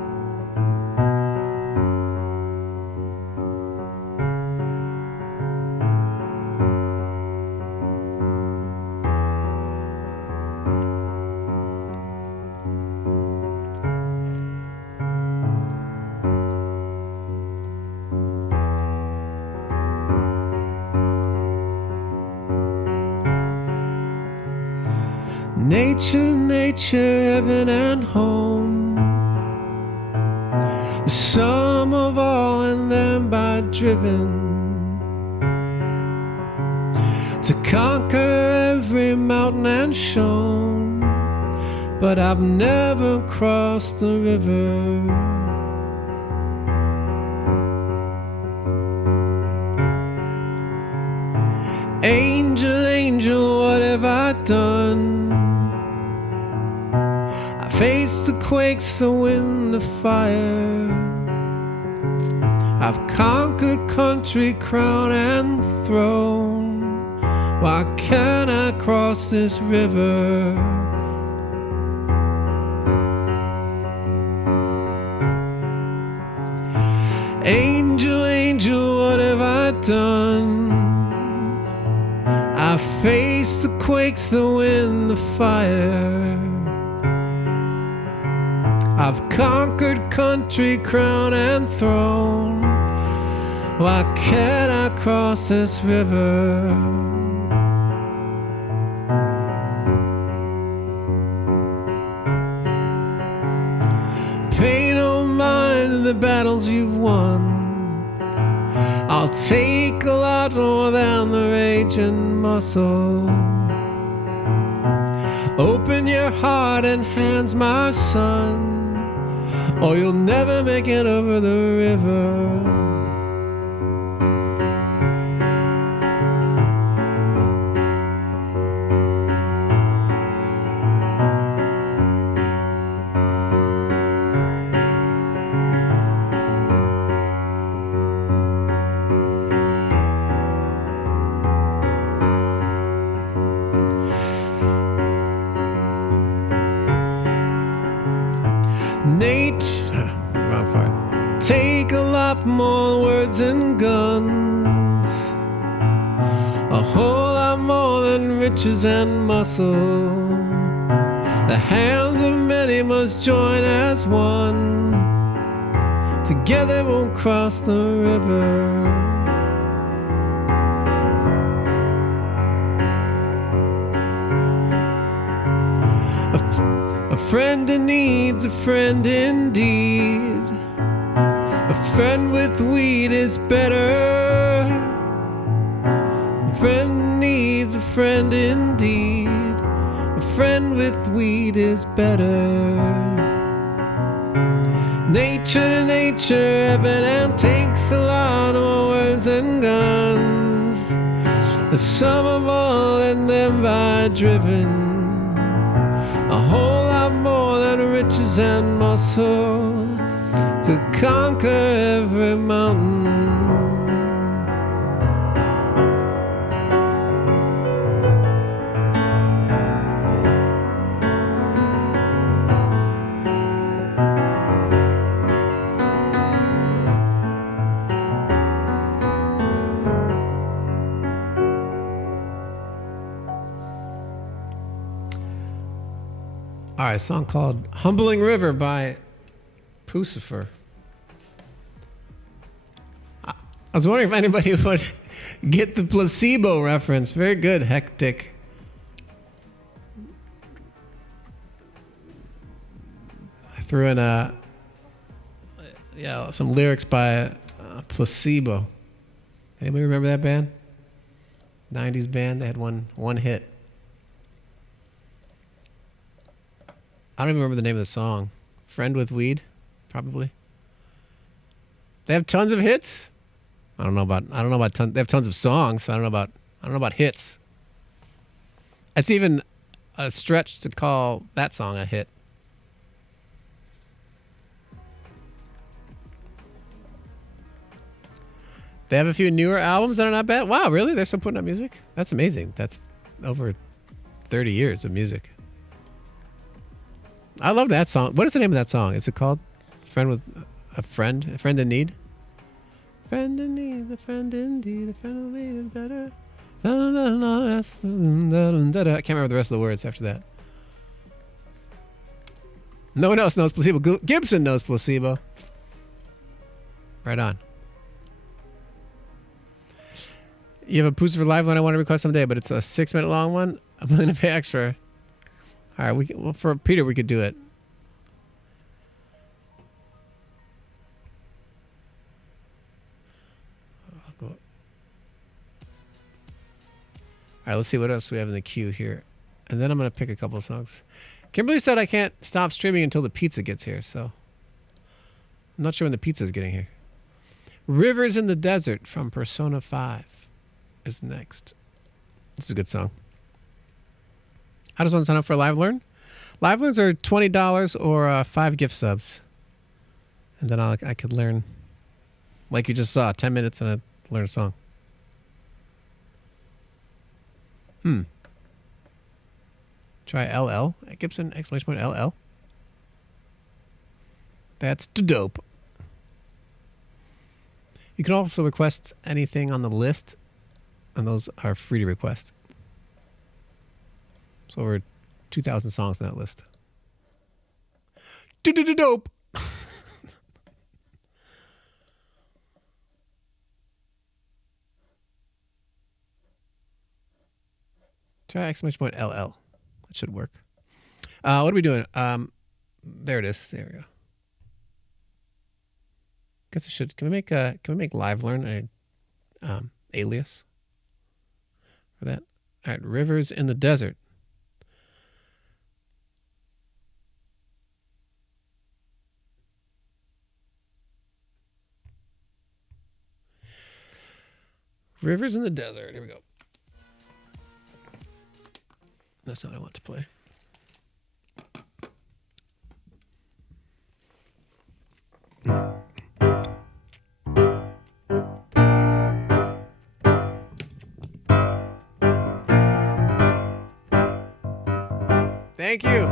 Nature, nature, heaven and home. Some of all and them by driven to conquer every mountain and shown, but I've never crossed the river. Angel, angel, what have I done? I faced the quakes, the wind, the fire. I've conquered country, crown and throne. Why can't I cross this river? Angel, angel, what have I done. I've faced the quakes, the wind, the fire. I've conquered country, crown and throne. Why can't I cross this river? Pay no mind to the battles you've won. I'll take a lot more than the raging muscle. Open your heart and hands, my son, or you'll never make it over the river. Wrong part. Take a lot more words and guns, a whole lot more than riches and muscle. The hands of many must join as one. Together won't cross the river. A friend in need's a friend indeed. A friend with weed is better. A friend needs a friend indeed. A friend with weed is better. Nature, nature, evident takes a lot more words and guns. The sum of all and them by driven. A whole lot more than riches and muscle to conquer every mountain. All right, a song called Humbling River by Pucifer. I was wondering if anybody would get the placebo reference. Very good, Hectic. I threw in some lyrics by Placebo. Anybody remember that band? 90s band. They had one hit. I don't even remember the name of the song. Friend with Weed, probably. They have tons of hits. I don't know about tons. They have tons of songs. I don't know about hits. It's even a stretch to call that song a hit. They have a few newer albums that are not bad. Wow, really? They're still putting out music? That's amazing. That's over 30 years of music. I love that song. What is the name of that song? Is it called Friend with a Friend? A Friend in Need? Friend in need, a friend indeed, a friend in need is better. I can't remember the rest of the words after that. No one else knows Placebo. Gibson knows Placebo. Right on. You have a Pucifer live one I want to request someday, but it's a 6-minute long one. I'm willing to pay extra. All right, for Peter, we could do it. All right, let's see what else we have in the queue here. And then I'm going to pick a couple of songs. Kimberly said I can't stop streaming until the pizza gets here, so I'm not sure when the pizza is getting here. Rivers in the Desert from Persona 5 is next. This is a good song. I just want to sign up for Live Learn. Live Learns are $20 or 5 gift subs. And then I could learn, like you just saw, 10 minutes and I'd learn a song. Try LL. Gibson, exclamation point, LL. That's too dope. You can also request anything on the list, and those are free to request. There's over 2,000 songs on that list. Dope. Try exclamation point LL. That should work. What are we doing? There it is. There we go. Guess I should. Can we make live learn a alias for that? All right, rivers in the desert. Rivers in the desert. Here we go. That's not what I want to play. Thank you.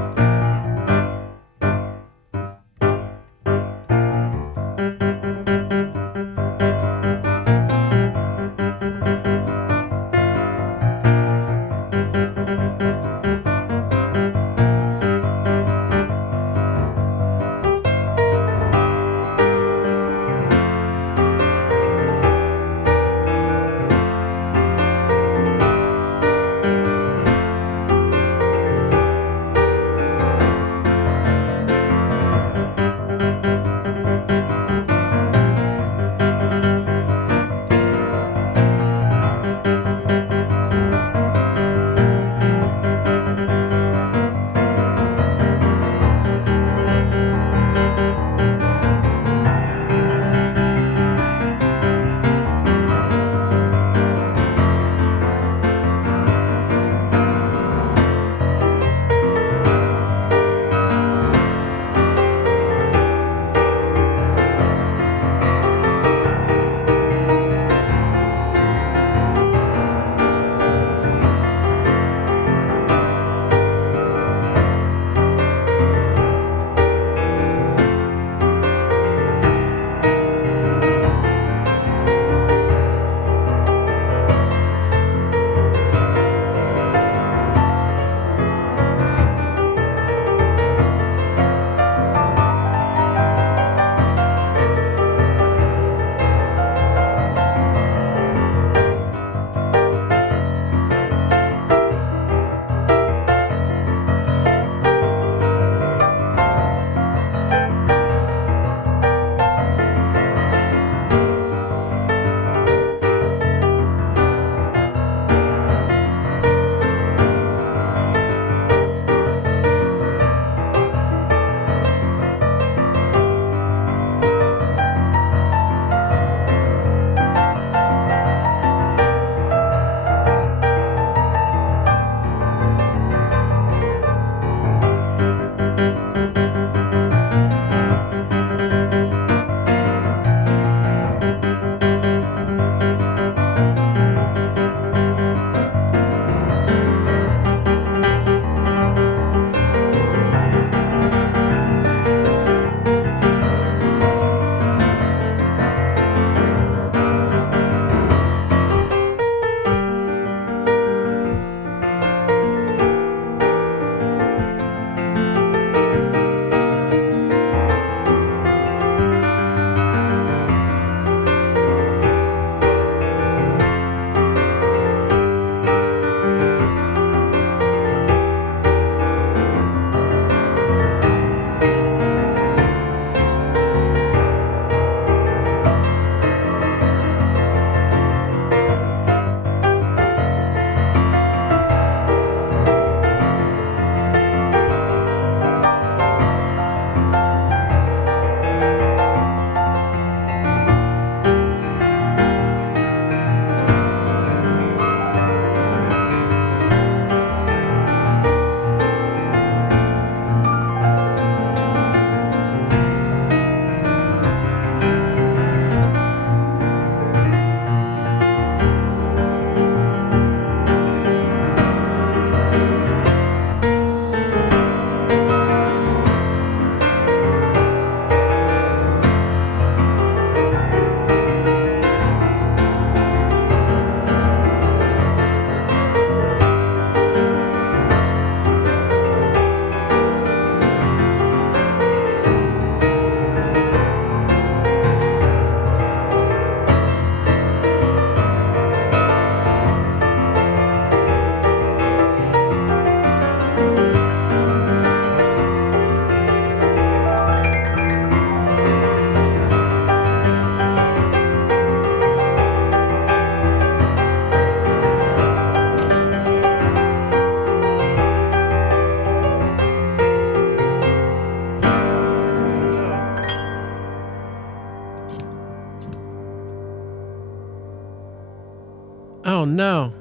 Oh no.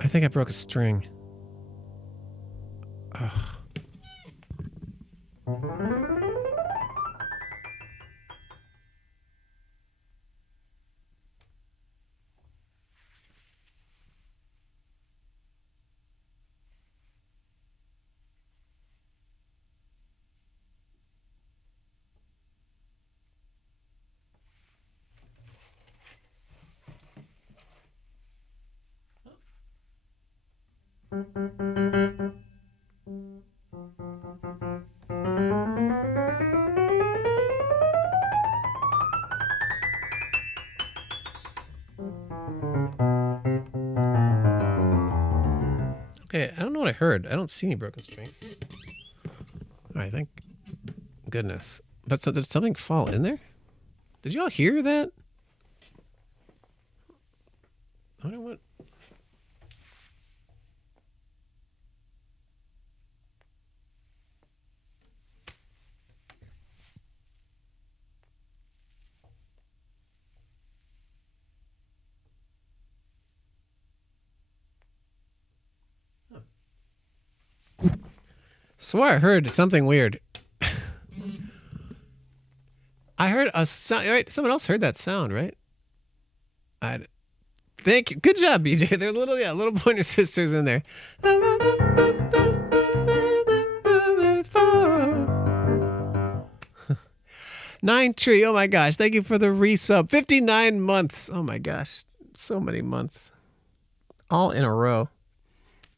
I think I broke a string. Ugh. Okay, I don't know what I heard. I don't see any broken strings. All right, thank goodness. But so, did something fall in there? Did y'all hear that? I wonder what. Swear I heard something weird. I heard a sound. Right, someone else heard that sound, right? Thank you. Good job, BJ. They're little pointer sisters in there. 9 Tree. Oh my gosh. Thank you for the resub. 59 months. Oh my gosh. So many months. All in a row.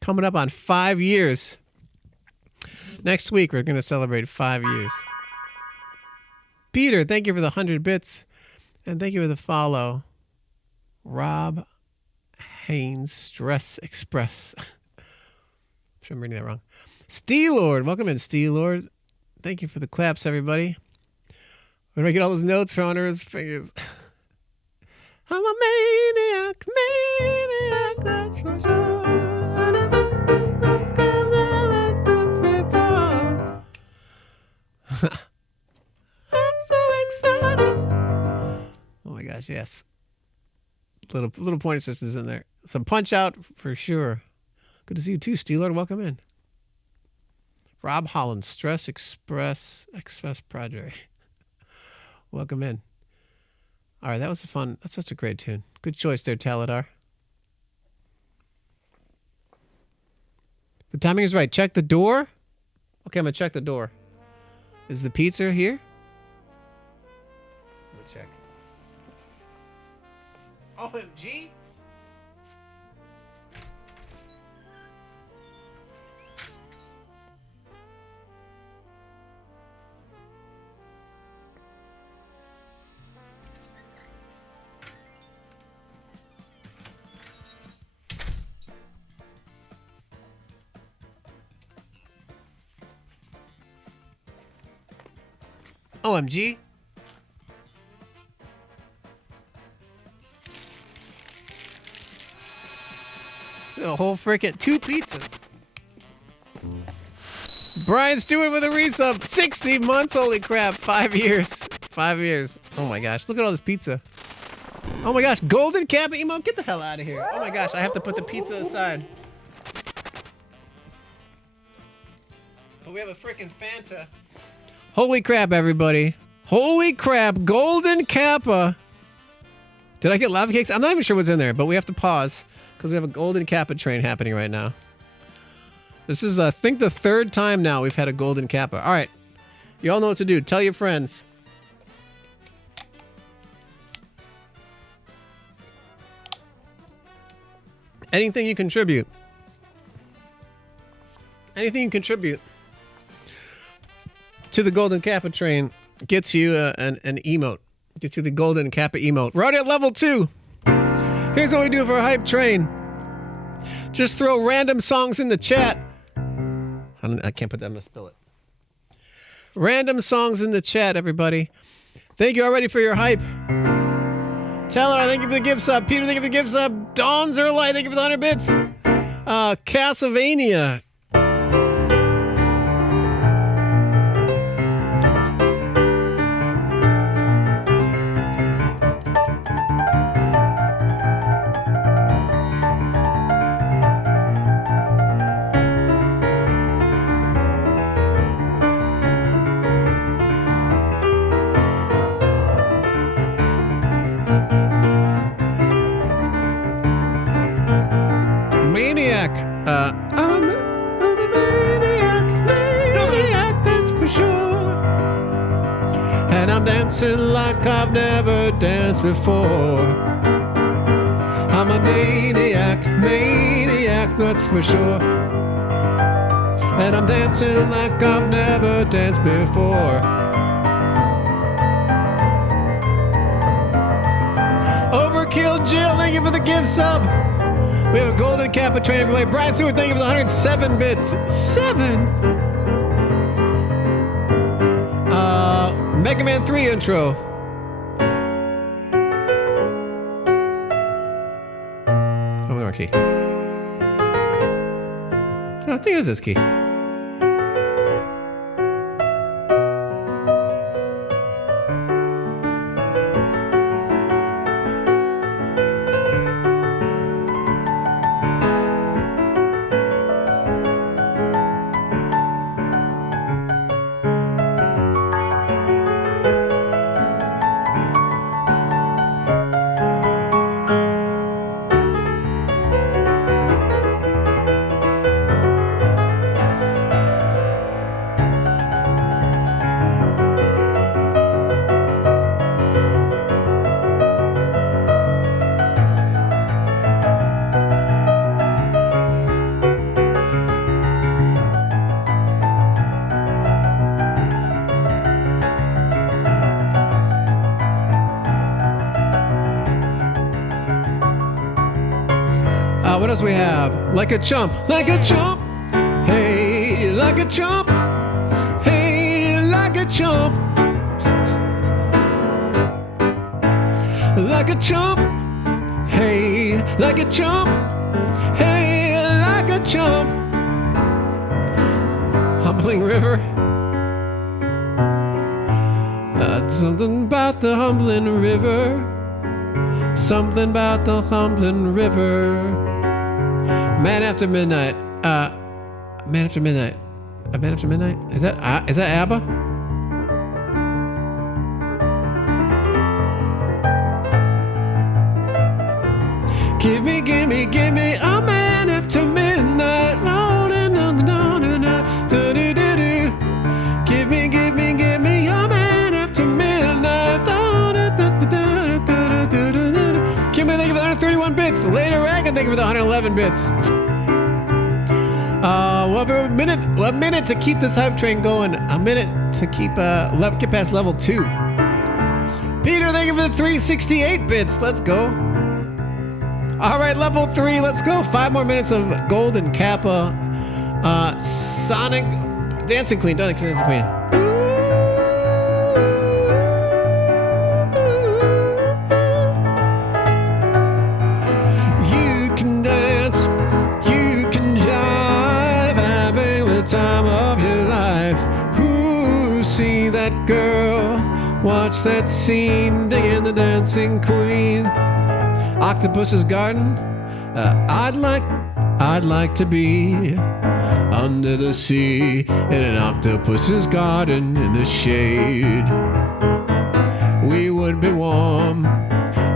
Coming up on 5 years. Next week, we're going to celebrate 5 years. Peter, thank you for the 100 bits. And thank you for the follow. Rob Haynes, Stress Express. I'm sure I'm reading that wrong. Steelord, welcome in, Steelord. Thank you for the claps, everybody. Where do I get all those notes from under his fingers? I'm a maniac, that's for sure. I'm so excited. Oh my gosh, yes. Little pointer sisters in there. Some Punch Out for sure. Good to see you too, Steelord. Welcome in. Rob Holland, Stress Express Project. Welcome in. All right, that was fun. That's such a great tune. Good choice there, Taladar. The timing is right. Check the door. Okay, I'm gonna check the door. Is the pizza here? Let me check. OMG. OMG. A whole frickin' 2 pizzas. Brian Stewart with a resub. 60 months, holy crap. 5 years. 5 years. Oh my gosh, look at all this pizza. Oh my gosh, golden Kappa emote. Get the hell out of here. Oh my gosh, I have to put the pizza aside. But we have a frickin' Fanta. Holy crap, everybody. Holy crap, golden Kappa. Did I get lava cakes? I'm not even sure what's in there, but we have to pause because we have a golden Kappa train happening right now. This is, I think, the 3rd time now we've had a golden Kappa. All right. You all know what to do. Tell your friends. Anything you contribute. Anything you contribute to the golden Kappa train gets you an emote. Gets you the golden Kappa emote. We're already at level 2. Here's what we do for a hype train. Just throw random songs in the chat. I can't put that, I'm gonna spill it. Random songs in the chat, everybody. Thank you already for your hype. Taylor, thank you for the gift sub. Peter, thank you for the gift sub. Dawn's Early, thank you for the 100 bits. Castlevania. maniac. I'm a maniac, that's for sure. And I'm dancing like I've never danced before. I'm a maniac, that's for sure. And I'm dancing like I've never danced before. Overkill Jill, thank you for the gift sub. We have a golden Kappa trainer play. Brian Stewart, thank you for the 107 bits. 7? Mega Man 3 intro. Oh, more key. Oh, I think it is this key. What else we have? Like a chump, hey, like a chump, hey, like a chump, like a chump, hey, like a chump, hey, like a chump. Humbling River. Something about the Humbling River. Something about the Humbling River. Man After Midnight. Man After Midnight. Man After Midnight? Is that ABBA? Give me a man after midnight. Give me a man after midnight. Kimberly, thank you for the 131 bits. Later, Ragan, thank you for the 111 bits. We'll have a minute to keep this hype train going. A minute to keep get past level 2. Peter, thank you for the 368 bits. Let's go. All right, level 3. Let's go. 5 more minutes of Golden Kappa. Sonic Dancing Queen. Dancing Queen. Time of your life. Ooh, see that girl, watch that scene, digging the Dancing Queen. Octopus's Garden. I'd like to be under the sea in an octopus's garden in the shade. We would be warm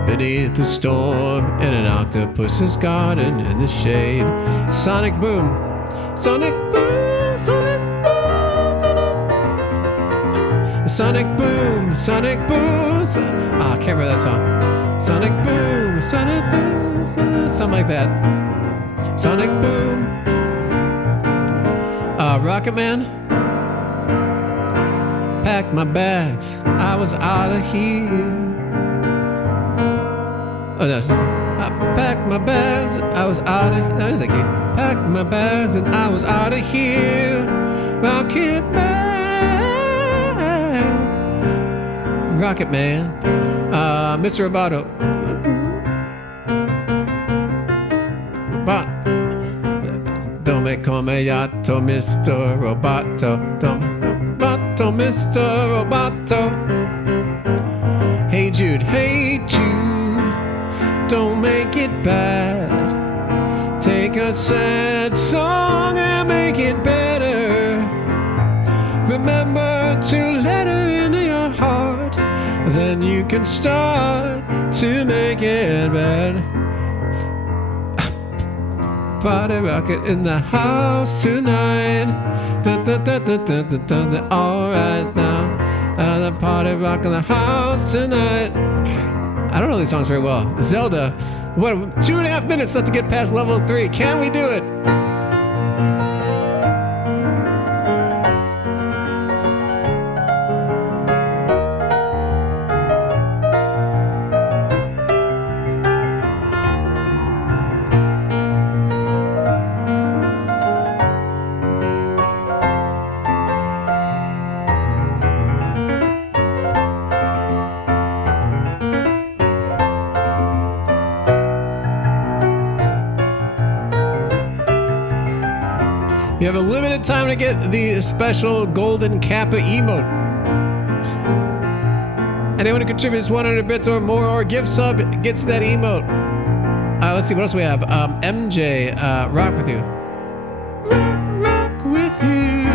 beneath the storm in an octopus's garden in the shade. Sonic Boom. Sonic Boom. Sonic Boom, Sonic Boom. I can't remember that song. Sonic Boom, Sonic Boom, something like that. Sonic Boom. Rocket Man. Packed my bags, I was out of here. Oh no, I packed my bags, I was out of. No, it is that key. Packed my bags and I was out of here. Rocket Man. Rocket Man. Mr. Roboto. Don't make come yato, Mr. Roboto. Roboto, Mr. Roboto. Hey Jude, don't make it bad. Take a sad song and make it better. Remember to let her into your heart. Then you can start to make it better. party rocket in the house tonight. All right now, the party rock in the house tonight. I don't know these songs very well. Zelda, what? 2.5 minutes left to get past level 3. Can we do it? You have a limited time to get the special golden Kappa emote. Anyone who contributes 100 bits or more or gift sub gets that emote. Let's see, what else we have? MJ, rock with you. Rock with you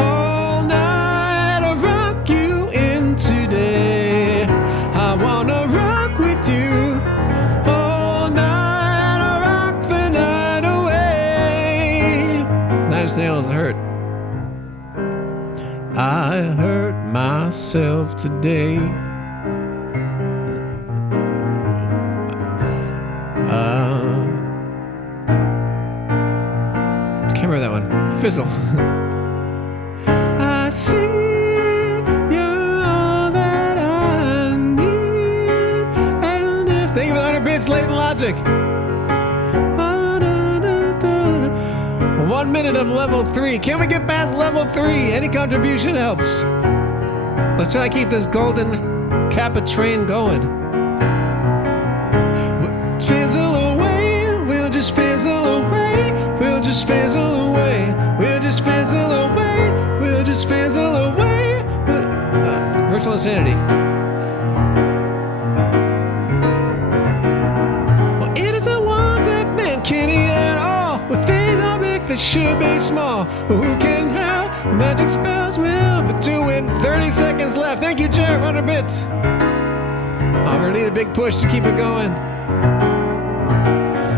all night. I'll rock you in today. I wanna rock with you all night. I'll rock the night away. Nine Inch Nails hurt. I hurt myself today. Can't remember that one. Fizzle. I see you're all that I need. And if thank you for the 100 bits, Late Logic. 1 minute of level 3. Can we get past level 3? Any contribution helps. Let's try to keep this golden Kappa train going. Fizzle away, we'll just fizzle away, we'll just fizzle away, we'll just fizzle away, we'll just fizzle away. Virtual insanity. Well, it isn't one that man can eat at all. Well, things are big that should be small. Well, who can tell? Magic spells will, but do it. 30 seconds left. Thank you, Jared. 100 bits. I'm gonna need a big push to keep it going.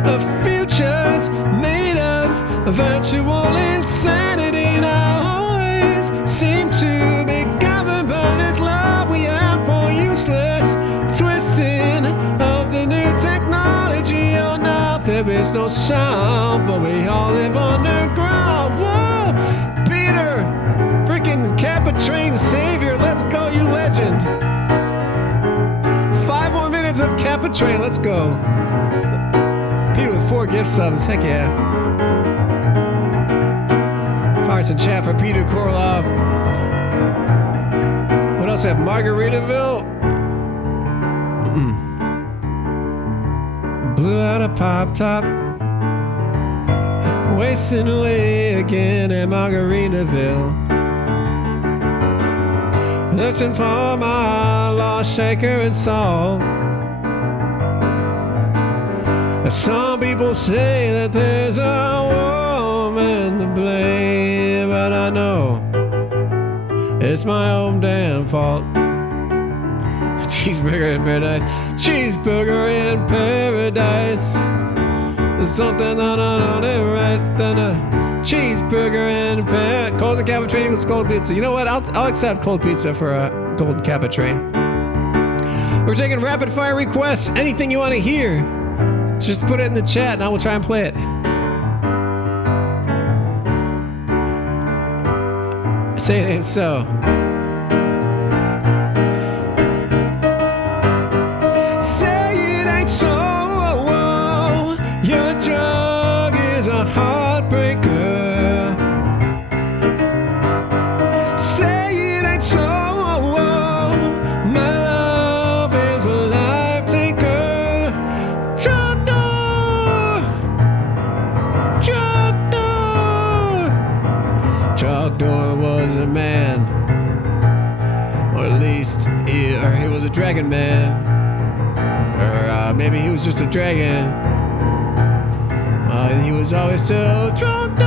The future's made of virtual insanity. Now always seem to be governed by this love we have for useless twisting of the new technology. Oh, now there is no sound, but we all live underground. Whoa, Peter, freaking Kappa train savior. Let's go, you legend. 5 more minutes of Kappa train. Let's go. Peter with 4 gift subs. Heck yeah. Pirates in chat for Peter Korlov. What else we have? Margaritaville. Blew out a pop top. Wasting away again at Margaritaville. Looking for my lost shaker and salt. Some people say that there's a woman to blame, but I know it's my own damn fault. Cheeseburger in paradise. Cheeseburger in paradise. There's something on it right. Cheeseburger in paradise. Cold and Kappa train equals cold pizza. You know what? I'll accept cold pizza for a golden Kappa train. We're taking rapid fire requests. Anything you want to hear, just put it in the chat and I will try and play it. Say it ain't so. Say it ain't so. Your drug is a heartbreaker. Say it ain't so. My love is a life taker. Trogdor. Trogdor was a man, or at least he was a dragon man, or maybe he was just a dragon. He was always still Trogdor.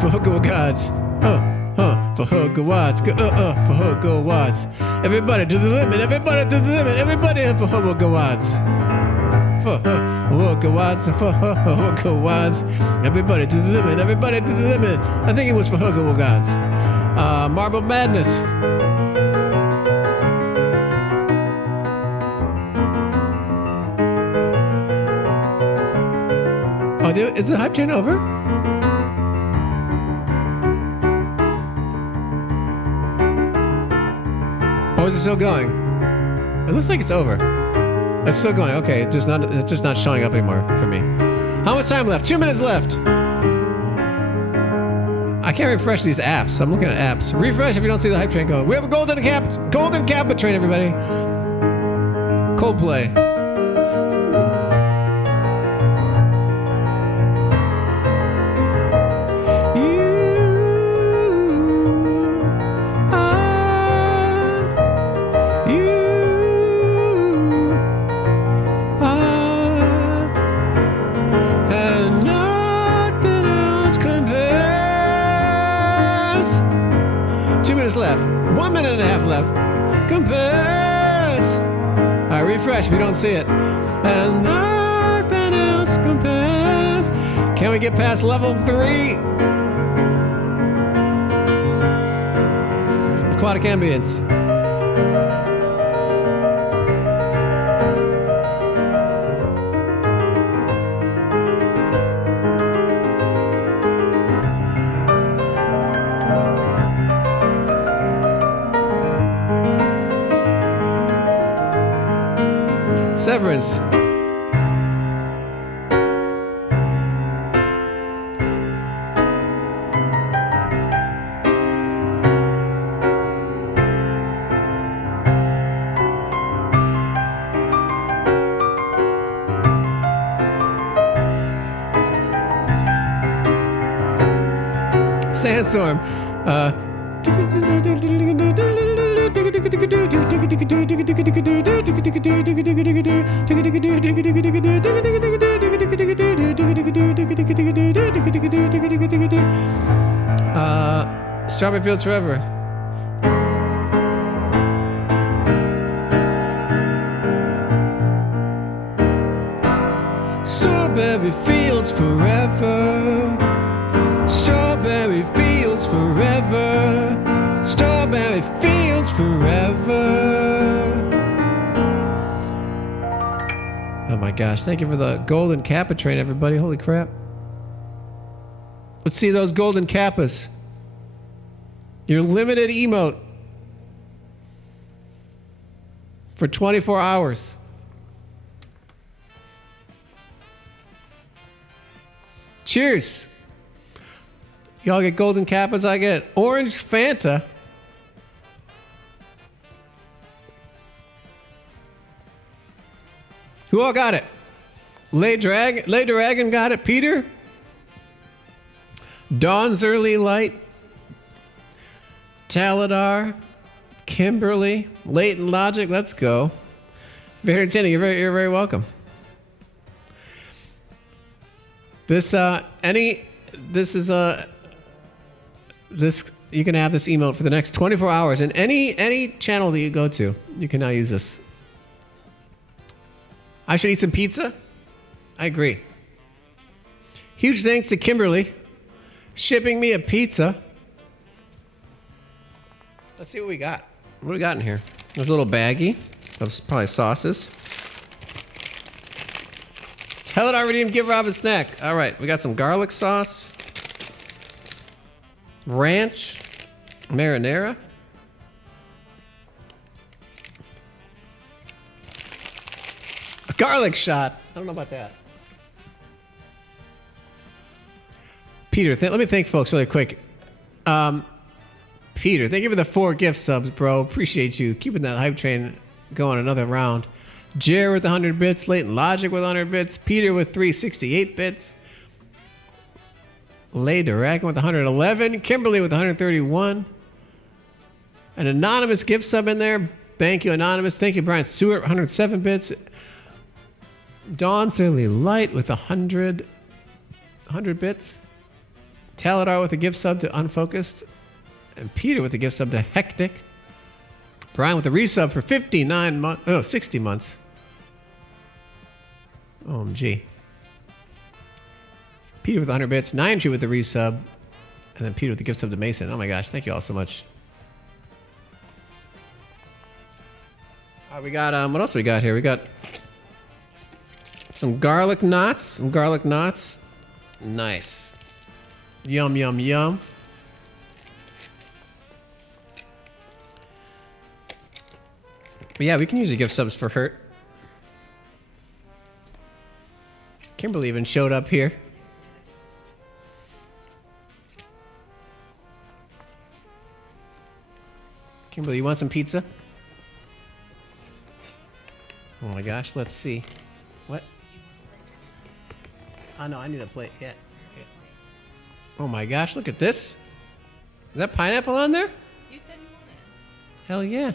For Hooker Gods. For Hooker Watts. For Hooker Watts. Everybody to the limit. Everybody to the limit. Everybody in for Hooker Watts. Wads. Everybody to the limit. Everybody to the limit. I think it was for Hookable Gods. Marble Madness. Oh, is the hype train over? Or is it still going? It looks like it's over. It's still going. Okay, it's just not showing up anymore for me. How much time left? 2 minutes left. I can't refresh these apps. I'm looking at apps. Refresh if you don't see the hype train going. We have a golden Kappa train, everybody. Coldplay. Left. 1 minute and a half left. Compares. All right, refresh if you don't see it. And nothing else compares. Can we get past level 3? Aquatic ambience. Severance. Sandstorm. Strawberry Fields Forever. Strawberry Fields Forever. Strawberry Fields Forever. Strawberry Fields Forever. Oh my gosh, thank you for the golden Kappa train, everybody. Holy crap. Let's see those golden Kappas. Your limited emote for 24 hours. Cheers. Y'all get golden Kappas, I get orange Fanta. Who all got it? Lay Dragon got it. Peter? Dawn's Early Light. Taladar. Kimberly. Latent Logic. Let's go. Very entertaining. You're very welcome. This you can have this emote for the next 24 hours in any channel that you go to. You can now use this. I should eat some pizza? I agree. Huge thanks to Kimberly shipping me a pizza. Let's see what we got. What do we got in here? There's a little baggie of probably sauces. Teledar redeemed, give Rob a snack. All right, we got some garlic sauce. Ranch. Marinara. A garlic shot. I don't know about that. Peter, let me thank folks really quick. Peter, thank you for the 4 gift subs, bro. Appreciate you keeping that hype train going another round. Jer with 100 bits. Latent Logic with 100 bits. Peter with 368 bits. Lay Dragon with 111. Kimberly with 131. An anonymous gift sub in there. Thank you, Anonymous. Thank you, Brian Stewart, 107 bits. Dawn's Early Light with 100 bits. Taladar with a gift sub to Unfocused. And Peter with a gift sub to Hectic. Brian with a resub for 60 months. OMG. Peter with 100 bits. 9 with the resub. And then Peter with the gift sub to Mason. Oh my gosh. Thank you all so much. All right, we got, what else we got here? We got some garlic knots. Some garlic knots. Nice. Yum, yum, yum. But yeah, we can use the gift subs for Hurt. Kimberly even showed up here. Kimberly, you want some pizza? Oh my gosh, let's see. What? Oh no, I need a plate. Yeah. Oh my gosh, look at this. Is that pineapple on there? You said you wanted it. Hell yeah.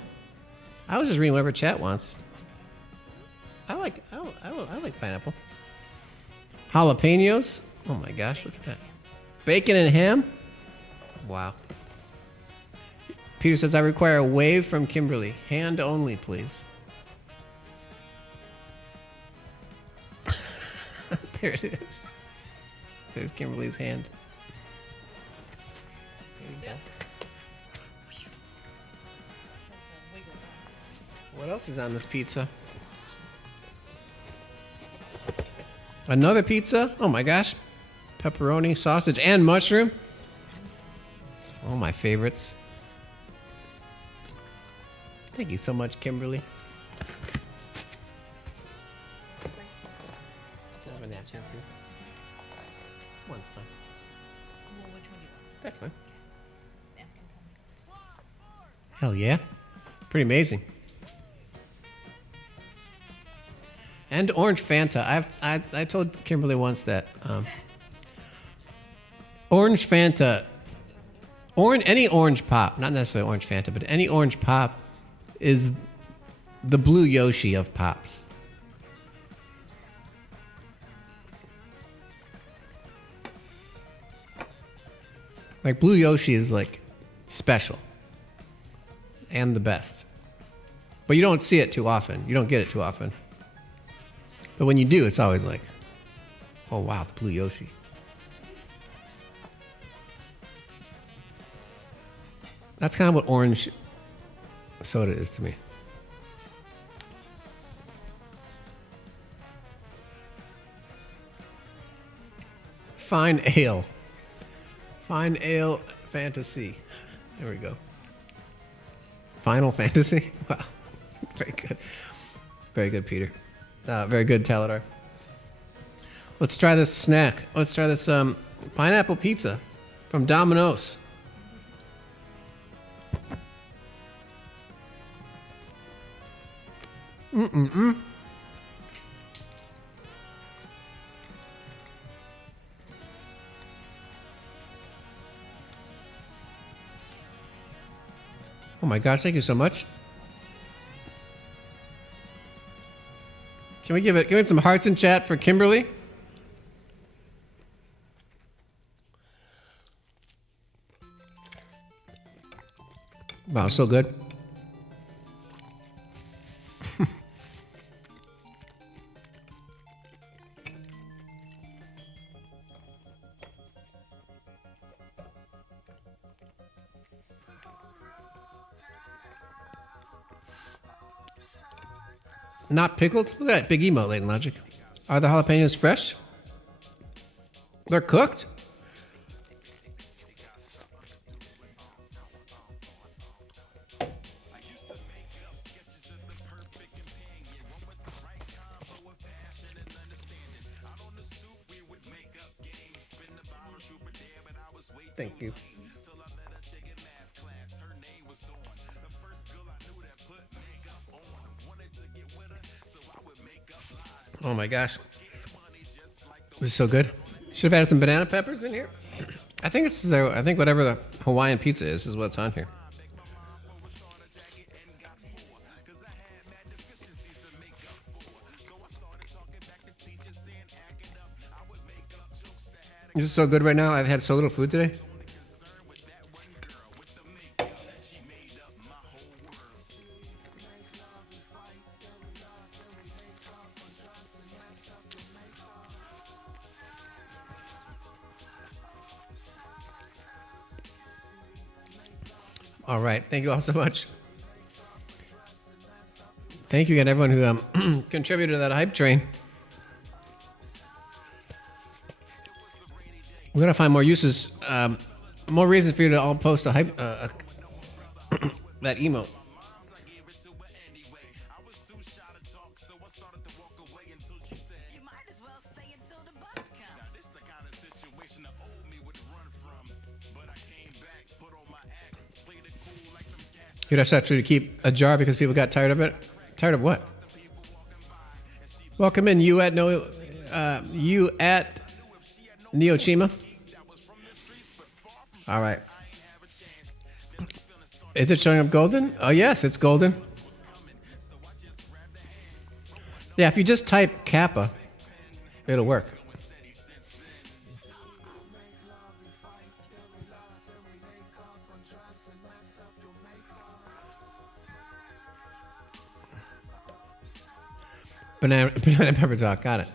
I was just reading whatever chat wants. I like pineapple. Jalapenos. Oh my gosh, look at that. Bacon and ham. Wow. Peter says, I require a wave from Kimberly. Hand only, please. There it is. There's Kimberly's hand. There you go. What else is on this pizza? Another pizza? Oh my gosh. Pepperoni, sausage, and mushroom. All my favorites. Thank you so much, Kimberly. Have a napkin too. One's fine. Well, which one do you want? That's fine. Napkin coming. Hell yeah. Pretty amazing. And orange Fanta. I told Kimberly once that orange Fanta, any orange pop, not necessarily orange Fanta, but any orange pop is the blue Yoshi of pops. Like blue Yoshi is like special and the best. But you don't see it too often. You don't get it too often. But when you do, it's always like, oh wow, the blue Yoshi. That's kind of what orange soda is to me. Fine ale. Fine ale fantasy. There we go. Final Fantasy? Wow. Very good. Very good, Peter. Very good, Taladar. Let's try this snack. Let's try this pineapple pizza from Domino's. Mm-mm-mm. Oh my gosh, thank you so much. Can we give it some hearts in chat for Kimberly? Wow, so good. Not pickled? Look at that big emote, Latent Logic. Are the jalapenos fresh? They're cooked? Thank you. Oh my gosh. This is so good. Should have added some banana peppers in here. I think this is I think whatever the Hawaiian pizza is what's on here. This is so good right now. I've had so little food today. All right. Thank you all so much. Thank you again, everyone who contributed to that hype train. We're going to find more uses, more reasons for you to all post a hype, that emote. You'd have to keep a jar because people got tired of it. Tired of what? Welcome in, you at Neochima. All right. Is it showing up golden? Oh yes, it's golden. Yeah, if you just type Kappa, it'll work. Banana pepper talk, got it.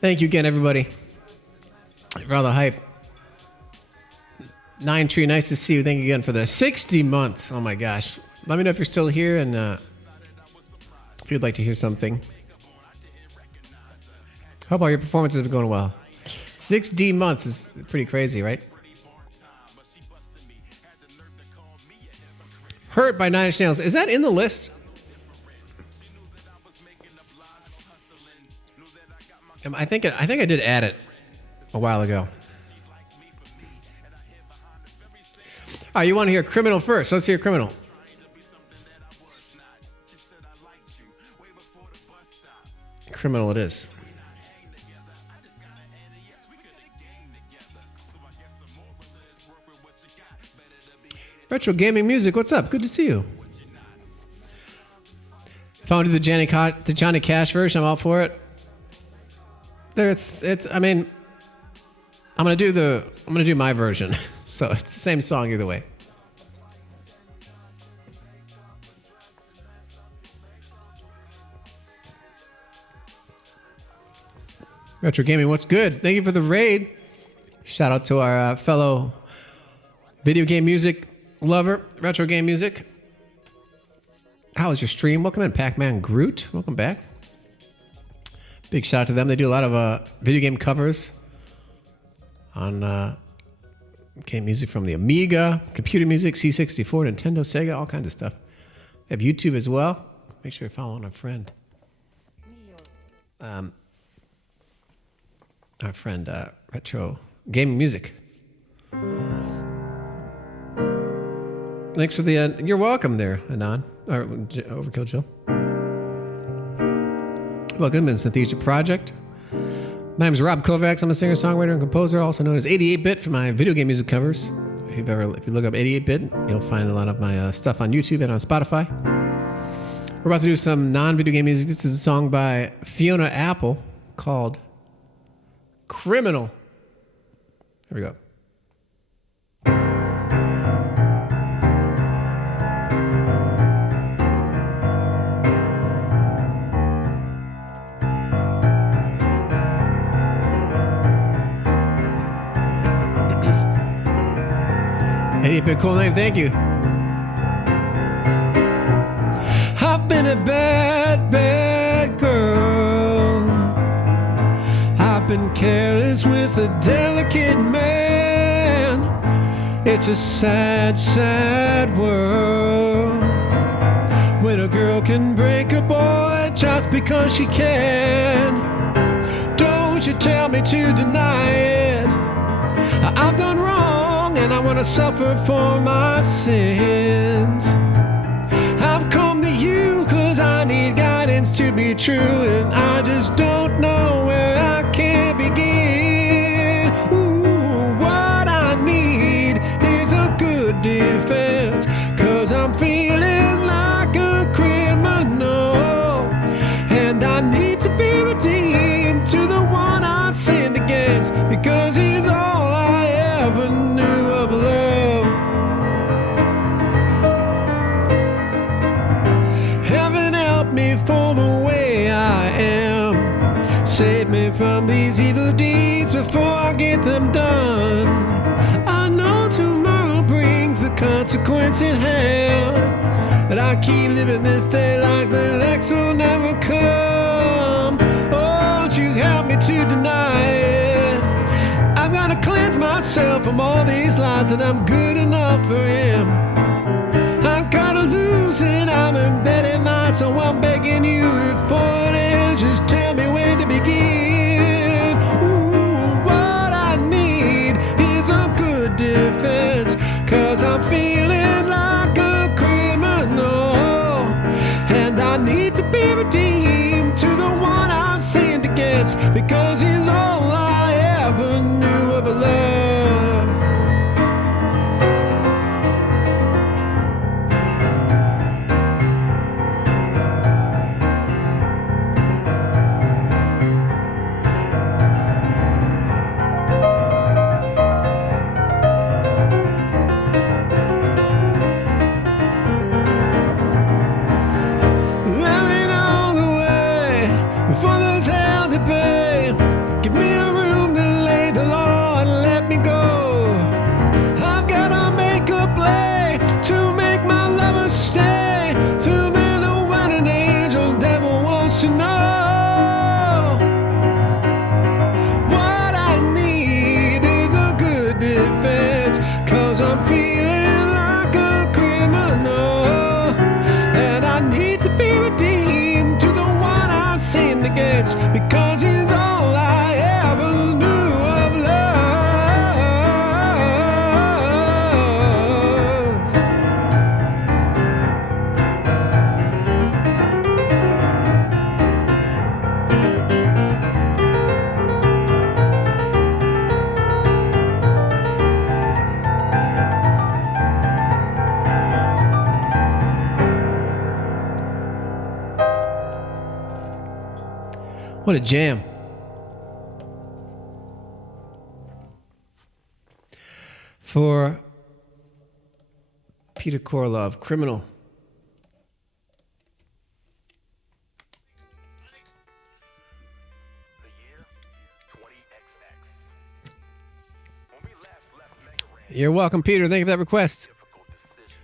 Thank you again, everybody, for all the hype. Nine Tree, nice to see you. Thank you again for the 60 months. Oh my gosh. Let me know if you're still here and if you'd like to hear something. Hope all your performances are going well. 6D months is pretty crazy, right? Hurt by Nine Inch Nails. Is that in the list? I think I did add it a while ago. Oh, you want to hear Criminal first? Let's hear Criminal. Criminal it is. Retro Gaming Music, what's up? Good to see you. If I want to do the Johnny Cash version, I'm all for it. I mean, I'm gonna do my version, so it's the same song either way. Retro Gaming, what's good? Thank you for the raid. Shout out to our fellow video game music lover, Retro Game Music. How was your stream? Welcome in, Pac-Man Groot. Welcome back. Big shout out to them. They do a lot of video game covers on game music from the Amiga, computer music, C64, Nintendo, Sega, all kinds of stuff. They have YouTube as well. Make sure you're following our friend. Retro Gaming Music. Thanks for the... you're welcome there, Anon. Or Overkill Jill. Welcome in Synthesia Project. My name is Rob Kovacs. I'm a singer-songwriter and composer, also known as 88-Bit for my video game music covers. If you look up 88-Bit, you'll find a lot of my stuff on YouTube and on Spotify. We're about to do some non-video game music. This is a song by Fiona Apple called Criminal. Here we go. Hey, big cool name, thank you. I've been a bad, bad girl. I've been careless with a delicate man. It's a sad, sad world when a girl can break a boy just because she can. Don't you tell me to deny it. I've done wrong and I want to suffer for my sins. I've come to you cause I need guidance to be true, and I just don't know where I can begin. Ooh, what I need is a good defense, cause I'm feeling like a criminal, and I need to be redeemed to the one I've sinned against, because he's all I ever knew of love. Heaven help me for the way I am. Save me from these evil deeds before I get them done. I know tomorrow brings consequence in hand. But I keep living this day like the next will never come. Won't you help me to deny it? I've got to cleanse myself from all these lies that I'm good enough for him. I gotta lose it, I'm embedded now, so I'm begging you for an edge, just tell me where to begin. Ooh, what I need is a good defense, 'cause I'm feeling like a criminal, and I need to be redeemed to the one I've sinned against, because he's all I ever knew of love. Because he's all I ever knew of love. What a jam. For Peter Korlov, Criminal. The year 20XX. When we last left Mega Ran, You're welcome, Peter. Thank you for that request. difficult decision.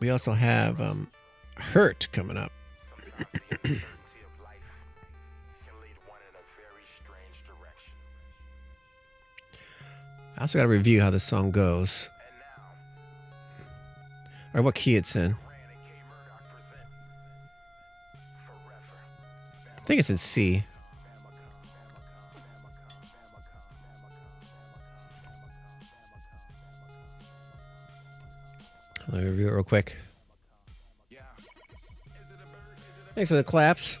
We also have Hurt coming up. Sometimes the uncertainty of life can lead one in a very strange direction. I also got to review how this song goes, And now, or what key it's in. Ran and K Murdoch present Forever. I think it's in C. Let me review it real quick. Thanks for the claps.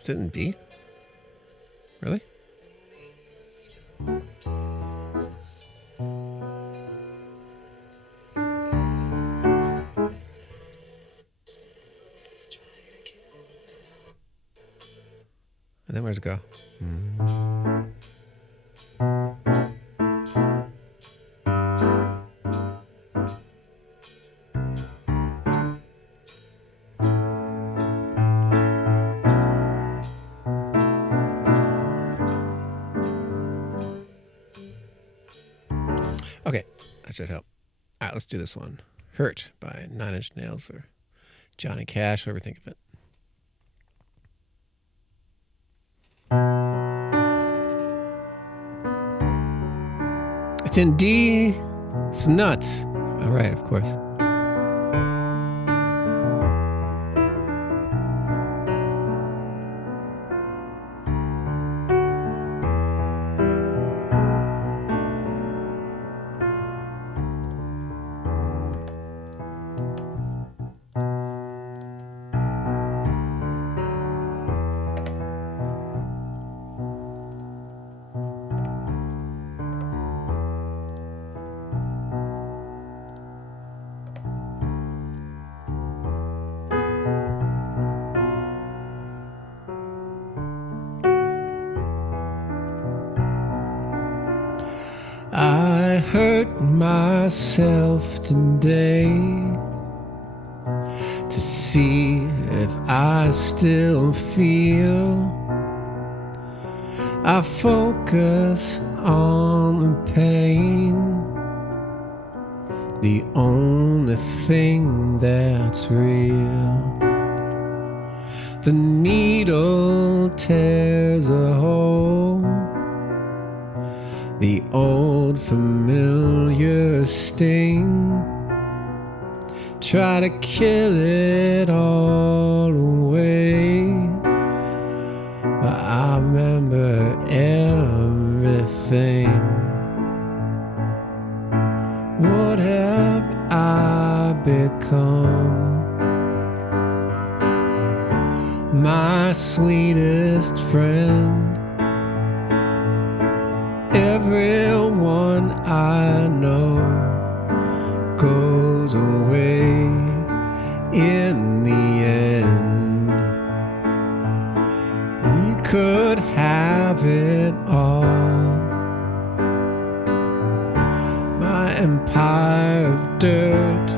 Is it in B? Really? And then where's it go? Okay, that should help. All right, let's do this one. Hurt by 9 Inch Nails or Johnny Cash, whatever you think of it. It's in D. It's nuts. All right, of course. I hurt myself today to see if I still feel. I focus on the pain, the only thing that's real. The needle tears a hole, the old familiar sting. Try to kill it all away, but I remember everything. What have I become? My sweetest friend. Everyone I know goes away in the end. We could have it all. My empire of dirt,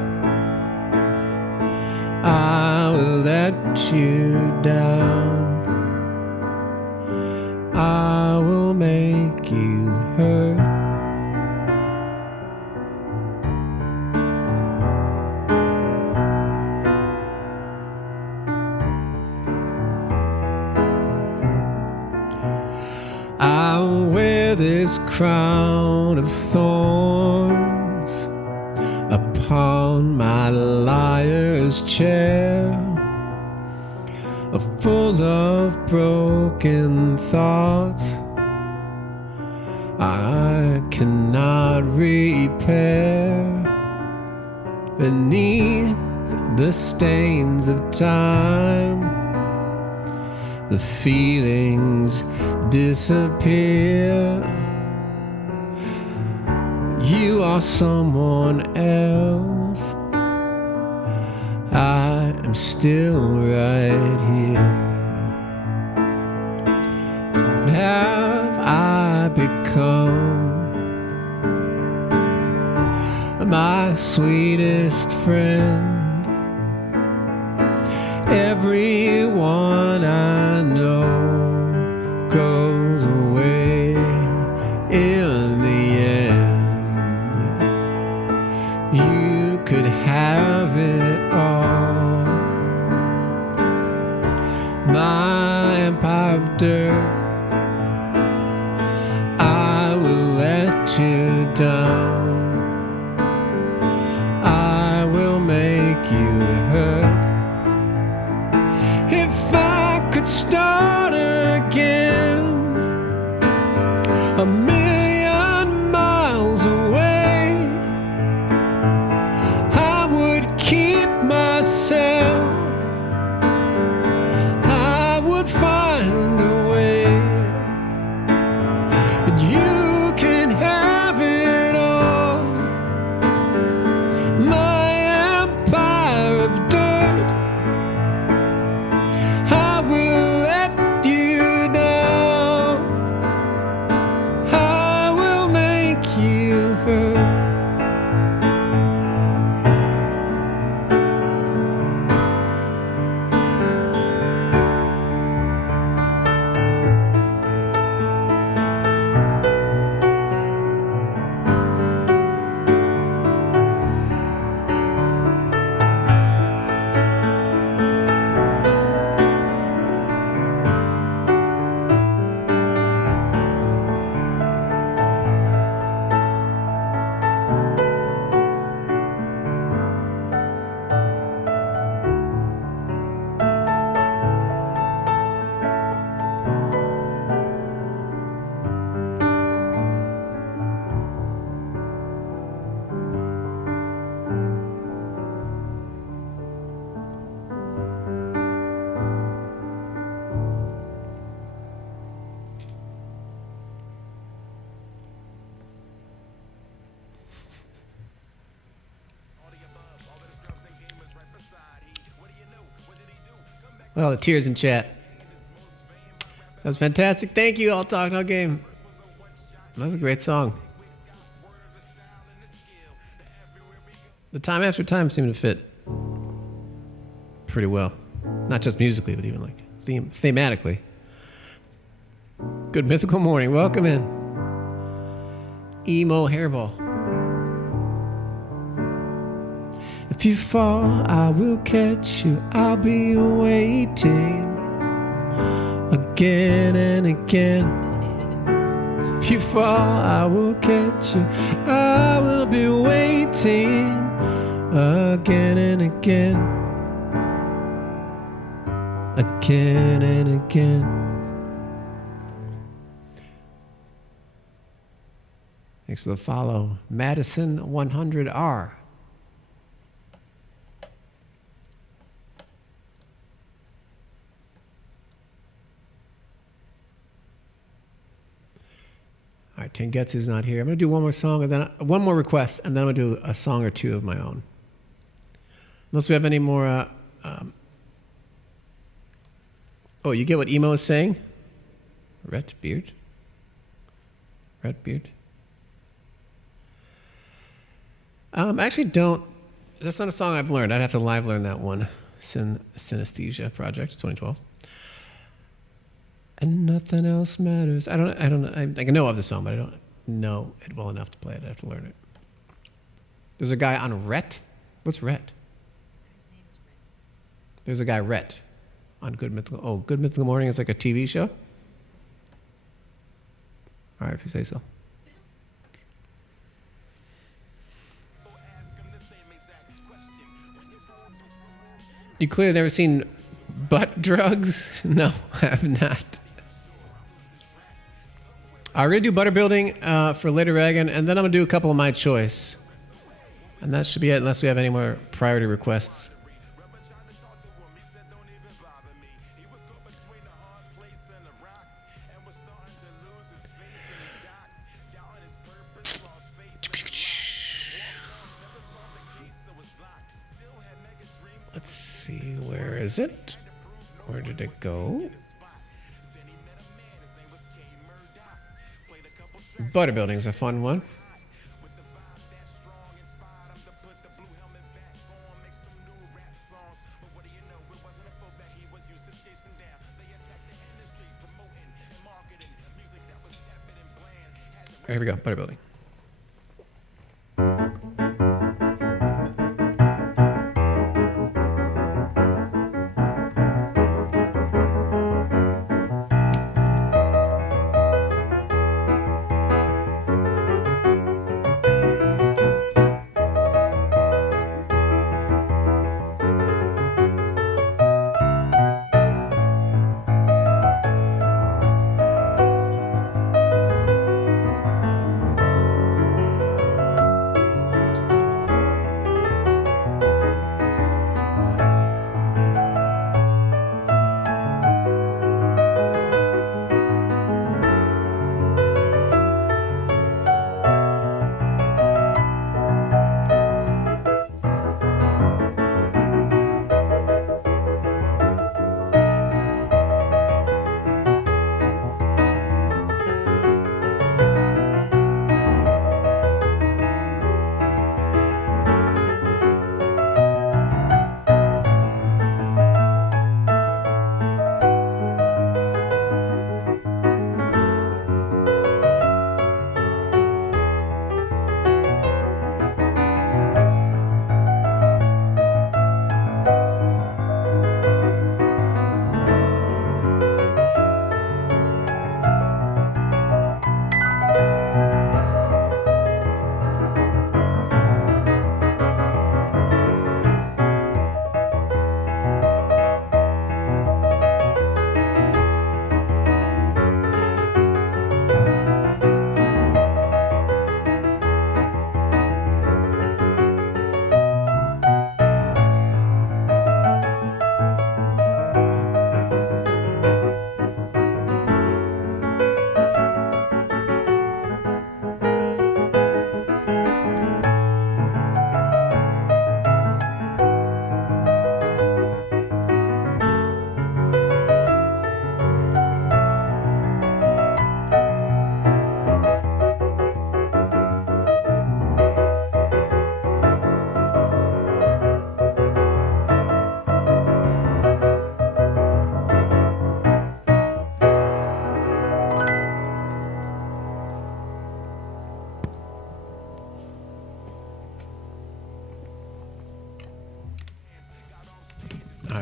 I will let you down. I will make you hurt. I'll wear this crown of thorns upon my liar's chair, full of broken thoughts I cannot repair. Beneath the stains of time, the feelings disappear. You are someone else, I am still right here. What have I become? My sweetest friend. Everyone I know goes away in the end. You could have it all. My empire of dirt, I will let you down. I will make you hurt. If I could start again, a million miles away, I would keep myself. I would find a way, and you can have it all. My empire of dirt, I will let you down. I will make you hurt. Well, the tears in chat. That was fantastic. Thank you, All Talk No Game. That was a great song. The time after time seemed to fit pretty well. Not just musically, but even like thematically. Good mythical morning. Welcome in. Emo hairball. If you fall, I will catch you. I'll be waiting again and again. If you fall, I will catch you. I will be waiting again and again. Again and again. Thanks for the follow. Madison 100R. All right, Tengetsu's not here. I'm going to do one more song and then one more request, and then I'm going to do a song or two of my own. Unless we have any more. Oh, you get what Emo is saying? Red beard? Red beard? Actually, don't. That's not a song I've learned. I'd have to live learn that one. Synesthesia Project, 2012. And nothing else matters. I know of the song, but I don't know it well enough to play it. I have to learn it. There's a guy on Rhett. What's Rhett? There's a guy Rhett on Good Mythical. Oh, Good Mythical Morning is like a TV show? All right, if you say so. You clearly never seen Butt Drugs? No, I have not. I'm going to do Butter Building for Later Dragon, and then I'm going to do a couple of my choice. And that should be it, unless we have any more priority requests. Let's see, where is it? Where did it go? Butter Building's a fun one. Here we go, Butter Building.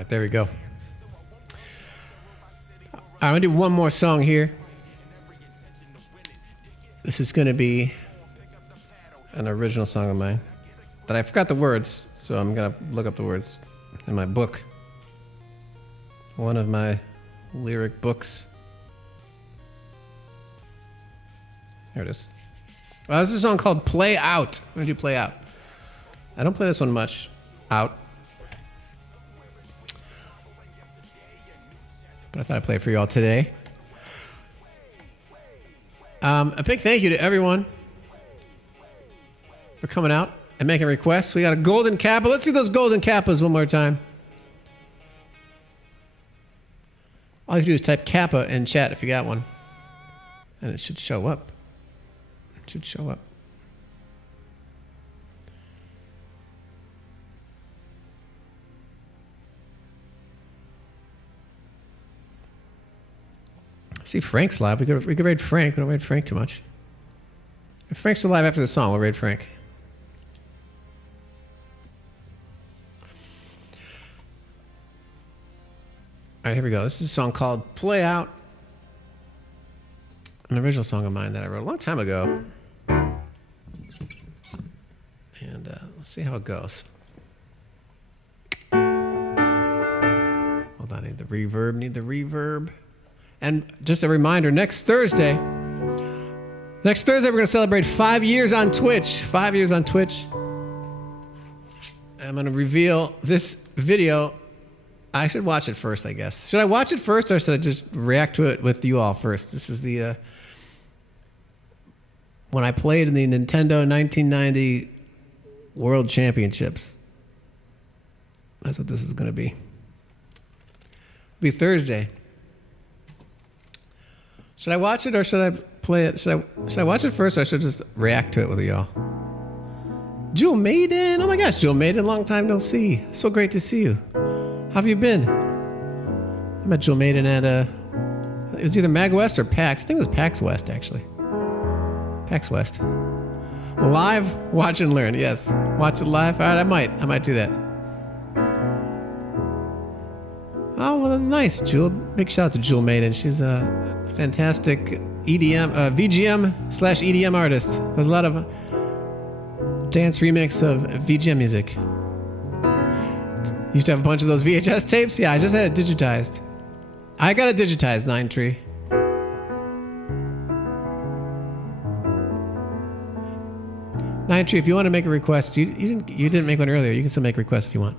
right, there we go. I'm going to do one more song here. This is going to be an original song of mine that I forgot the words, so I'm going to look up the words in my book. One of my lyric books. Here it is. This is a song called Play Out. I'm going to do Play Out. I don't play this one much. Out. But I thought I'd play it for you all today. A big thank you to everyone for coming out and making requests. We got a golden kappa. Let's see those golden kappas one more time. All you have to do is type kappa in chat if you got one. And it should show up. It should show up. See, Frank's live. We could raid Frank. We don't raid Frank too much. If Frank's still live after the song, we'll raid Frank. All right, here we go. This is a song called Play Out. An original song of mine that I wrote a long time ago. And let's see how it goes. Hold on, need the reverb. And just a reminder, next Thursday, we're going to celebrate 5 years on Twitch. 5 years on Twitch. I'm going to reveal this video. I should watch it first, I guess. Should I watch it first, or should I just react to it with you all first? This is the when I played in the Nintendo 1990 World Championships. That's what this is going to be. It'll be Thursday. Should I watch it or should I play it? Should I watch it first, or I should just react to it with y'all? Jewel Maiden. Oh my gosh, Jewel Maiden, long time no see. So great to see you. How have you been? I met Jewel Maiden at it was either Mag West or PAX. I think it was PAX West, actually. PAX West. Live, watch and learn. Yes, watch it live. All right, I might do that. Oh well, nice, Jewel. Big shout out to Jewel Maiden. She's a fantastic EDM, VGM/EDM artist. There's a lot of dance remix of VGM music. Used to have a bunch of those VHS tapes. Yeah, I just had it digitized. I got it digitized, 9tree. If you want to make a request, you didn't make one earlier. You can still make a request if you want.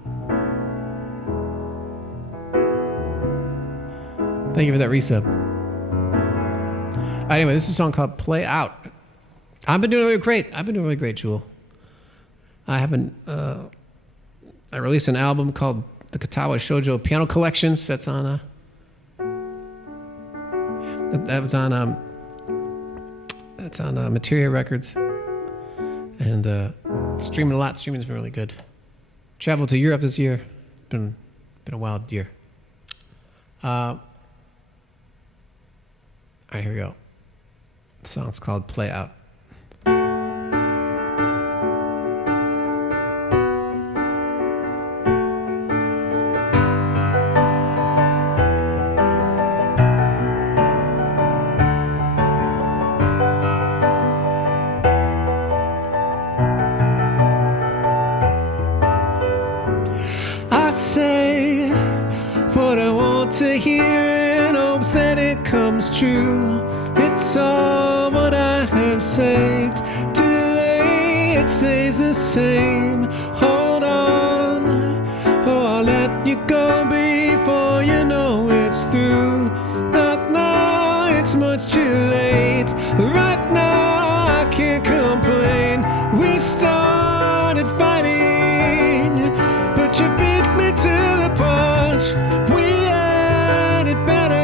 Thank you for that resub. Anyway, this is a song called Play Out. I've been doing really great, Jewel. I released an album called the Katawa Shoujo Piano Collections. That's on Materia Records. And streaming a lot. Streaming's been really good. Traveled to Europe this year. Been a wild year. All right, here we go. The song's called Play Out. I say what I want to hear in hopes that it comes true. It's all what I have saved. Delay, it stays the same. Hold on, oh, I'll let you go before you know it's through. Not now, it's much too late. Right now, I can't complain. We started fighting, but you beat me to the punch. We had it better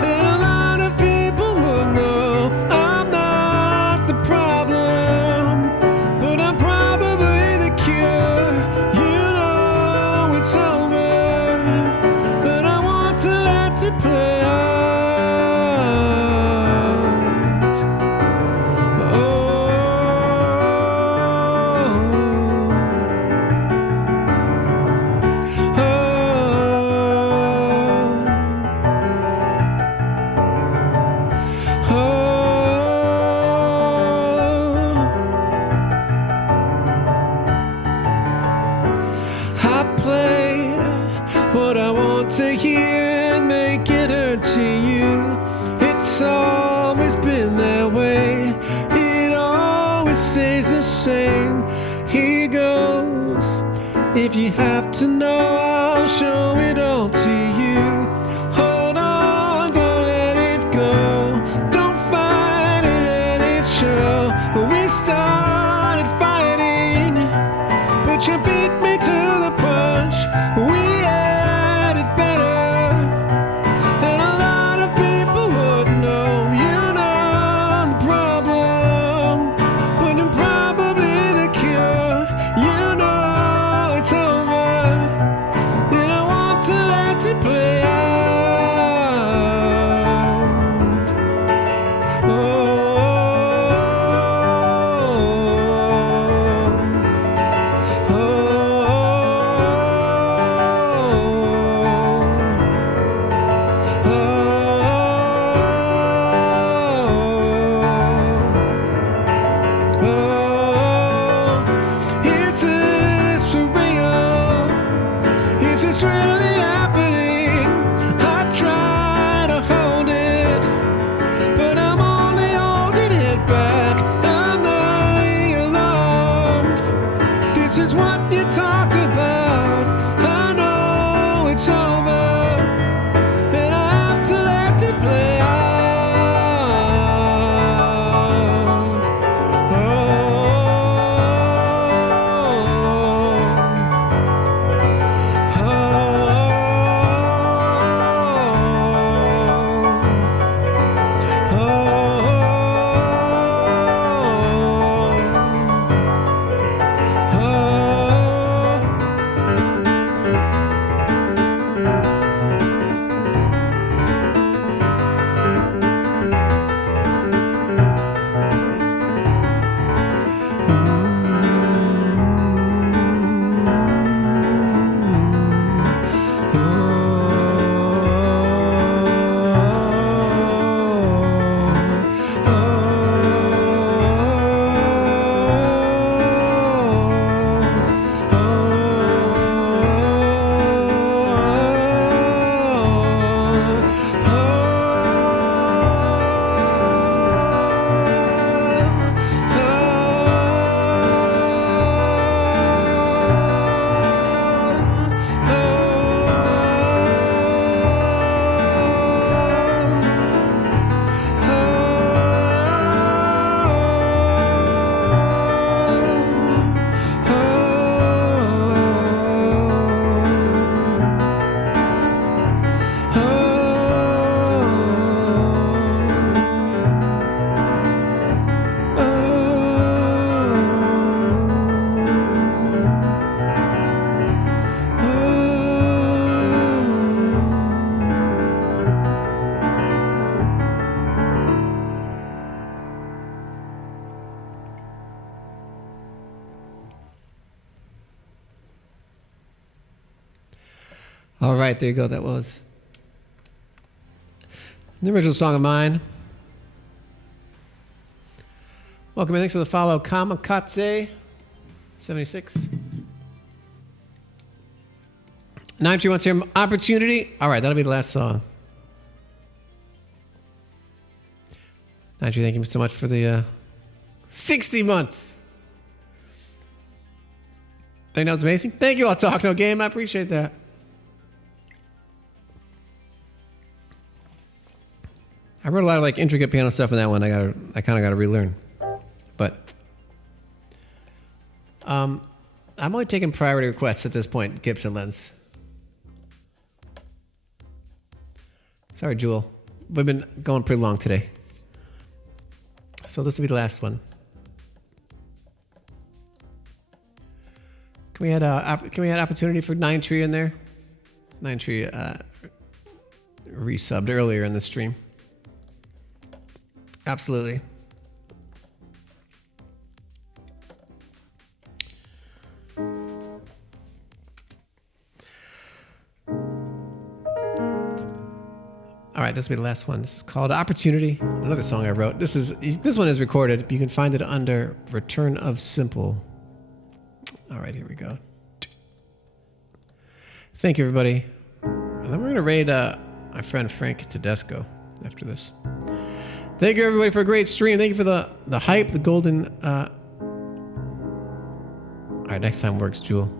than a lot of people will know. I'm not the problem, but I'm probably the cure. You know it's over, but I want to let it play out. Oh, same. Here goes. If you have to know, I'll show it all to you. Hold on, don't let it go. Don't fight it, let it show. We started fighting, but you beat me to the punch. We had it better than a lot of people would know. You know the problem, but I'm probably the cure. You know it's over, and I want to let it play out. Oh. Is this for real? Is this really happening? I try to hold it, but I'm only holding it back. I'm not alarmed. This is what you talk about. I know it's over, and I have to let it play out. All right, there you go. That was the original song of mine. Welcome and thanks for the follow, Kamikaze 76. 93 wants to hear Opportunity. All right, that'll be the last song. 93, thank you so much for the 60 months. Think that was amazing? Thank you all, Talk No Game. I appreciate that. I wrote a lot of like intricate piano stuff in that one. I kind of got to relearn. But I'm only taking priority requests at this point, Gibson Lens. Sorry, Jewel. We've been going pretty long today. So this will be the last one. Can we add opportunity for 9tree in there? 9tree resubbed earlier in the stream. Absolutely. All right, this will be the last one. This is called Opportunity. Another song I wrote. This one is recorded. You can find it under Return of Simple. All right, here we go. Thank you, everybody. And then we're going to raid my friend Frank Tedesco after this. Thank you, everybody, for a great stream. Thank you for the hype, the golden right, next time works, Jewel.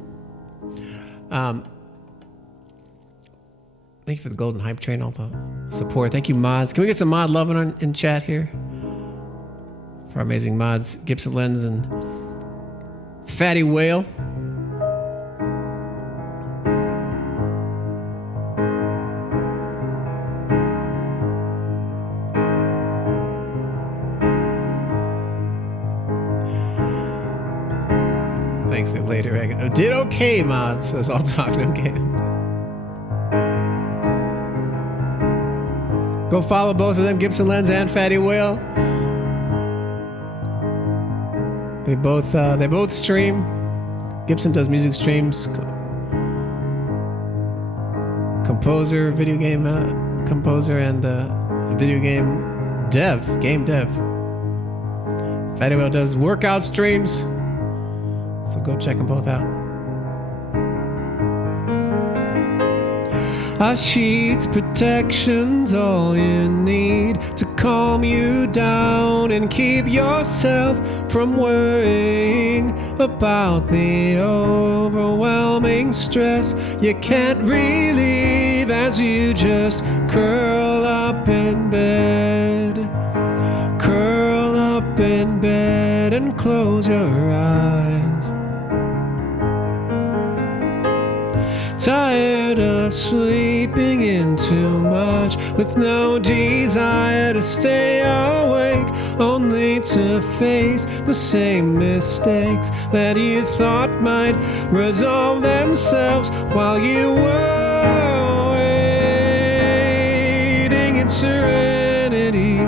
Thank you for the golden hype train, all the support. Thank you, mods. Can we get some mod love in chat here? For our amazing mods, Gibson Lens and Fatty Whale. Thanks later. I did okay, mod, says I'll talk okay. Go follow both of them, Gibson Lens and Fatty Whale. They both stream. Gibson does music streams. Composer, video game composer, and video game game dev. Fatty Whale does workout streams. So go check them both out. Our sheets, protection's all you need to calm you down and keep yourself from worrying about the overwhelming stress you can't relieve as you just curl up in bed. Curl up in bed and close your eyes. Tired of sleeping in too much with no desire to stay awake, only to face the same mistakes that you thought might resolve themselves while you were waiting in serenity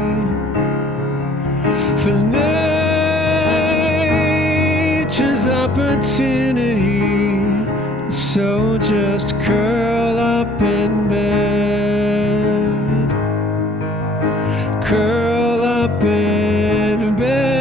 for nature's opportunity. So just curl up in bed. Curl up in bed.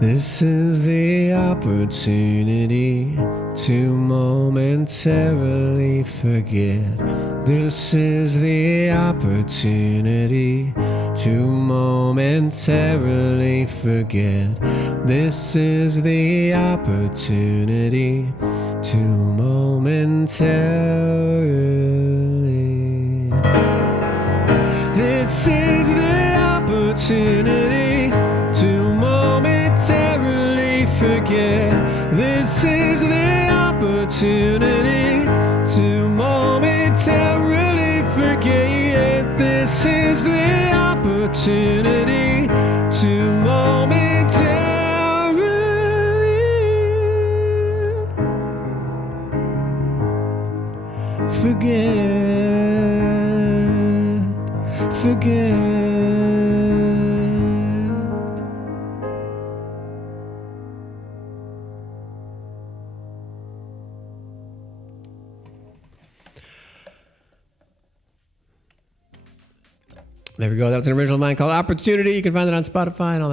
This is the opportunity to momentarily forget. This is the opportunity to momentarily forget. This is the opportunity to momentarily. This is the opportunity to momentarily forget. This is the opportunity to momentarily forget. This is the opportunity to momentarily forget. There we go. That was an original of mine called Opportunity. You can find it on Spotify and all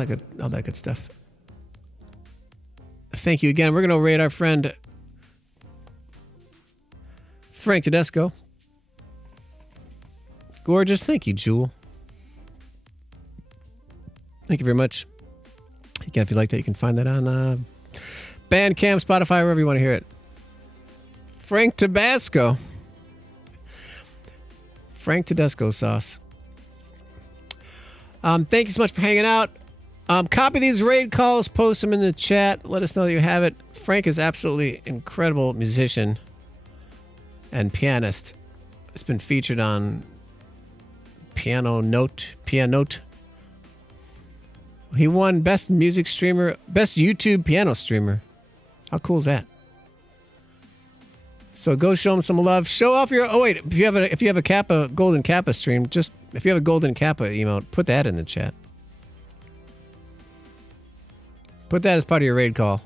that good stuff. Thank you again. We're going to rate our friend Frank Tedesco. Gorgeous. Thank you, Jewel. Thank you very much. Again, if you like that, you can find that on Bandcamp, Spotify, wherever you want to hear it. Frank Tabasco. Frank Tedesco sauce. Thank you so much for hanging out. Copy these raid calls, post them in the chat. Let us know that you have it. Frank is absolutely incredible musician and pianist. It's been featured on Piano Note. He won Best Music Streamer, Best YouTube Piano Streamer. How cool is that? So go show him some love. Show off your. Oh wait, if you have a Kappa Golden Kappa stream, just if you have a Golden Kappa emote, put that in the chat. Put that as part of your raid call.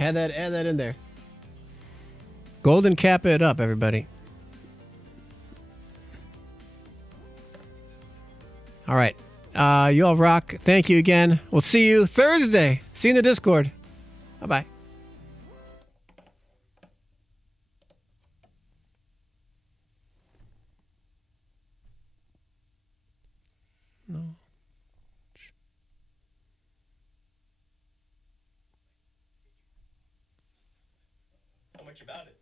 Add that in there. Golden Kappa it up, everybody. All right. You all rock. Thank you again. We'll see you Thursday. See you in the Discord. Bye-bye. No. How much about it?